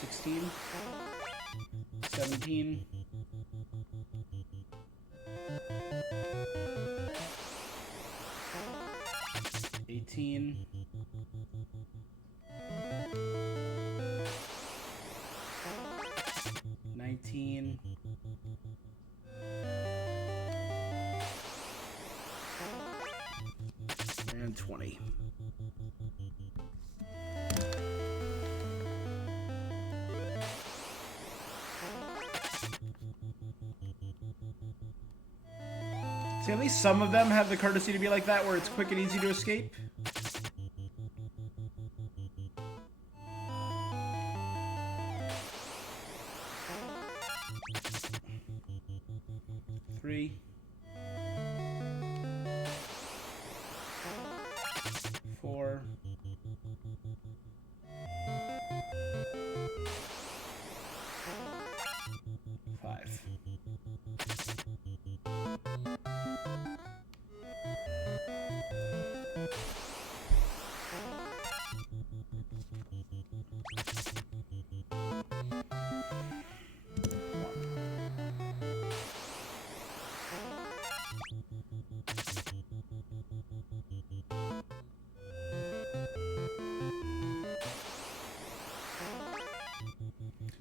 $16, $17, 18. 19. And 20. See, at least some of them have the courtesy to be like that, where it's quick and easy to escape. Three. 4. 5.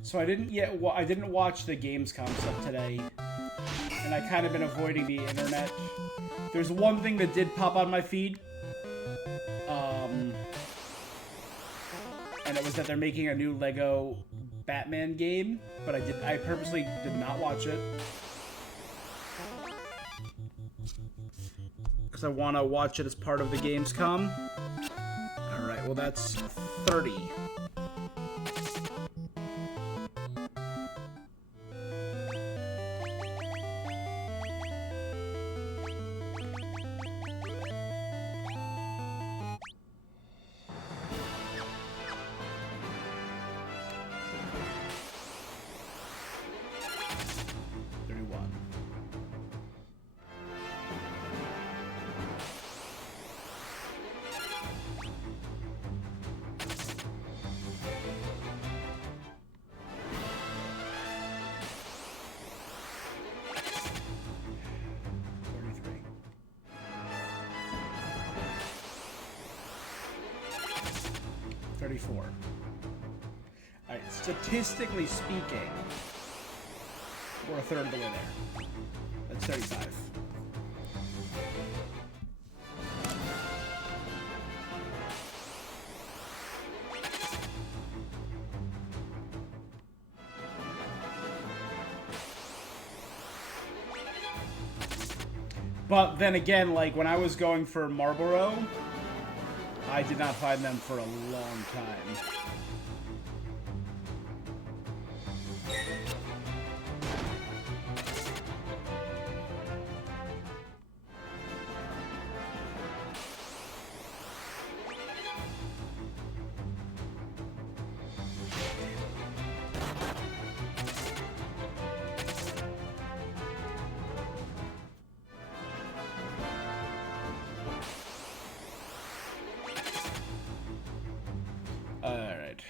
So I didn't watch the Gamescom stuff today, and I kind of been avoiding the internet. There's one thing that did pop on my feed, and it was that they're making a new Lego Batman game, but I purposely did not watch it because I want to watch it as part of the Gamescom. All right, well that's 30. Alright, statistically speaking, we're a third of the way there. That's 35. But then again, like when I was going for Marlboro, I did not find them for a long time. Alright.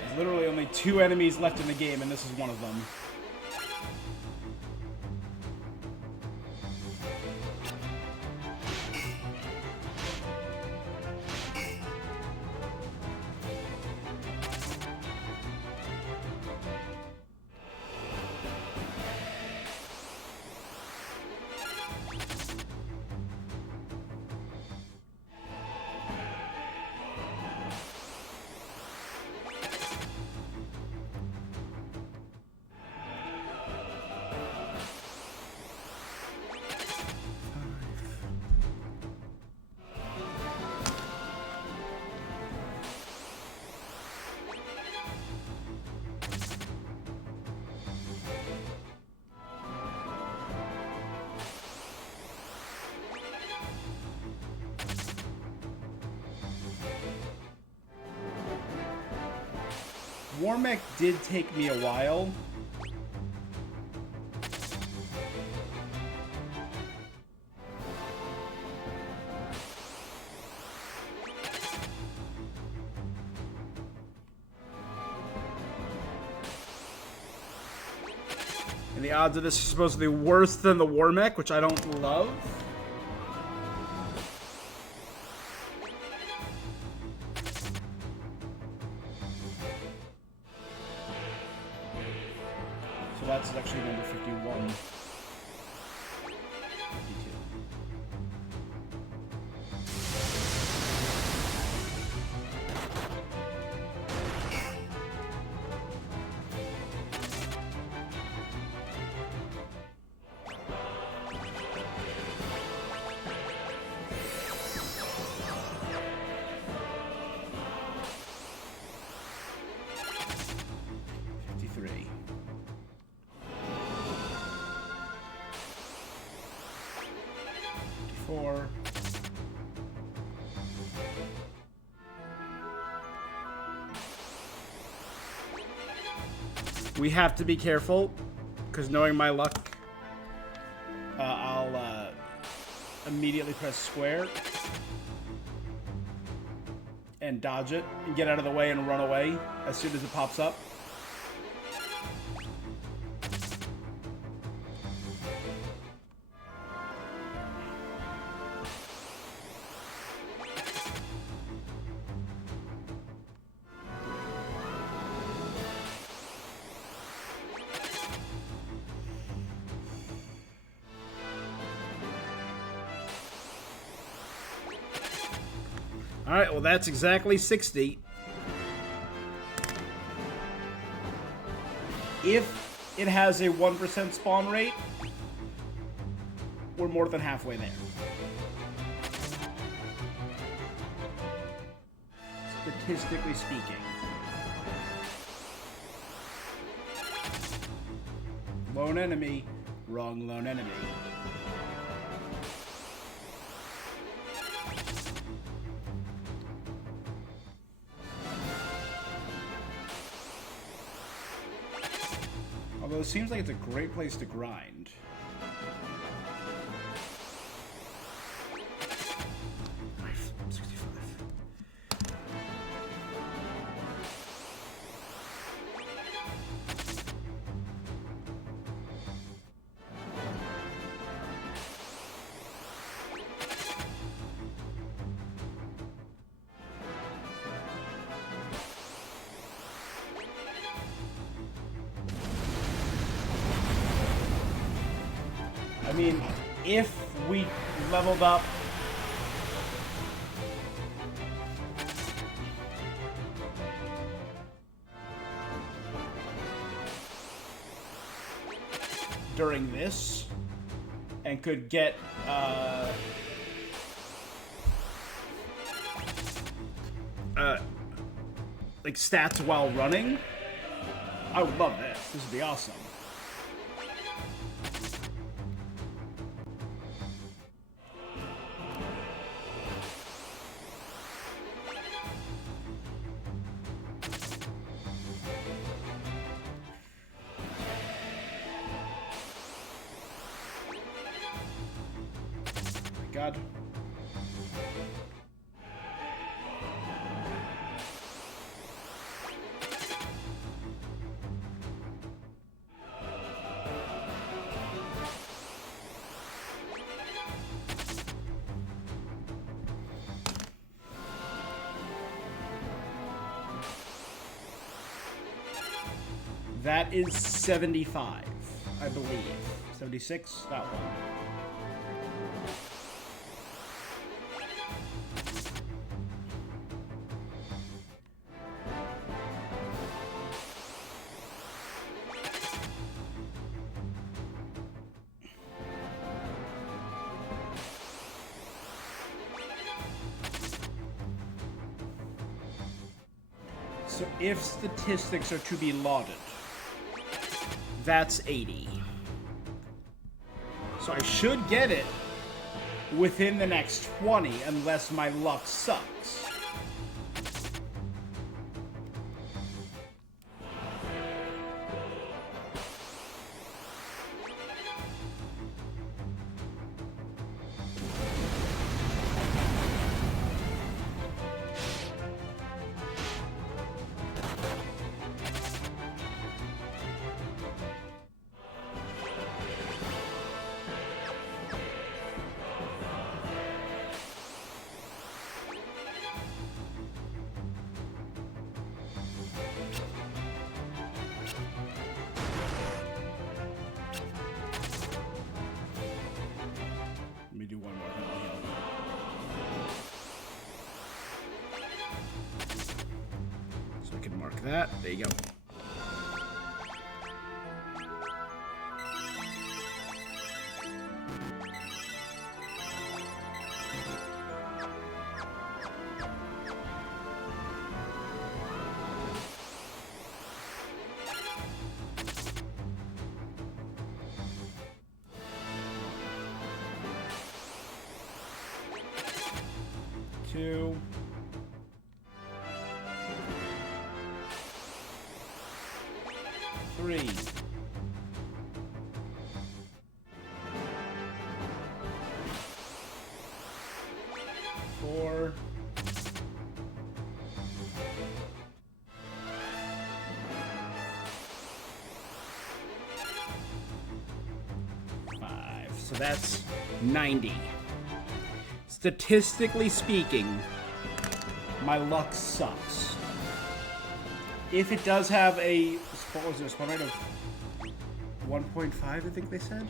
There's literally only 2 enemies left in the game, and this is one of them. Warmech did take me a while. And the odds of this are supposedly worse than the War Mech, which I don't love. So that's actually number 51. 52. We have to be careful, because knowing my luck, I'll immediately press square and dodge it and get out of the way and run away as soon as it pops up. Alright, well that's exactly 60. If it has a 1% spawn rate, we're more than halfway there. Statistically speaking. Lone enemy. Wrong lone enemy. Although it seems like it's a great place to grind. Knife, 65. I mean, if we leveled up during this and could get like stats while running, I would love this. This would be awesome. God. That is 75, I believe. 76? That one. So if statistics are to be lauded, that's 80. So I should get it within the next 20 unless my luck sucks. like that. There you go. Two. 3. 4. 5. So that's 90. Statistically speaking, my luck sucks. If it does have a, what was this, one rate of 1.5, I think they said?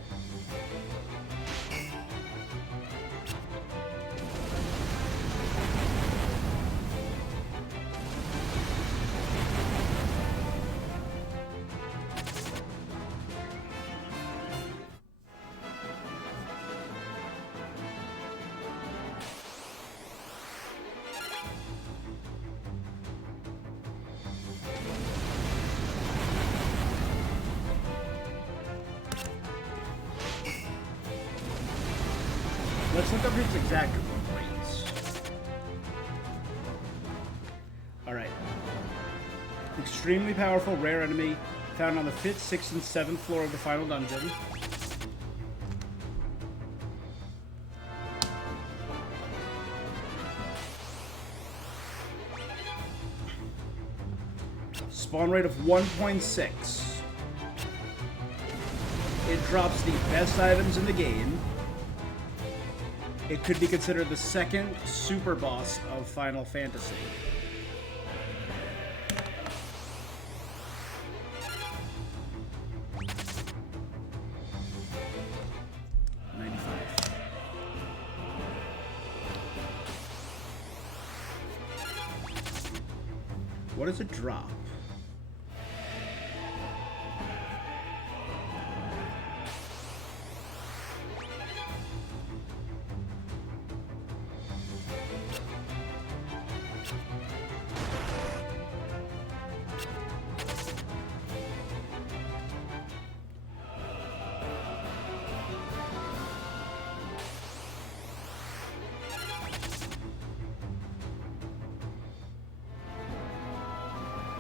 Let's look up its exact rates. Alright. Extremely powerful, rare enemy, found on the 5th, 6th, and 7th floor of the final dungeon. Spawn rate of 1.6. It drops the best items in the game. It could be considered the second super boss of Final Fantasy. What does it drop?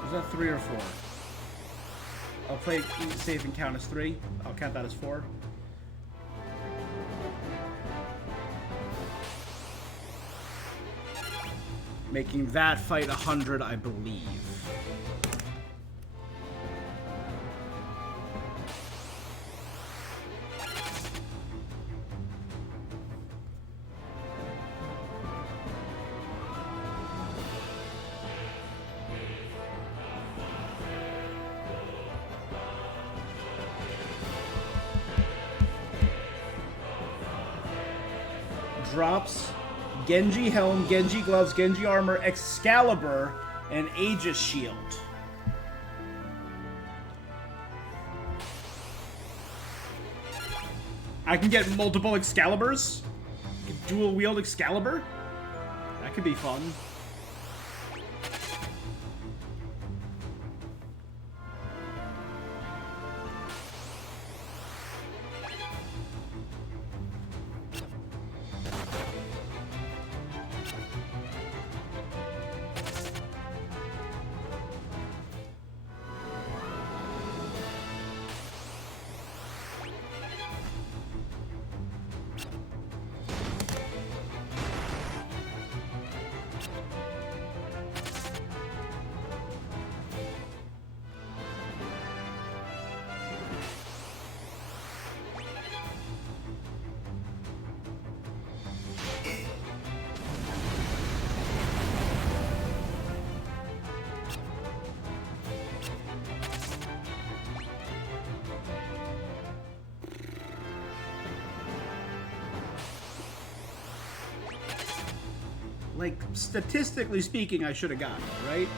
Is that 3 or 4? I'll play save and count as 3. I'll count that as 4. Making that fight 100, I believe. Drops Genji Helm, Genji Gloves, Genji Armor, Excalibur, and Aegis Shield. I can get multiple Excaliburs? Dual wield Excalibur? That could be fun. Like, statistically speaking, I should have gotten it, right?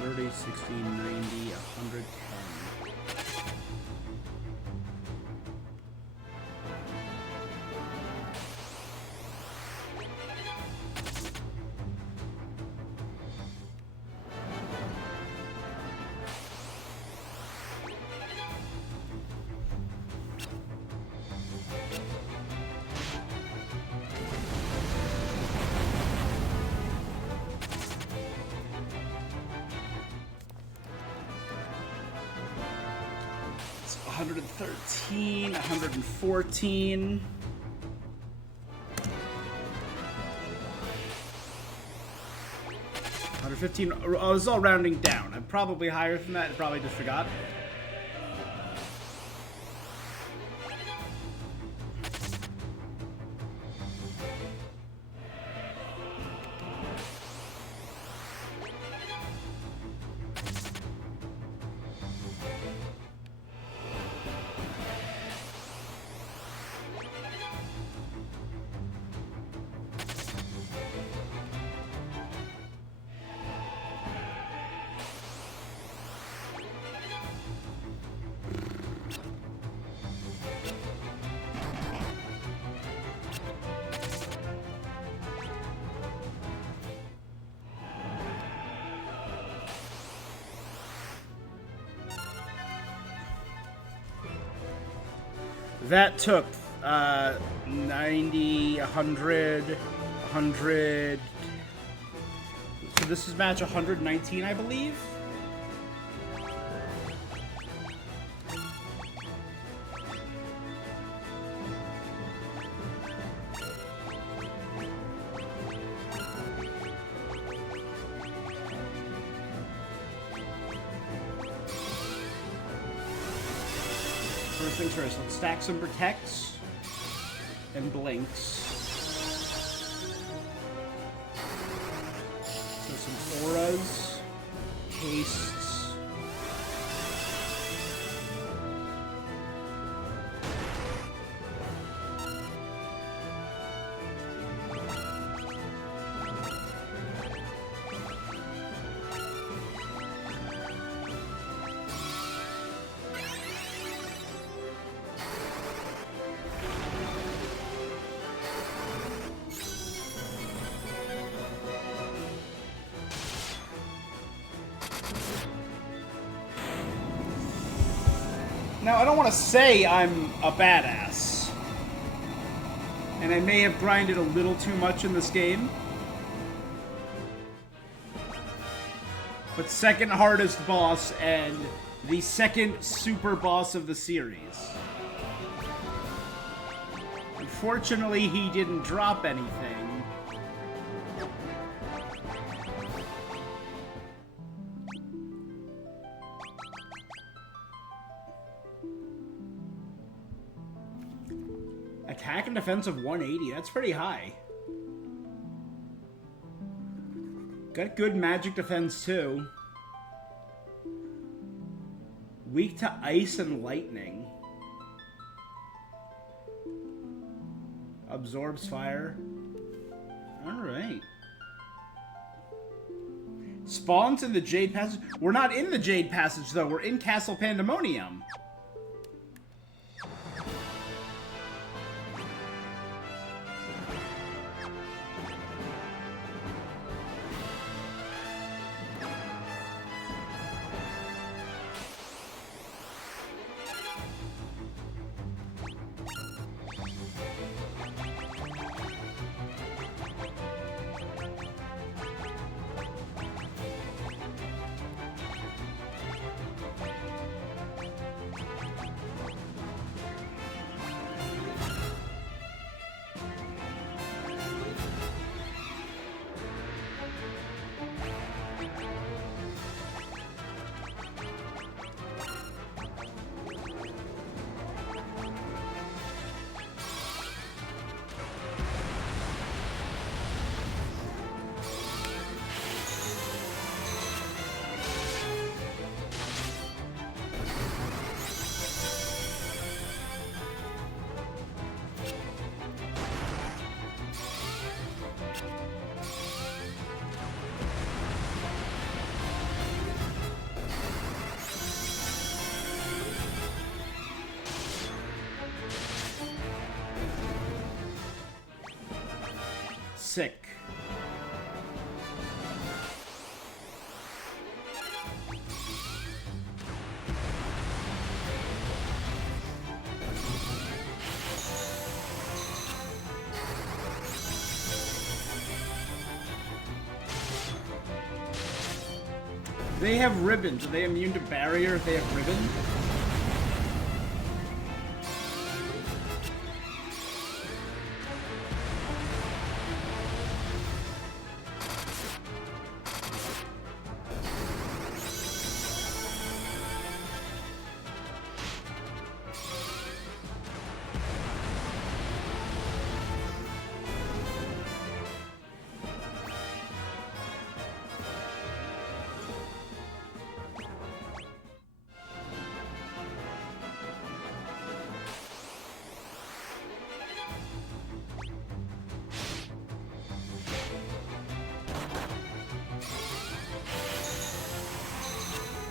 30, 60, 90, 110. It's 113, 114. Oh, this is all rounding down. I'm probably higher than that. I probably just forgot. That took 90, 100, 100. So this is match 119, I believe. First things first, let's stack some protects and blinks. So some auras, hastes. Now, I don't want to say I'm a badass, and I may have grinded a little too much in this game, but second hardest boss and the second super boss of the series. Unfortunately, he didn't drop anything. Attack and defense of 180, that's pretty high. Got good magic defense too. Weak to ice and lightning. Absorbs fire. Alright. Spawns in the Jade Passage. We're not in the Jade Passage though, we're in Castle Pandemonium. They have ribbons. Are they immune to barrier if they have ribbons?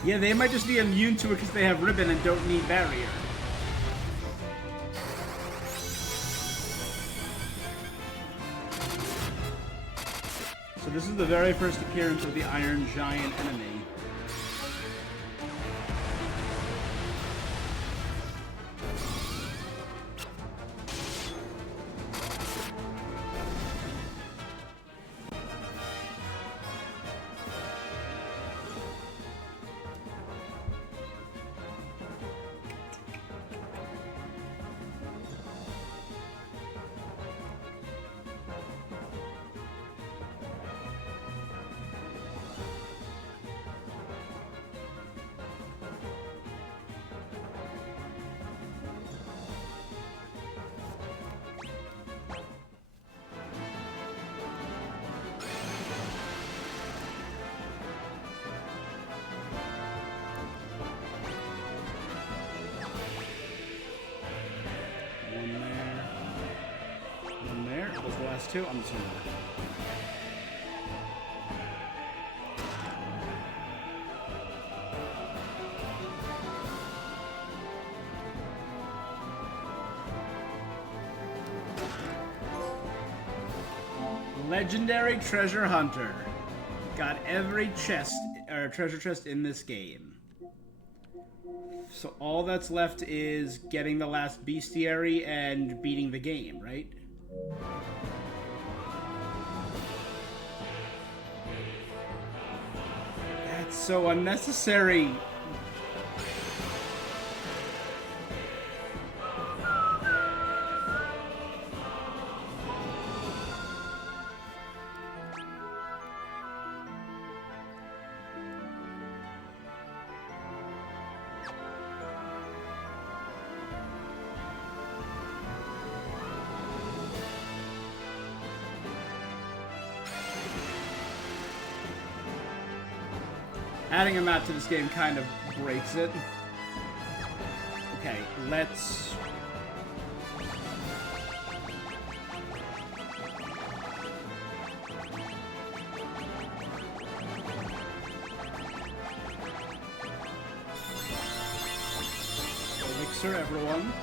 Yeah, they might just be immune to it because they have ribbon and don't need barrier. So this is the very first appearance of the Iron Giant enemy. Two. I'm just gonna... Legendary Treasure Hunter. Got every chest or treasure chest in this game. So all that's left is getting the last bestiary and beating the game, right? So unnecessary. Adding a map to this game kind of breaks it. Okay, let's... Elixir, everyone.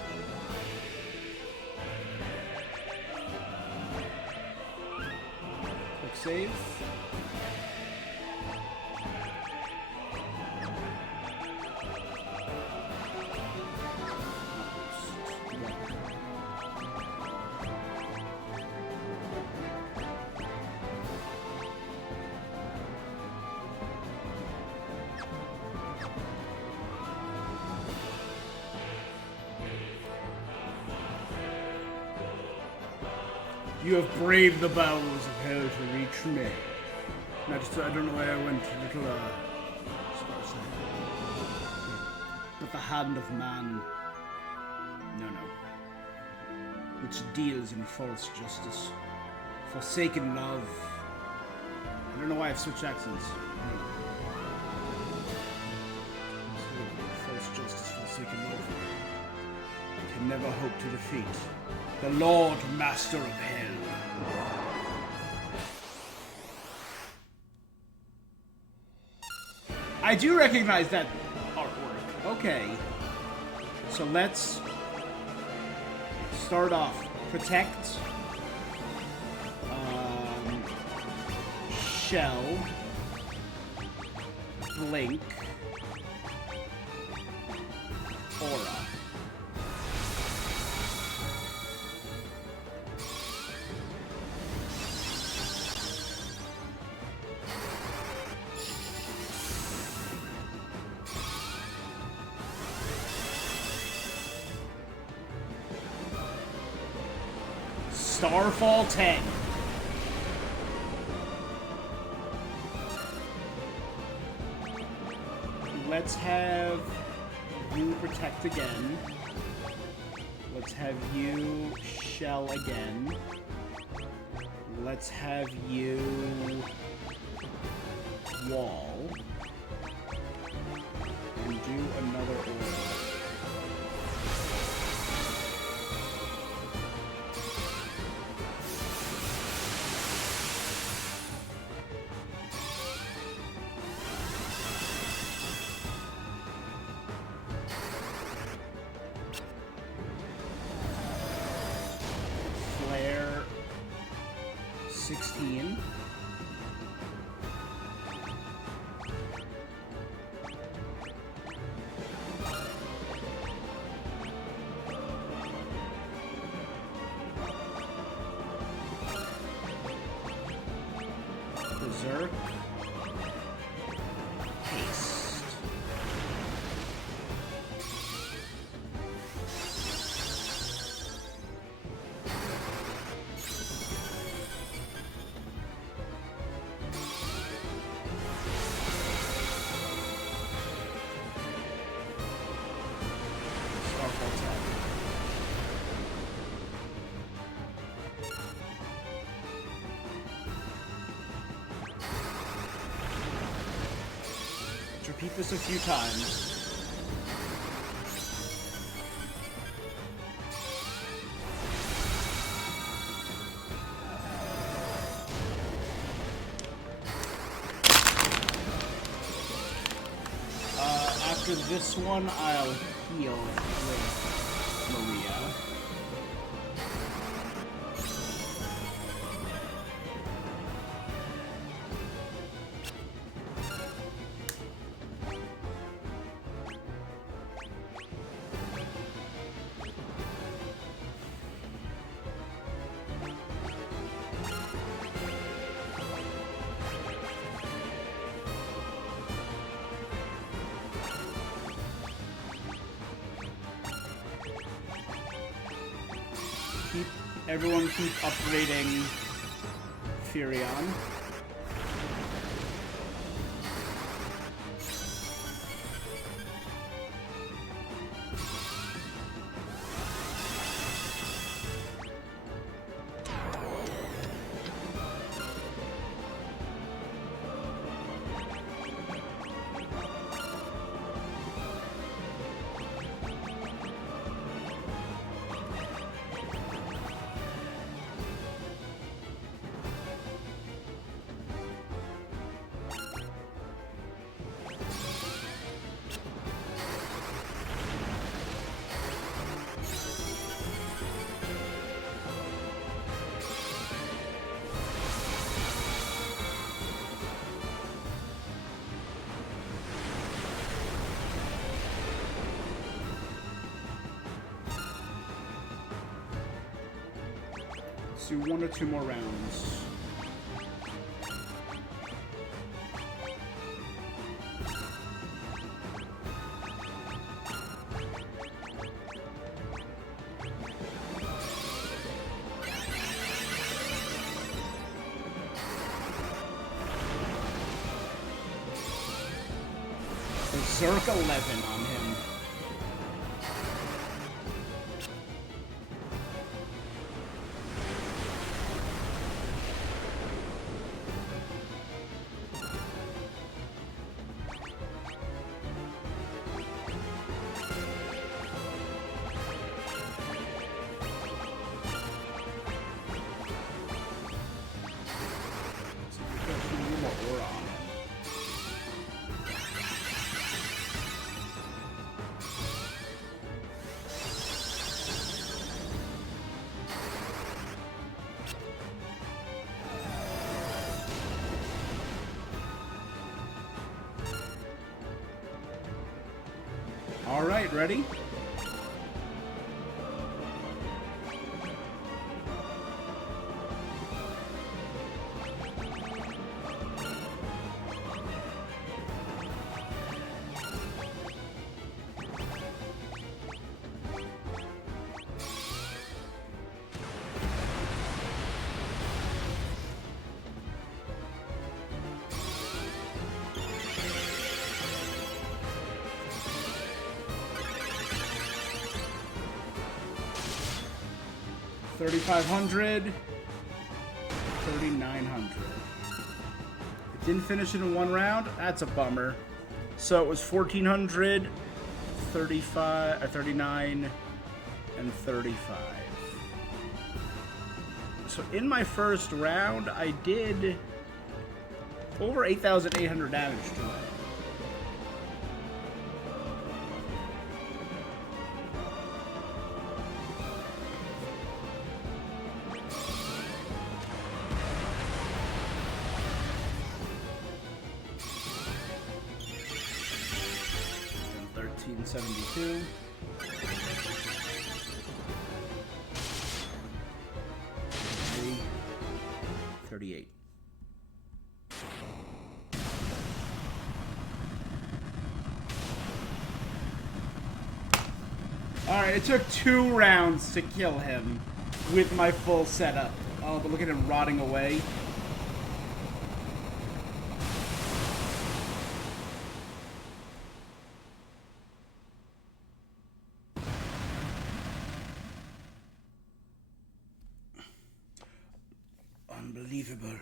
Quick save. You have braved the bowels of hell to reach me. Majesty, I don't know where I went, little, but the hand of man, no, which deals in false justice, forsaken love. I don't know why I've switched accents. False justice, forsaken love. Can never hope to defeat the Lord Master of Hell. I do recognize that artwork. Okay. So let's start off. Protect. Shell. Blink. Aura. Starfall 10. Let's have you protect again. Let's have you shell again. Let's have you wall. And do another order. Flare 16. Berserk. Haste. Starfall 10. Repeat this a few times. After this one, I'll heal with Maria. Everyone keep upgrading Furion. Do 1 or 2 more rounds. Berserk 11 on him. All right, ready? 3,500. 3,900. It didn't finish it in one round. That's a bummer. So it was 1,400, 35, 39, and 35. So in my first round, I did over 8,800 damage to it. And 1372. 38. Alright, it took 2 rounds to kill him with my full setup. Oh, but look at him rotting away. Unbelievable.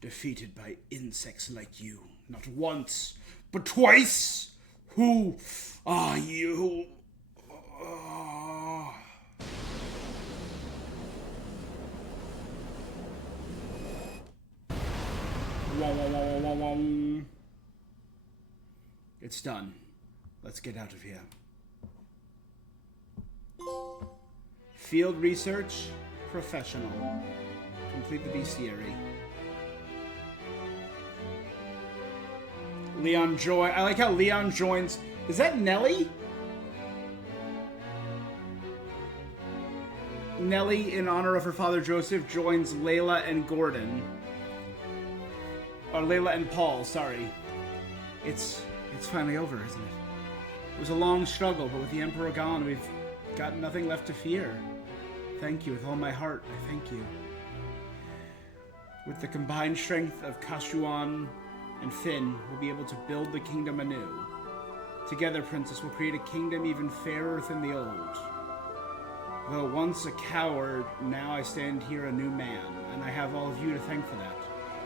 Defeated by insects like you. Not once, but twice! Who are you? It's done. Let's get out of here. Field research, professional. Complete the bestiary. Leon join. I like how Leon joins. Is that Nelly? Nelly, in honor of her father Joseph, joins Layla and Gordon. Or Layla and Paul, sorry. It's finally over, isn't it? It was a long struggle, but with the Emperor gone, we've got nothing left to fear. Thank you, with all my heart, I thank you. With the combined strength of Kashuan and Finn, we'll be able to build the kingdom anew. Together, Princess, we'll create a kingdom even fairer than the old. Though once a coward, now I stand here a new man, and I have all of you to thank for that,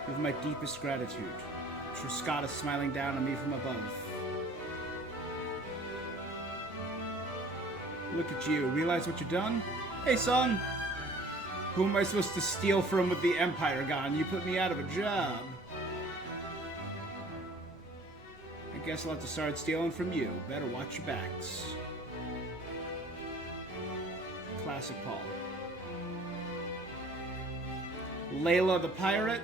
with my deepest gratitude. Triscott is smiling down on me from above. Look at you. Realize what you've done? Hey, son! Who am I supposed to steal from with the Empire gone? You put me out of a job. I guess I'll have to start stealing from you. Better watch your backs. Classic Paul. Layla the pirate?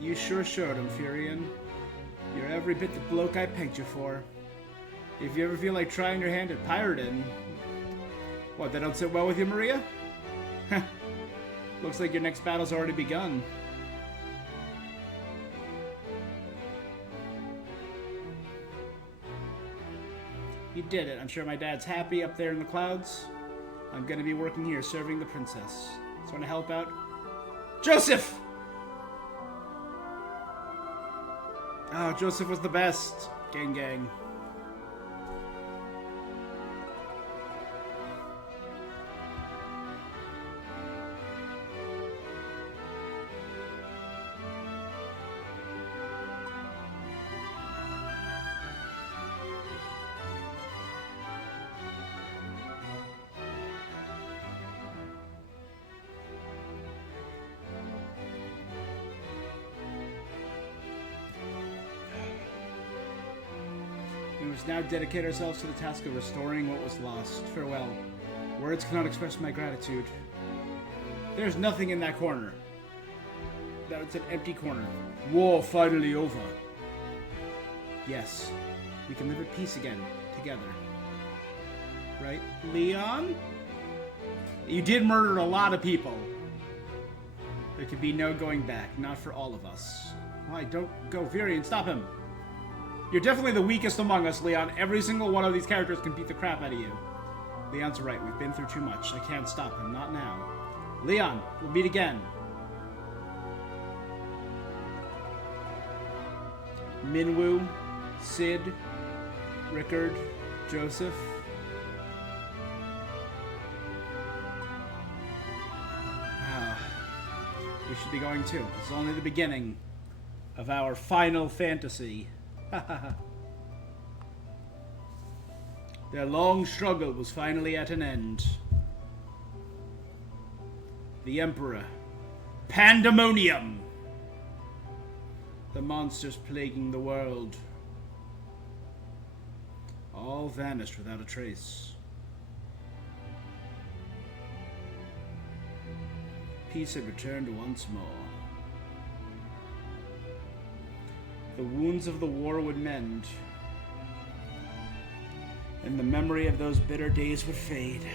You sure showed him, Furion. You're every bit the bloke I pegged you for. If you ever feel like trying your hand at pirating... What, that don't sit well with you, Maria? Looks like your next battle's already begun. You did it. I'm sure my dad's happy up there in the clouds. I'm gonna be working here, serving the princess. So want to help out? Joseph! Oh, Joseph was the best. Gang, gang. We must now dedicate ourselves to the task of restoring what was lost. Farewell. Words cannot express my gratitude. There's nothing in that corner. That's an empty corner. War finally over. Yes. We can live at peace again. Together. Right, Leon? You did murder a lot of people. There could be no going back. Not for all of us. Why, don't go, Virion. Stop him. You're definitely the weakest among us, Leon. Every single one of these characters can beat the crap out of you. Leon's right. We've been through too much. I can't stop him. Not now. Leon, we'll meet again. Minwoo, Sid, Rickard, Joseph. should be going too. It's only the beginning of our Final Fantasy. Their long struggle was finally at an end. The Emperor. Pandemonium! The monsters plaguing the world. All vanished without a trace. Peace had returned once more. The wounds of the war would mend, and the memory of those bitter days would fade.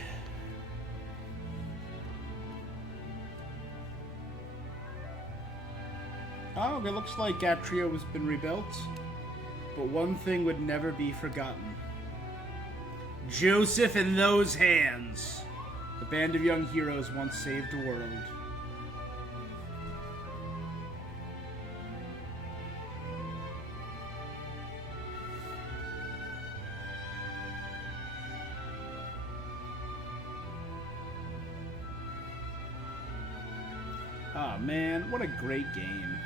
Oh, it looks like Gatrio has been rebuilt, but one thing would never be forgotten. Joseph in those hands! The band of young heroes once saved the world. Ah, man, what a great game.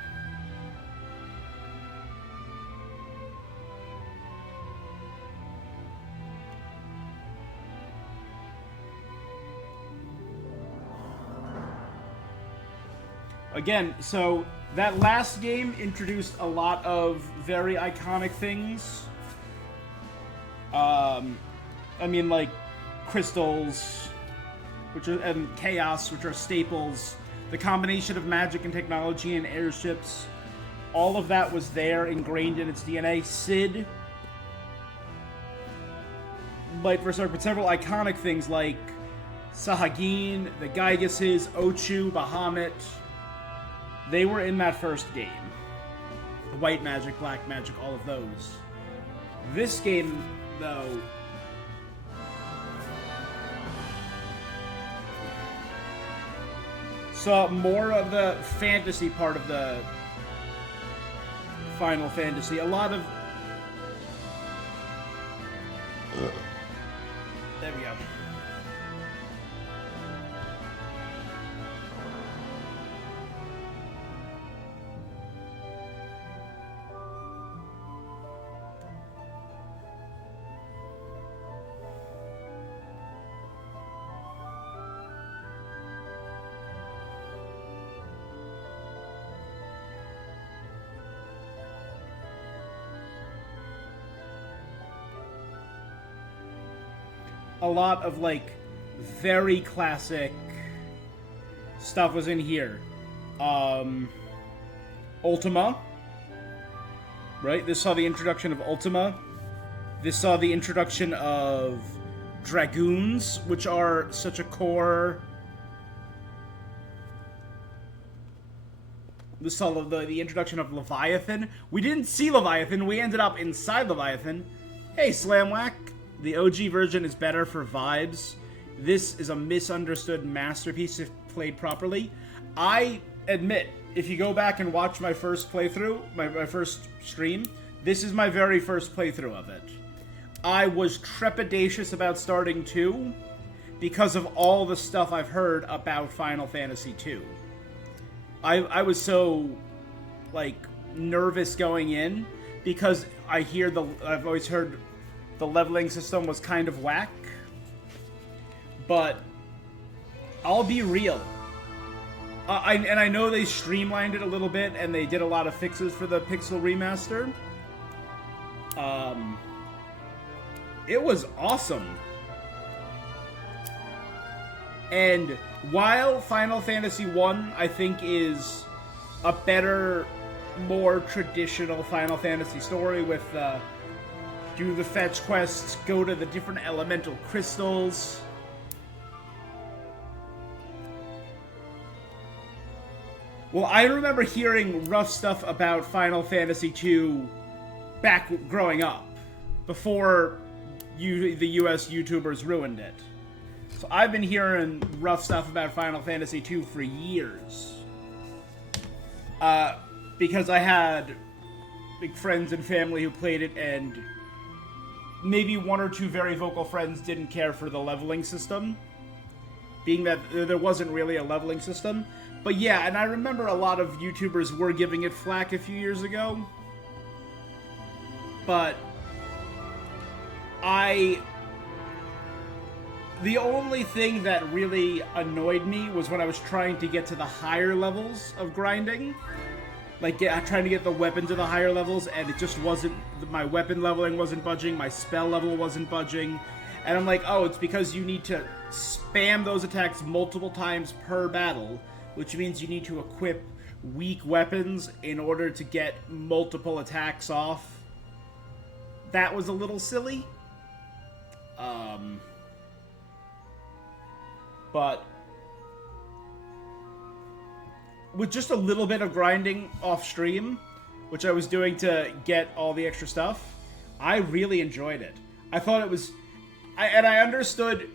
Again, so that last game introduced a lot of very iconic things. I mean, like crystals, and chaos, which are staples. The combination of magic and technology and airships, all of that was there, ingrained in its DNA. Sid, Light Berserk, but several iconic things like Sahagin, the Gygases, Ochu, Bahamut. They were in that first game. The white magic, black magic, all of those. This game, though, saw more of the fantasy part of the Final Fantasy. A lot of... There we go. A lot of, like, very classic stuff was in here. Ultima. Right? This saw the introduction of Ultima. This saw the introduction of Dragoons, which are such a core... This saw the introduction of Leviathan. We didn't see Leviathan, we ended up inside Leviathan. Hey, Slamwhack. The OG version is better for vibes. This is a misunderstood masterpiece if played properly. I admit, if you go back and watch my first playthrough, my first stream, this is my very first playthrough of it. I was trepidatious about starting 2 because of all the stuff I've heard about Final Fantasy 2. I was so, like, nervous going in because I've always heard the leveling system was kind of whack, but I'll be real. I know they streamlined it a little bit, and they did a lot of fixes for the Pixel Remaster. It was awesome. And while Final Fantasy 1, I think, is a better, more traditional Final Fantasy story with do the fetch quests, go to the different elemental crystals. Well, I remember hearing rough stuff about Final Fantasy II back growing up, before the US YouTubers ruined it. So I've been hearing rough stuff about Final Fantasy II for years. Because I had big friends and family who played it, and maybe one or two very vocal friends didn't care for the leveling system, being that there wasn't really a leveling system. But yeah, and I remember a lot of YouTubers were giving it flack a few years ago. But the only thing that really annoyed me was when I was trying to get to the higher levels of grinding. Like, trying to get the weapon to the higher levels, and it just wasn't... My weapon leveling wasn't budging, my spell level wasn't budging. And I'm like, oh, it's because you need to spam those attacks multiple times per battle, which means you need to equip weak weapons in order to get multiple attacks off. That was a little silly. But with just a little bit of grinding off stream, which I was doing to get all the extra stuff, I really enjoyed it. I thought it was... I understood...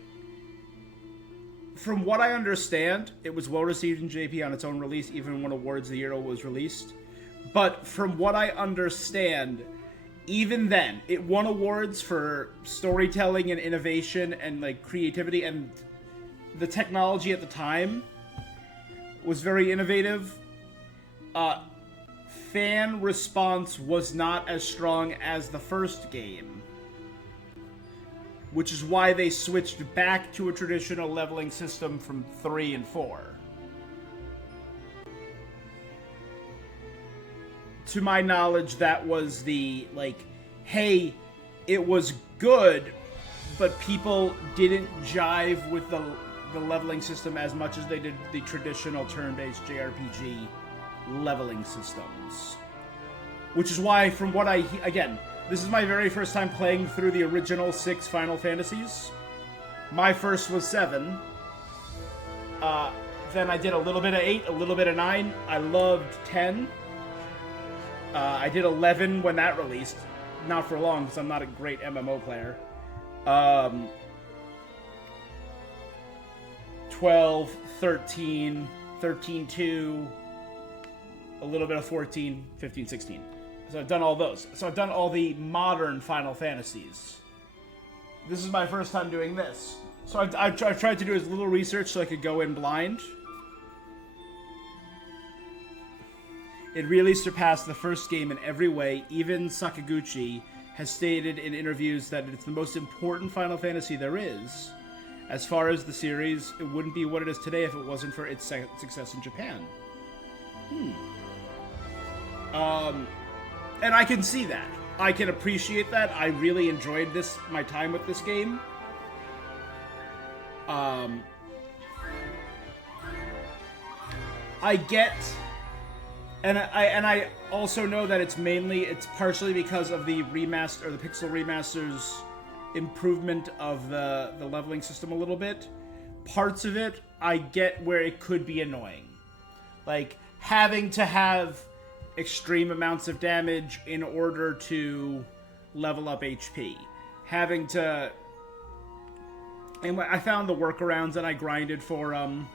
From what I understand, it was well received in JP on its own release, even when Awards of the Year was released. But from what I understand, even then, it won awards for storytelling and innovation and like creativity, and the technology at the time was very innovative. Fan response was not as strong as the first game, which is why they switched back to a traditional leveling system from 3 and 4. To my knowledge, that was the, like, hey, it was good, but people didn't jive with the leveling system as much as they did the traditional turn-based JRPG leveling systems. Which is why, from what again, this is my very first time playing through the original 6 Final Fantasies. My first was 7. Then I did a little bit of 8, a little bit of 9. I loved 10. I did 11 when that released. Not for long, because I'm not a great MMO player. 12, 13, 13-2, a little bit of 14, 15, 16. So I've done all those. So I've done all the modern Final Fantasies. This is my first time doing this. So I've tried to do as little research so I could go in blind. It really surpassed the first game in every way. Even Sakaguchi has stated in interviews that it's the most important Final Fantasy there is. As far as the series, it wouldn't be what it is today if it wasn't for its success in Japan. And I can see that. I can appreciate that. I really enjoyed my time with this game. I get, and I also know that it's partially because of the remaster, or the Pixel remasters improvement of the leveling system a little bit. Parts of it, I get where it could be annoying. Like, having to have extreme amounts of damage in order to level up HP. Having to... And I found the workarounds and I grinded for them.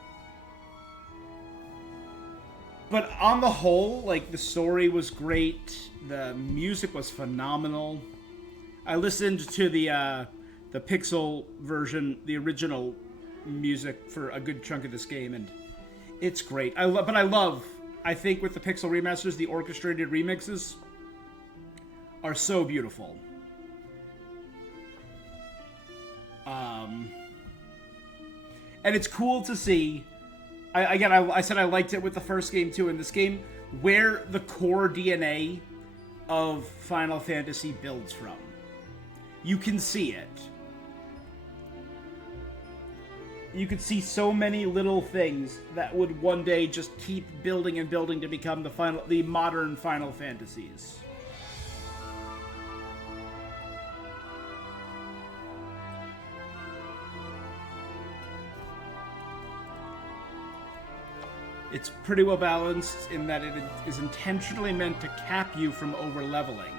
But on the whole, like, the story was great. The music was phenomenal. I listened to the Pixel version, the original music, for a good chunk of this game, and it's great. I think with the Pixel remasters, the orchestrated remixes are so beautiful. And it's cool to see. I said I liked it with the first game too. In this game, where the core DNA of Final Fantasy builds from. You can see it. You could see so many little things that would one day just keep building and building to become the modern Final Fantasies. It's pretty well balanced in that it is intentionally meant to cap you from over-leveling.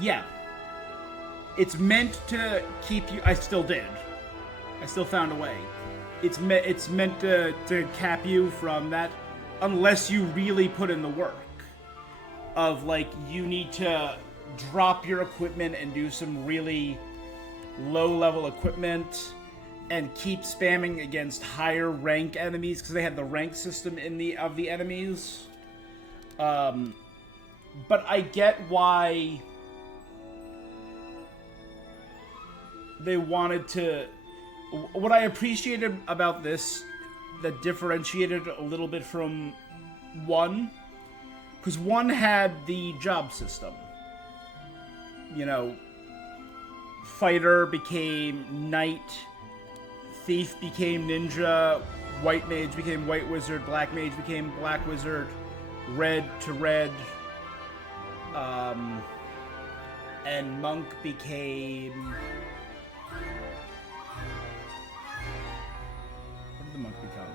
Yeah. It's meant to keep you... I still did. I still found a way. It's meant to cap you from that, unless you really put in the work. Of, like, you need to drop your equipment and do some really low-level equipment and keep spamming against higher rank enemies because they had the rank system in the enemies. But I get why they wanted to. What I appreciated about this that differentiated a little bit from 1, because 1 had the job system. You know, fighter became knight, thief became ninja, white mage became white wizard, black mage became black wizard, red to red, and monk became... What did the monk become?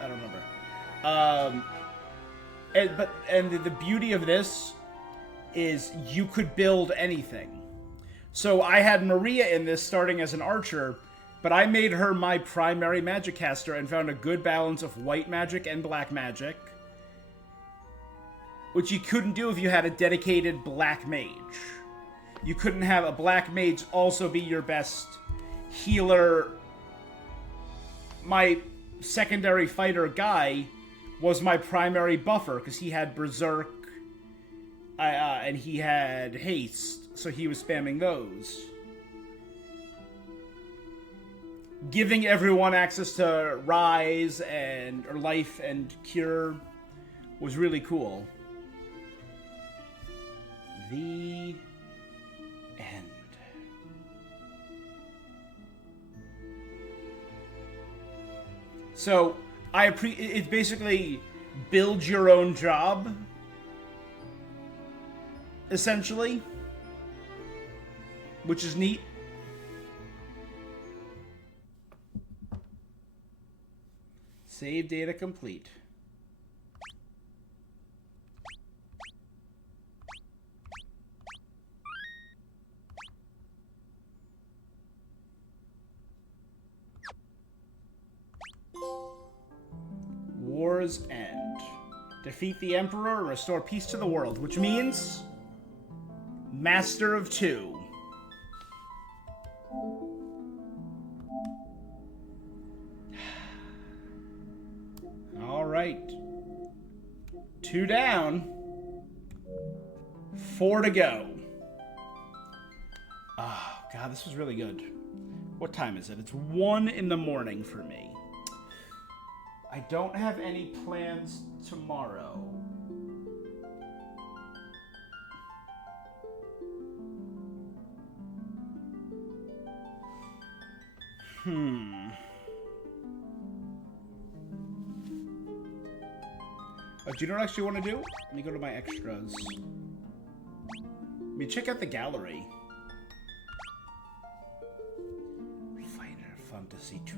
I don't remember. And the beauty of this is you could build anything. So I had Maria in this starting as an archer, but I made her my primary magic caster and found a good balance of white magic and black magic, which you couldn't do if you had a dedicated black mage. You couldn't have a black mage also be your best healer. My secondary fighter guy was my primary buffer because he had berserk and he had haste, so he was spamming those. Giving everyone access to rise or life and cure was really cool. The end. So it's basically build your own job, essentially, which is neat. Save data complete. War's End. Defeat the Emperor and restore peace to the world, which means Master of Two. All right. 2 down. 4 to go. Oh, God, this was really good. What time is it? It's 1 in the morning for me. I don't have any plans tomorrow. Oh, do you know what I actually want to do? Let me go to my extras. Let me check out the gallery. Final Fantasy 2.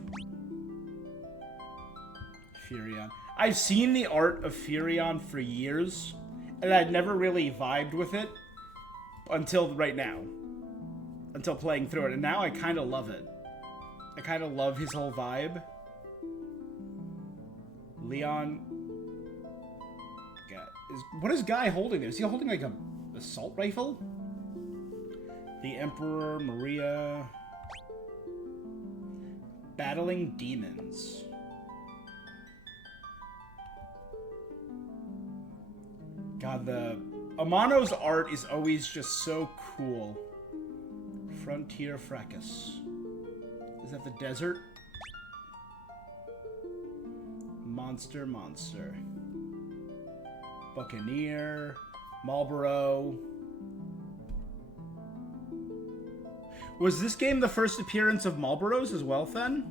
Furion. I've seen the art of Furion for years, and I'd never really vibed with it until right now. Until playing through it, and now I kind of love it. I kind of love his whole vibe. Leon... What is Guy holding there? Is he holding like a assault rifle? The Emperor, Maria... Battling demons. God, the Amano's art is always just so cool. Frontier Fracas. Is that the desert? Monster. Buccaneer. Marlboro. Was this game the first appearance of Marlboros as well, then?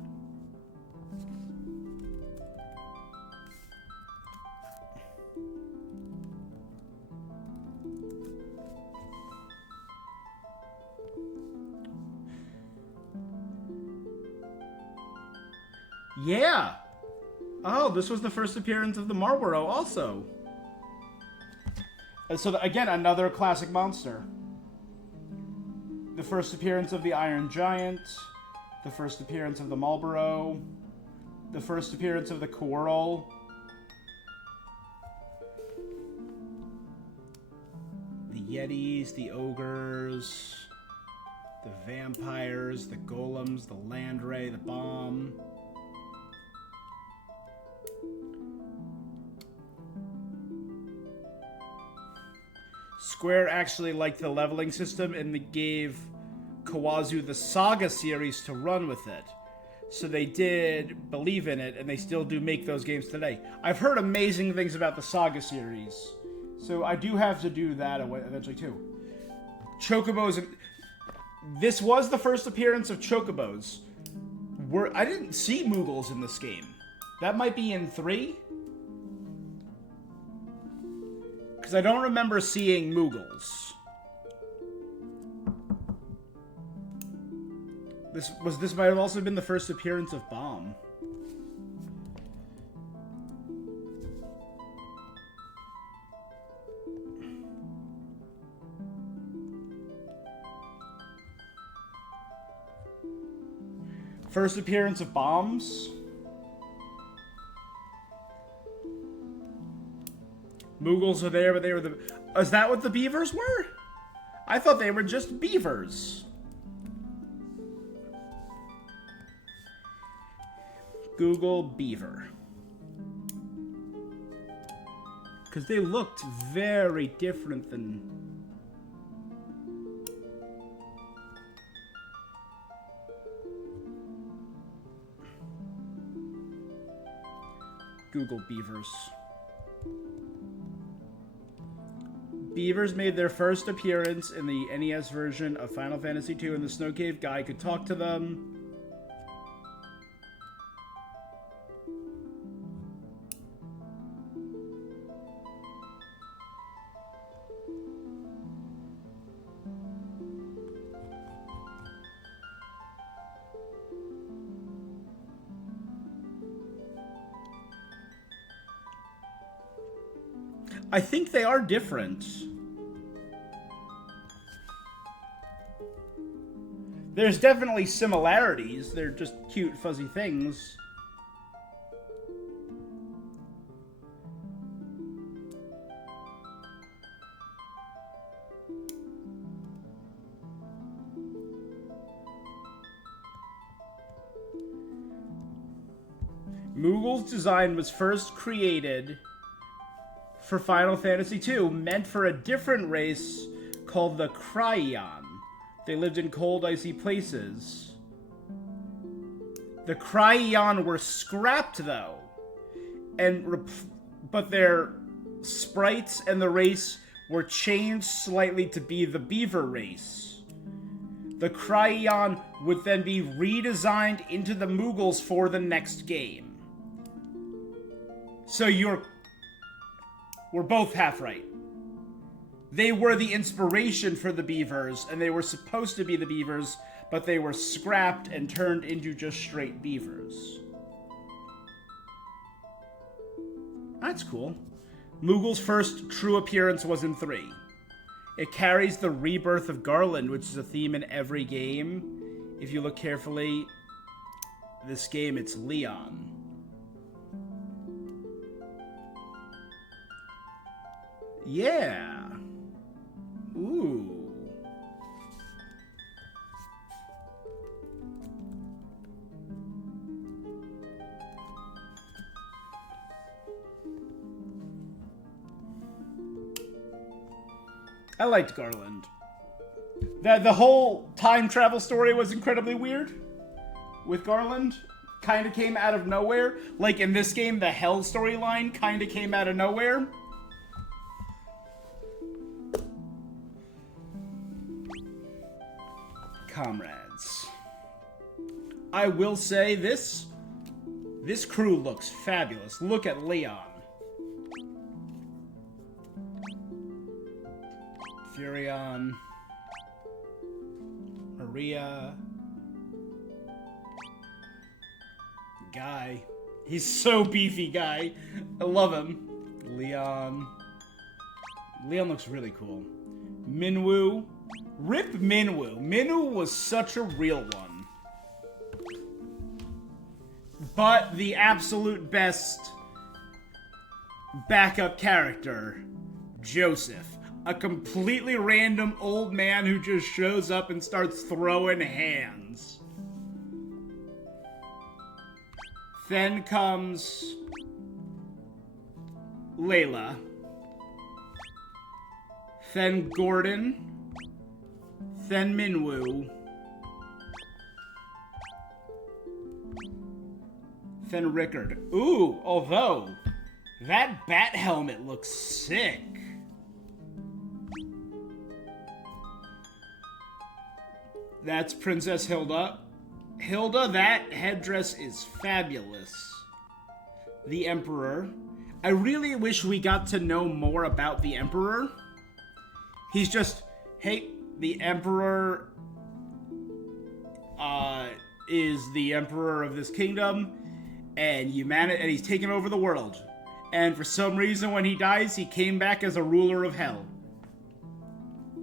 Yeah! Oh, this was the first appearance of the Marlboro also. And so, again, another classic monster. The first appearance of the Iron Giant. The first appearance of the Marlboro. The first appearance of the Quirrell. The Yetis, the Ogres. The vampires, the golems, the land ray, the bomb. Square actually liked the leveling system and they gave Kawazu the Saga series to run with it. So they did believe in it, and they still do make those games today. I've heard amazing things about the Saga series, so I do have to do that eventually too. Chocobos. This was the first appearance of Chocobos. I didn't see Moogles in this game. That might be in 3? Because I don't remember seeing Moogles. This might have also been the first appearance of Bomb. First appearance of Bombs. Moogles are there, but they were the... Is that what the beavers were? I thought they were just beavers. Google beaver. Because they looked very different than... Google beavers. Beavers made their first appearance in the NES version of Final Fantasy II, and the Snow Cave guy could talk to them. I think they are different. There's definitely similarities. They're just cute, fuzzy things. Moogle's design was first created for Final Fantasy II, meant for a different race called the Cryon. They lived in cold, icy places. The Cryon were scrapped, though, but their sprites and the race were changed slightly to be the Beaver race. The Cryon would then be redesigned into the Moogles for the next game. So we're both half right. They were the inspiration for the beavers, and they were supposed to be the beavers, but they were scrapped and turned into just straight beavers. That's cool. Moogle's first true appearance was in 3. It carries the rebirth of Garland, which is a theme in every game. If you look carefully, this game, it's Leon. Yeah. Ooh. I liked Garland. The whole time travel story was incredibly weird with Garland. Kind of came out of nowhere. Like in this game, the Hell storyline kind of came out of nowhere. Comrades. I will say this crew looks fabulous. Look at Leon. Furion. Maria. Guy. He's so beefy, Guy. I love him. Leon. Leon looks really cool. Minwoo. Rip Minwoo. Minwoo was such a real one. But the absolute best backup character, Joseph. a completely random old man who just shows up and starts throwing hands. Then comes Layla. Then Gordon. Then Minwoo. Then Rickard. Ooh, although that bat helmet looks sick. That's Princess Hilda. Hilda, that headdress is fabulous. The Emperor. I really wish we got to know more about the Emperor. He's just, hey, the Emperor is the Emperor of this kingdom, and and he's taken over the world. And for some reason, when he dies, he came back as a ruler of hell.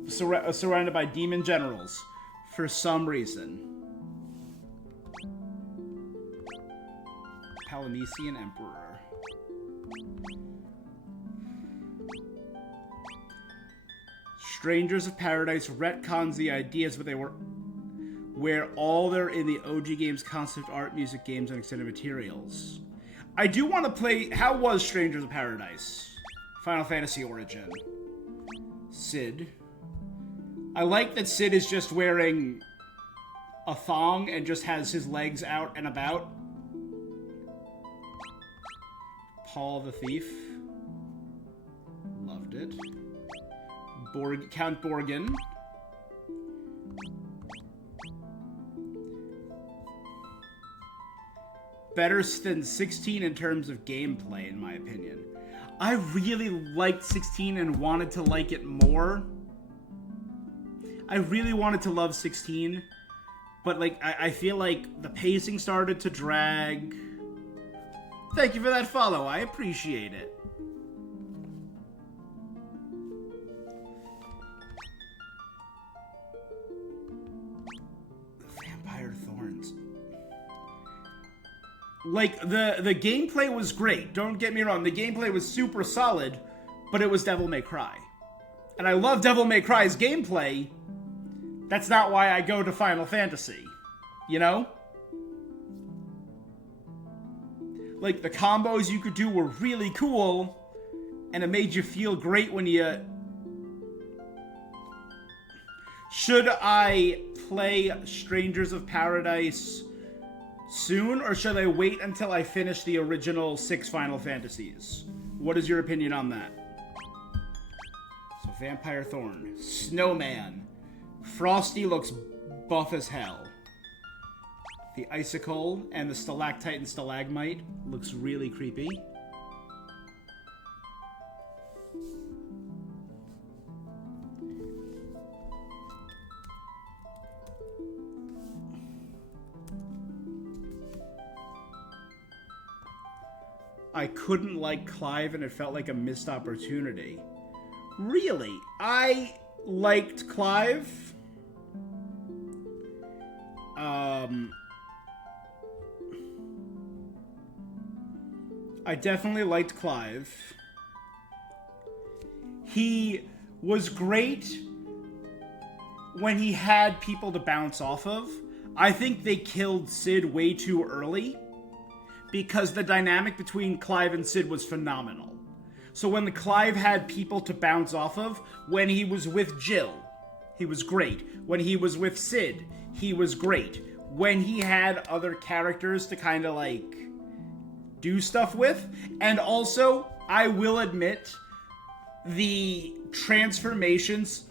Surrounded by demon generals. For some reason. Polynesian Emperor. Strangers of Paradise retcons the ideas, but they were where all they're in the OG games, concept art, music, games, and extended materials. I do want to play... How was Strangers of Paradise? Final Fantasy Origin. Sid. I like that Sid is just wearing a thong and just has his legs out and about. Paul the Thief. Loved it. Count Borgin. Better than 16 in terms of gameplay, in my opinion. I really liked 16 and wanted to like it more. I really wanted to love 16, but like I feel like the pacing started to drag. Thank you for that follow. I appreciate it. Vampire Thorns. Like, the gameplay was great. Don't get me wrong. The gameplay was super solid, but it was Devil May Cry. And I love Devil May Cry's gameplay. That's not why I go to Final Fantasy. You know? Like, the combos you could do were really cool, and it made you feel great when you... Should I play Strangers of Paradise soon, or should I wait until I finish the original 6 Final Fantasies? What is your opinion on that? So, Vampire Thorn. Snowman. Frosty looks buff as hell. The Icicle and the Stalactite and Stalagmite looks really creepy. I couldn't like Clive and it felt like a missed opportunity. Really? I liked Clive. I definitely liked Clive. He was great when he had people to bounce off of. I think they killed Sid way too early because the dynamic between Clive and Sid was phenomenal. So when the Clive had people to bounce off of, when he was with Jill, he was great. When he was with Sid, he was great. When he had other characters to kind of like do stuff with. And also, I will admit, the transformations,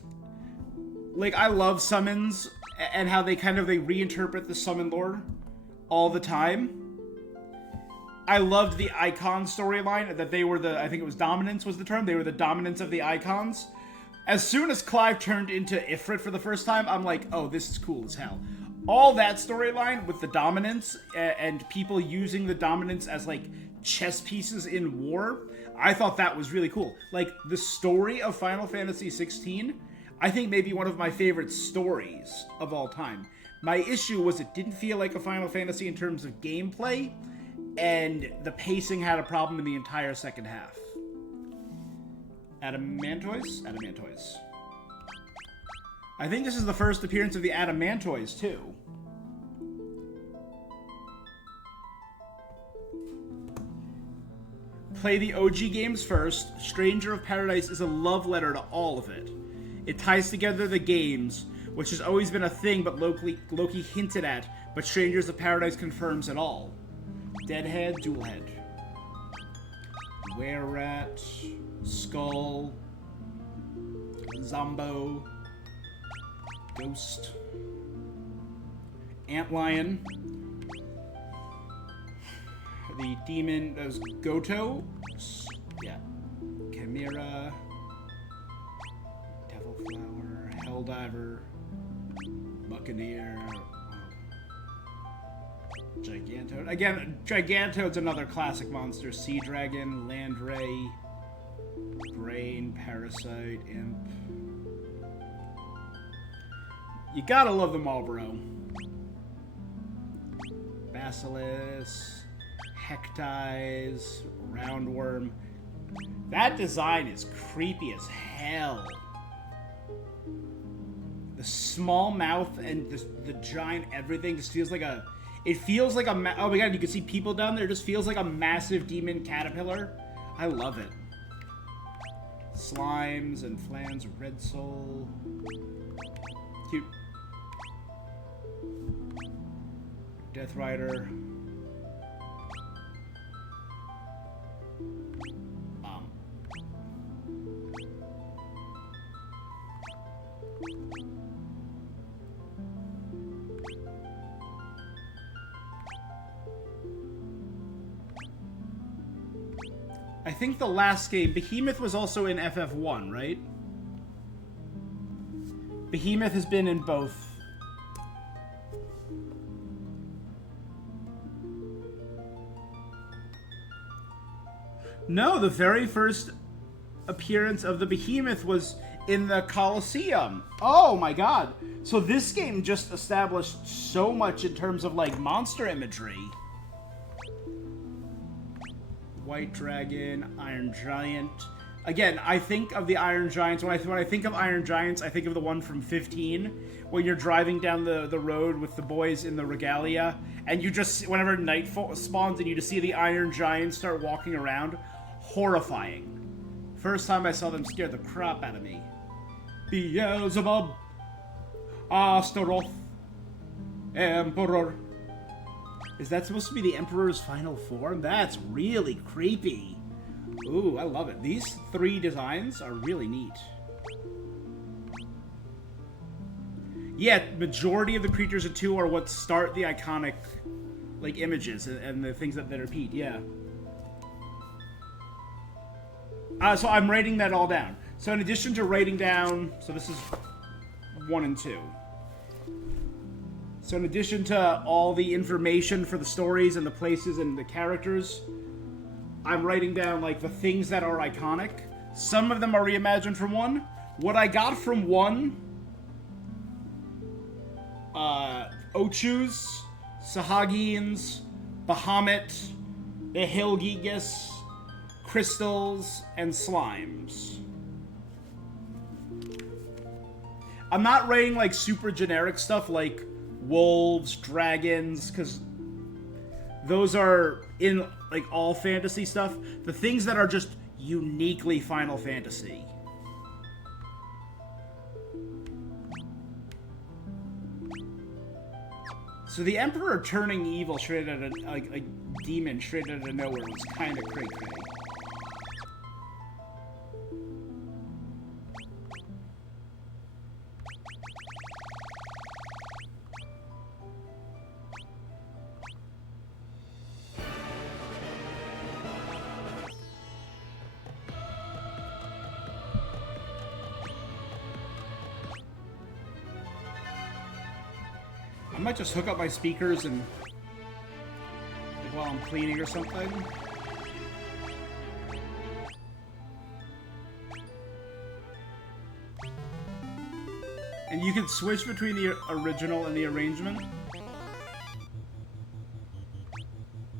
like I love summons and how they reinterpret the summon lore all the time. I loved the icon storyline, that they were I think it was dominance was the term, they were the dominance of the icons. As soon as Clive turned into Ifrit for the first time, I'm like, oh, this is cool as hell. All that storyline with the dominance and people using the dominance as like chess pieces in war, I thought that was really cool. Like the story of Final Fantasy 16, I think maybe one of my favorite stories of all time. My issue was it didn't feel like a Final Fantasy in terms of gameplay, and the pacing had a problem in the entire second half. Adamantoise? Adamantoise. I think this is the first appearance of the Adamantoise, too. Play the OG games first. Stranger of Paradise is a love letter to all of it. It ties together the games, which has always been a thing but Loki hinted at, but Strangers of Paradise confirms it all. Deadhead, Dualhead. Were-Rat, Skull, Zombo, Ghost, Antlion, the demon, that was Goto, yeah, Chimera, Devilflower, Helldiver, Buccaneer, Gigantoad. Again, Gigantoad's another classic monster. Sea Dragon, Landray, Brain, Parasite, Imp. You gotta love them all, bro. Basilisk, Hectize, Roundworm. That design is creepy as hell. The small mouth and the giant everything just feels like a... It feels like a... Oh my god, you can see people down there. It just feels like a massive demon caterpillar. I love it. Slimes and Flans, Red Soul. Cute. Death Rider. I think the last game, Behemoth was also in FF1, right? Behemoth has been in both. No, the very first appearance of the Behemoth was in the Colosseum. Oh my god. So this game just established so much in terms of, like, monster imagery. White Dragon, Iron Giant. Again, I think of the Iron Giants. When I think of Iron Giants, I think of the one from 15, when you're driving down the road with the boys in the regalia, and you just, whenever night spawns and you just see the Iron Giants start walking around. Horrifying. First time I saw them scared the crap out of me. Beelzebub, Astaroth, Emperor. Is that supposed to be the Emperor's final form? That's really creepy. Ooh, I love it. These three designs are really neat. Yeah, majority of the creatures in 2 are what start the iconic, like, images and the things that repeat, yeah. So I'm writing that all down. So in addition to writing down... So this is 1 and 2. So in addition to all the information for the stories and the places and the characters, I'm writing down, like, the things that are iconic. Some of them are reimagined from 1. What I got from 1... Ochus, Sahagins, Bahamut, the Hilgigas, crystals, and slimes. I'm not writing, like, super generic stuff like wolves, dragons, because those are in, like, all fantasy stuff. The things that are just uniquely Final Fantasy. So the Emperor turning evil straight out of, like, a demon straight out of nowhere was kind of cray-cray. I might just hook up my speakers and, like, while I'm cleaning or something. And you can switch between the original and the arrangement.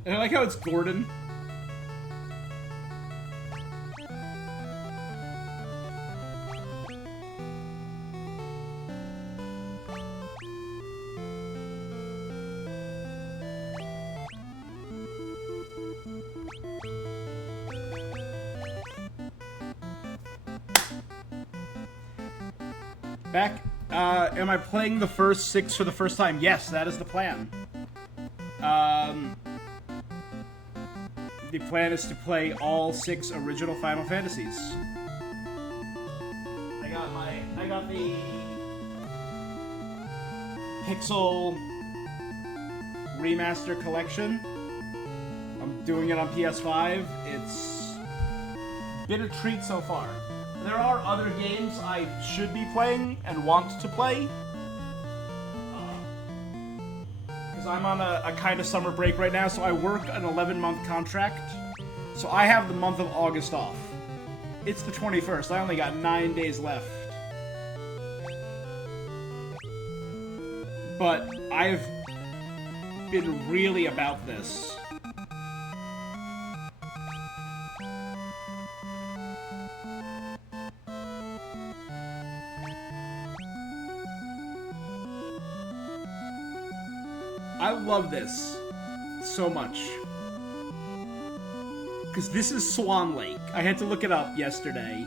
And I like how it's Gordon. Back, am I playing the first 6 for the first time? Yes, that is the plan. The plan is to play all 6 original Final Fantasies. I got the Pixel Remaster Collection. I'm doing it on PS5. It's been a treat so far. There are other games I should be playing and want to play. Because I'm on a kind of summer break right now, so I work an 11-month contract. So I have the month of August off. It's the 21st. I only got 9 days left. But I've been really about this. I love this so much. Because this is Swan Lake. I had to look it up yesterday.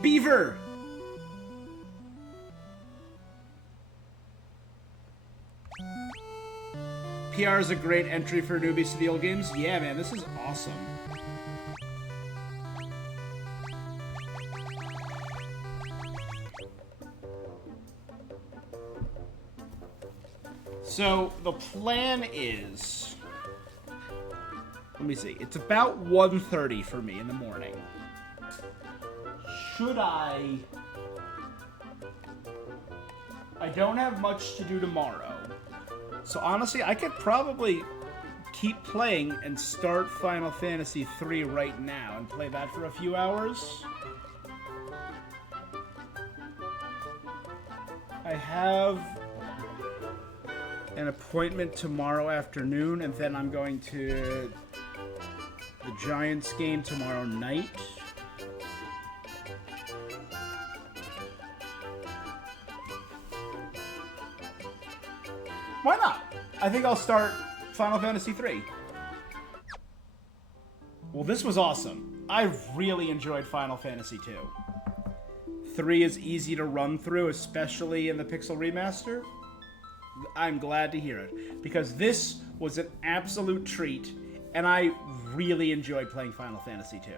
Beaver! PR is a great entry for newbies to the old games. Yeah, man, this is awesome. So, the plan is... Let me see. It's about 1:30 for me in the morning. Should I don't have much to do tomorrow. So honestly, I could probably keep playing and start Final Fantasy III right now and play that for a few hours. I have an appointment tomorrow afternoon, and then I'm going to the Giants game tomorrow night. Why not? I think I'll start Final Fantasy III. Well, this was awesome. I really enjoyed Final Fantasy II. 3 is easy to run through, especially in the Pixel Remaster. I'm glad to hear it, because this was an absolute treat, and I really enjoyed playing Final Fantasy II.